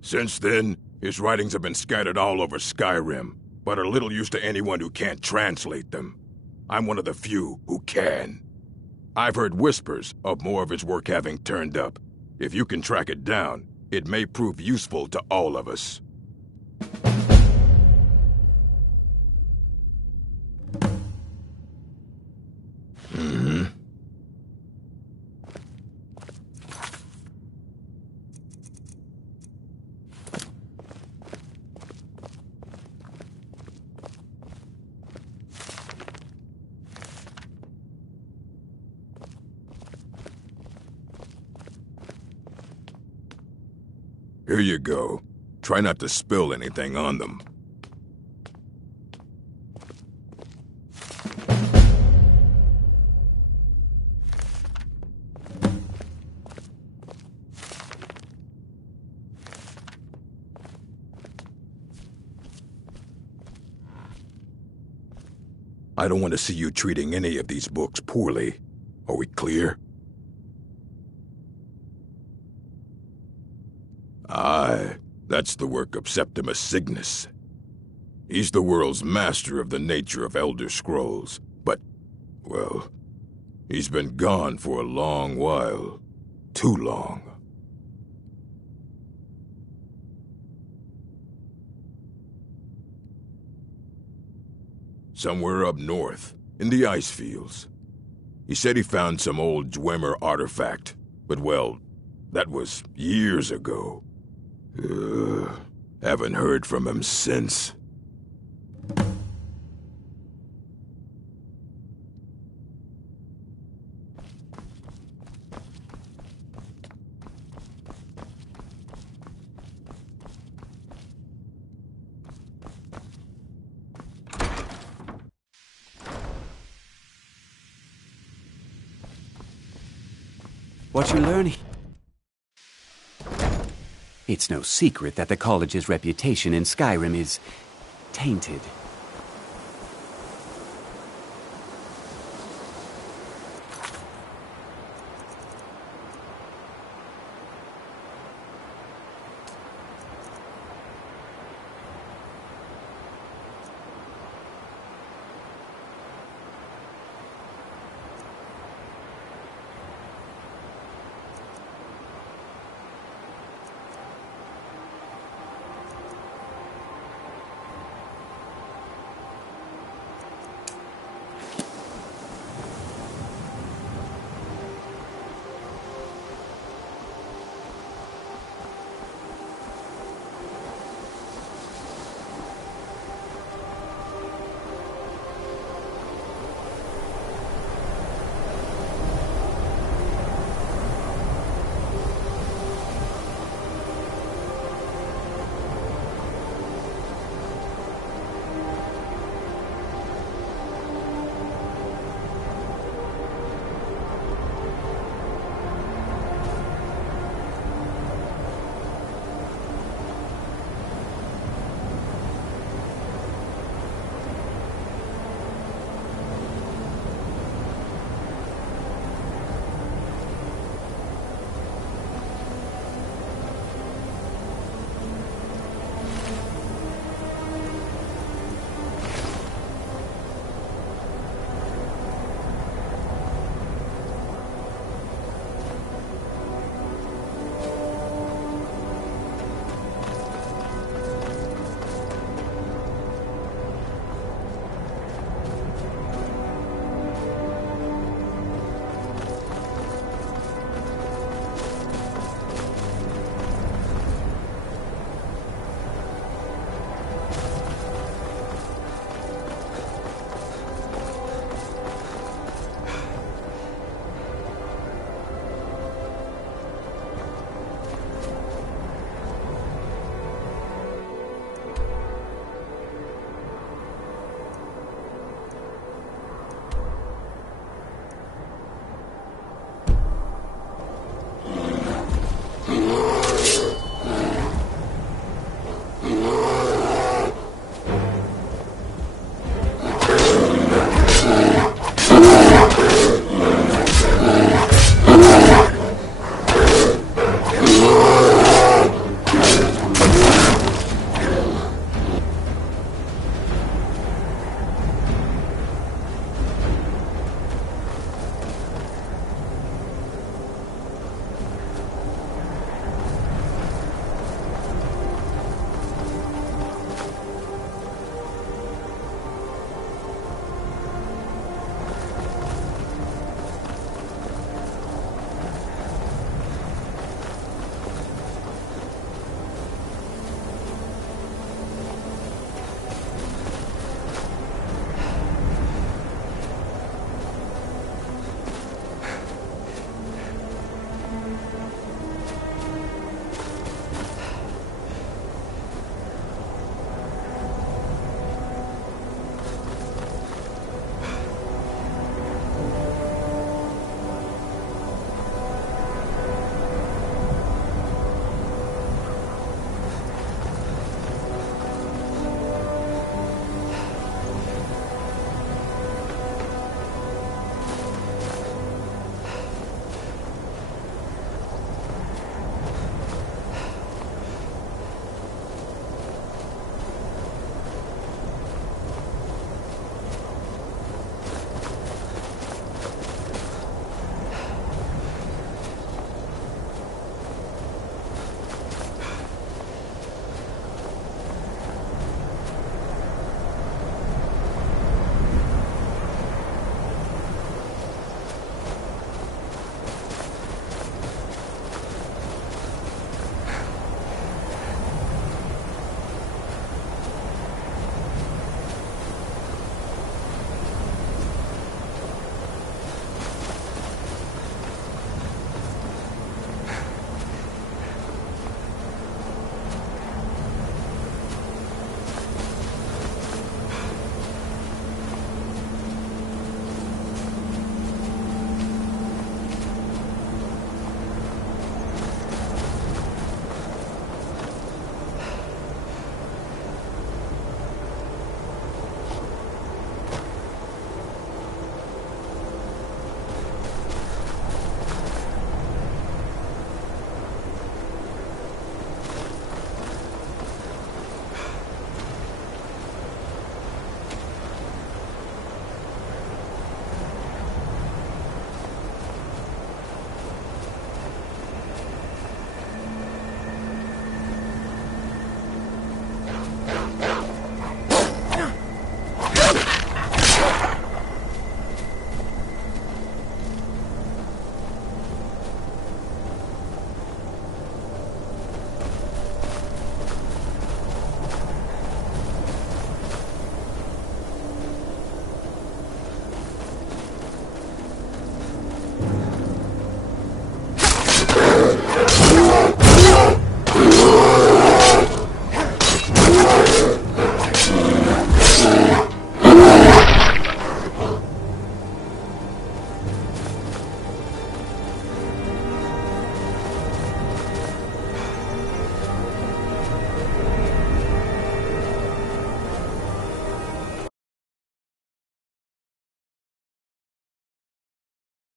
Since then, his writings have been scattered all over Skyrim, but are little use to anyone who can't translate them. I'm one of the few who can. I've heard whispers of more of his work having turned up. If you can track it down, it may prove useful to all of us. Here you go. Try not to spill anything on them. I don't want to see you treating any of these books poorly. Are we clear? Aye, that's the work of Septimus Cygnus. He's the world's master of the nature of Elder Scrolls, but, well, he's been gone for a long while. Too long. Somewhere up north, in the ice fields. He said he found some old Dwemer artifact, but well, that was years ago. Haven't heard from him since. What you learn? It's no secret that the college's reputation in Skyrim is tainted.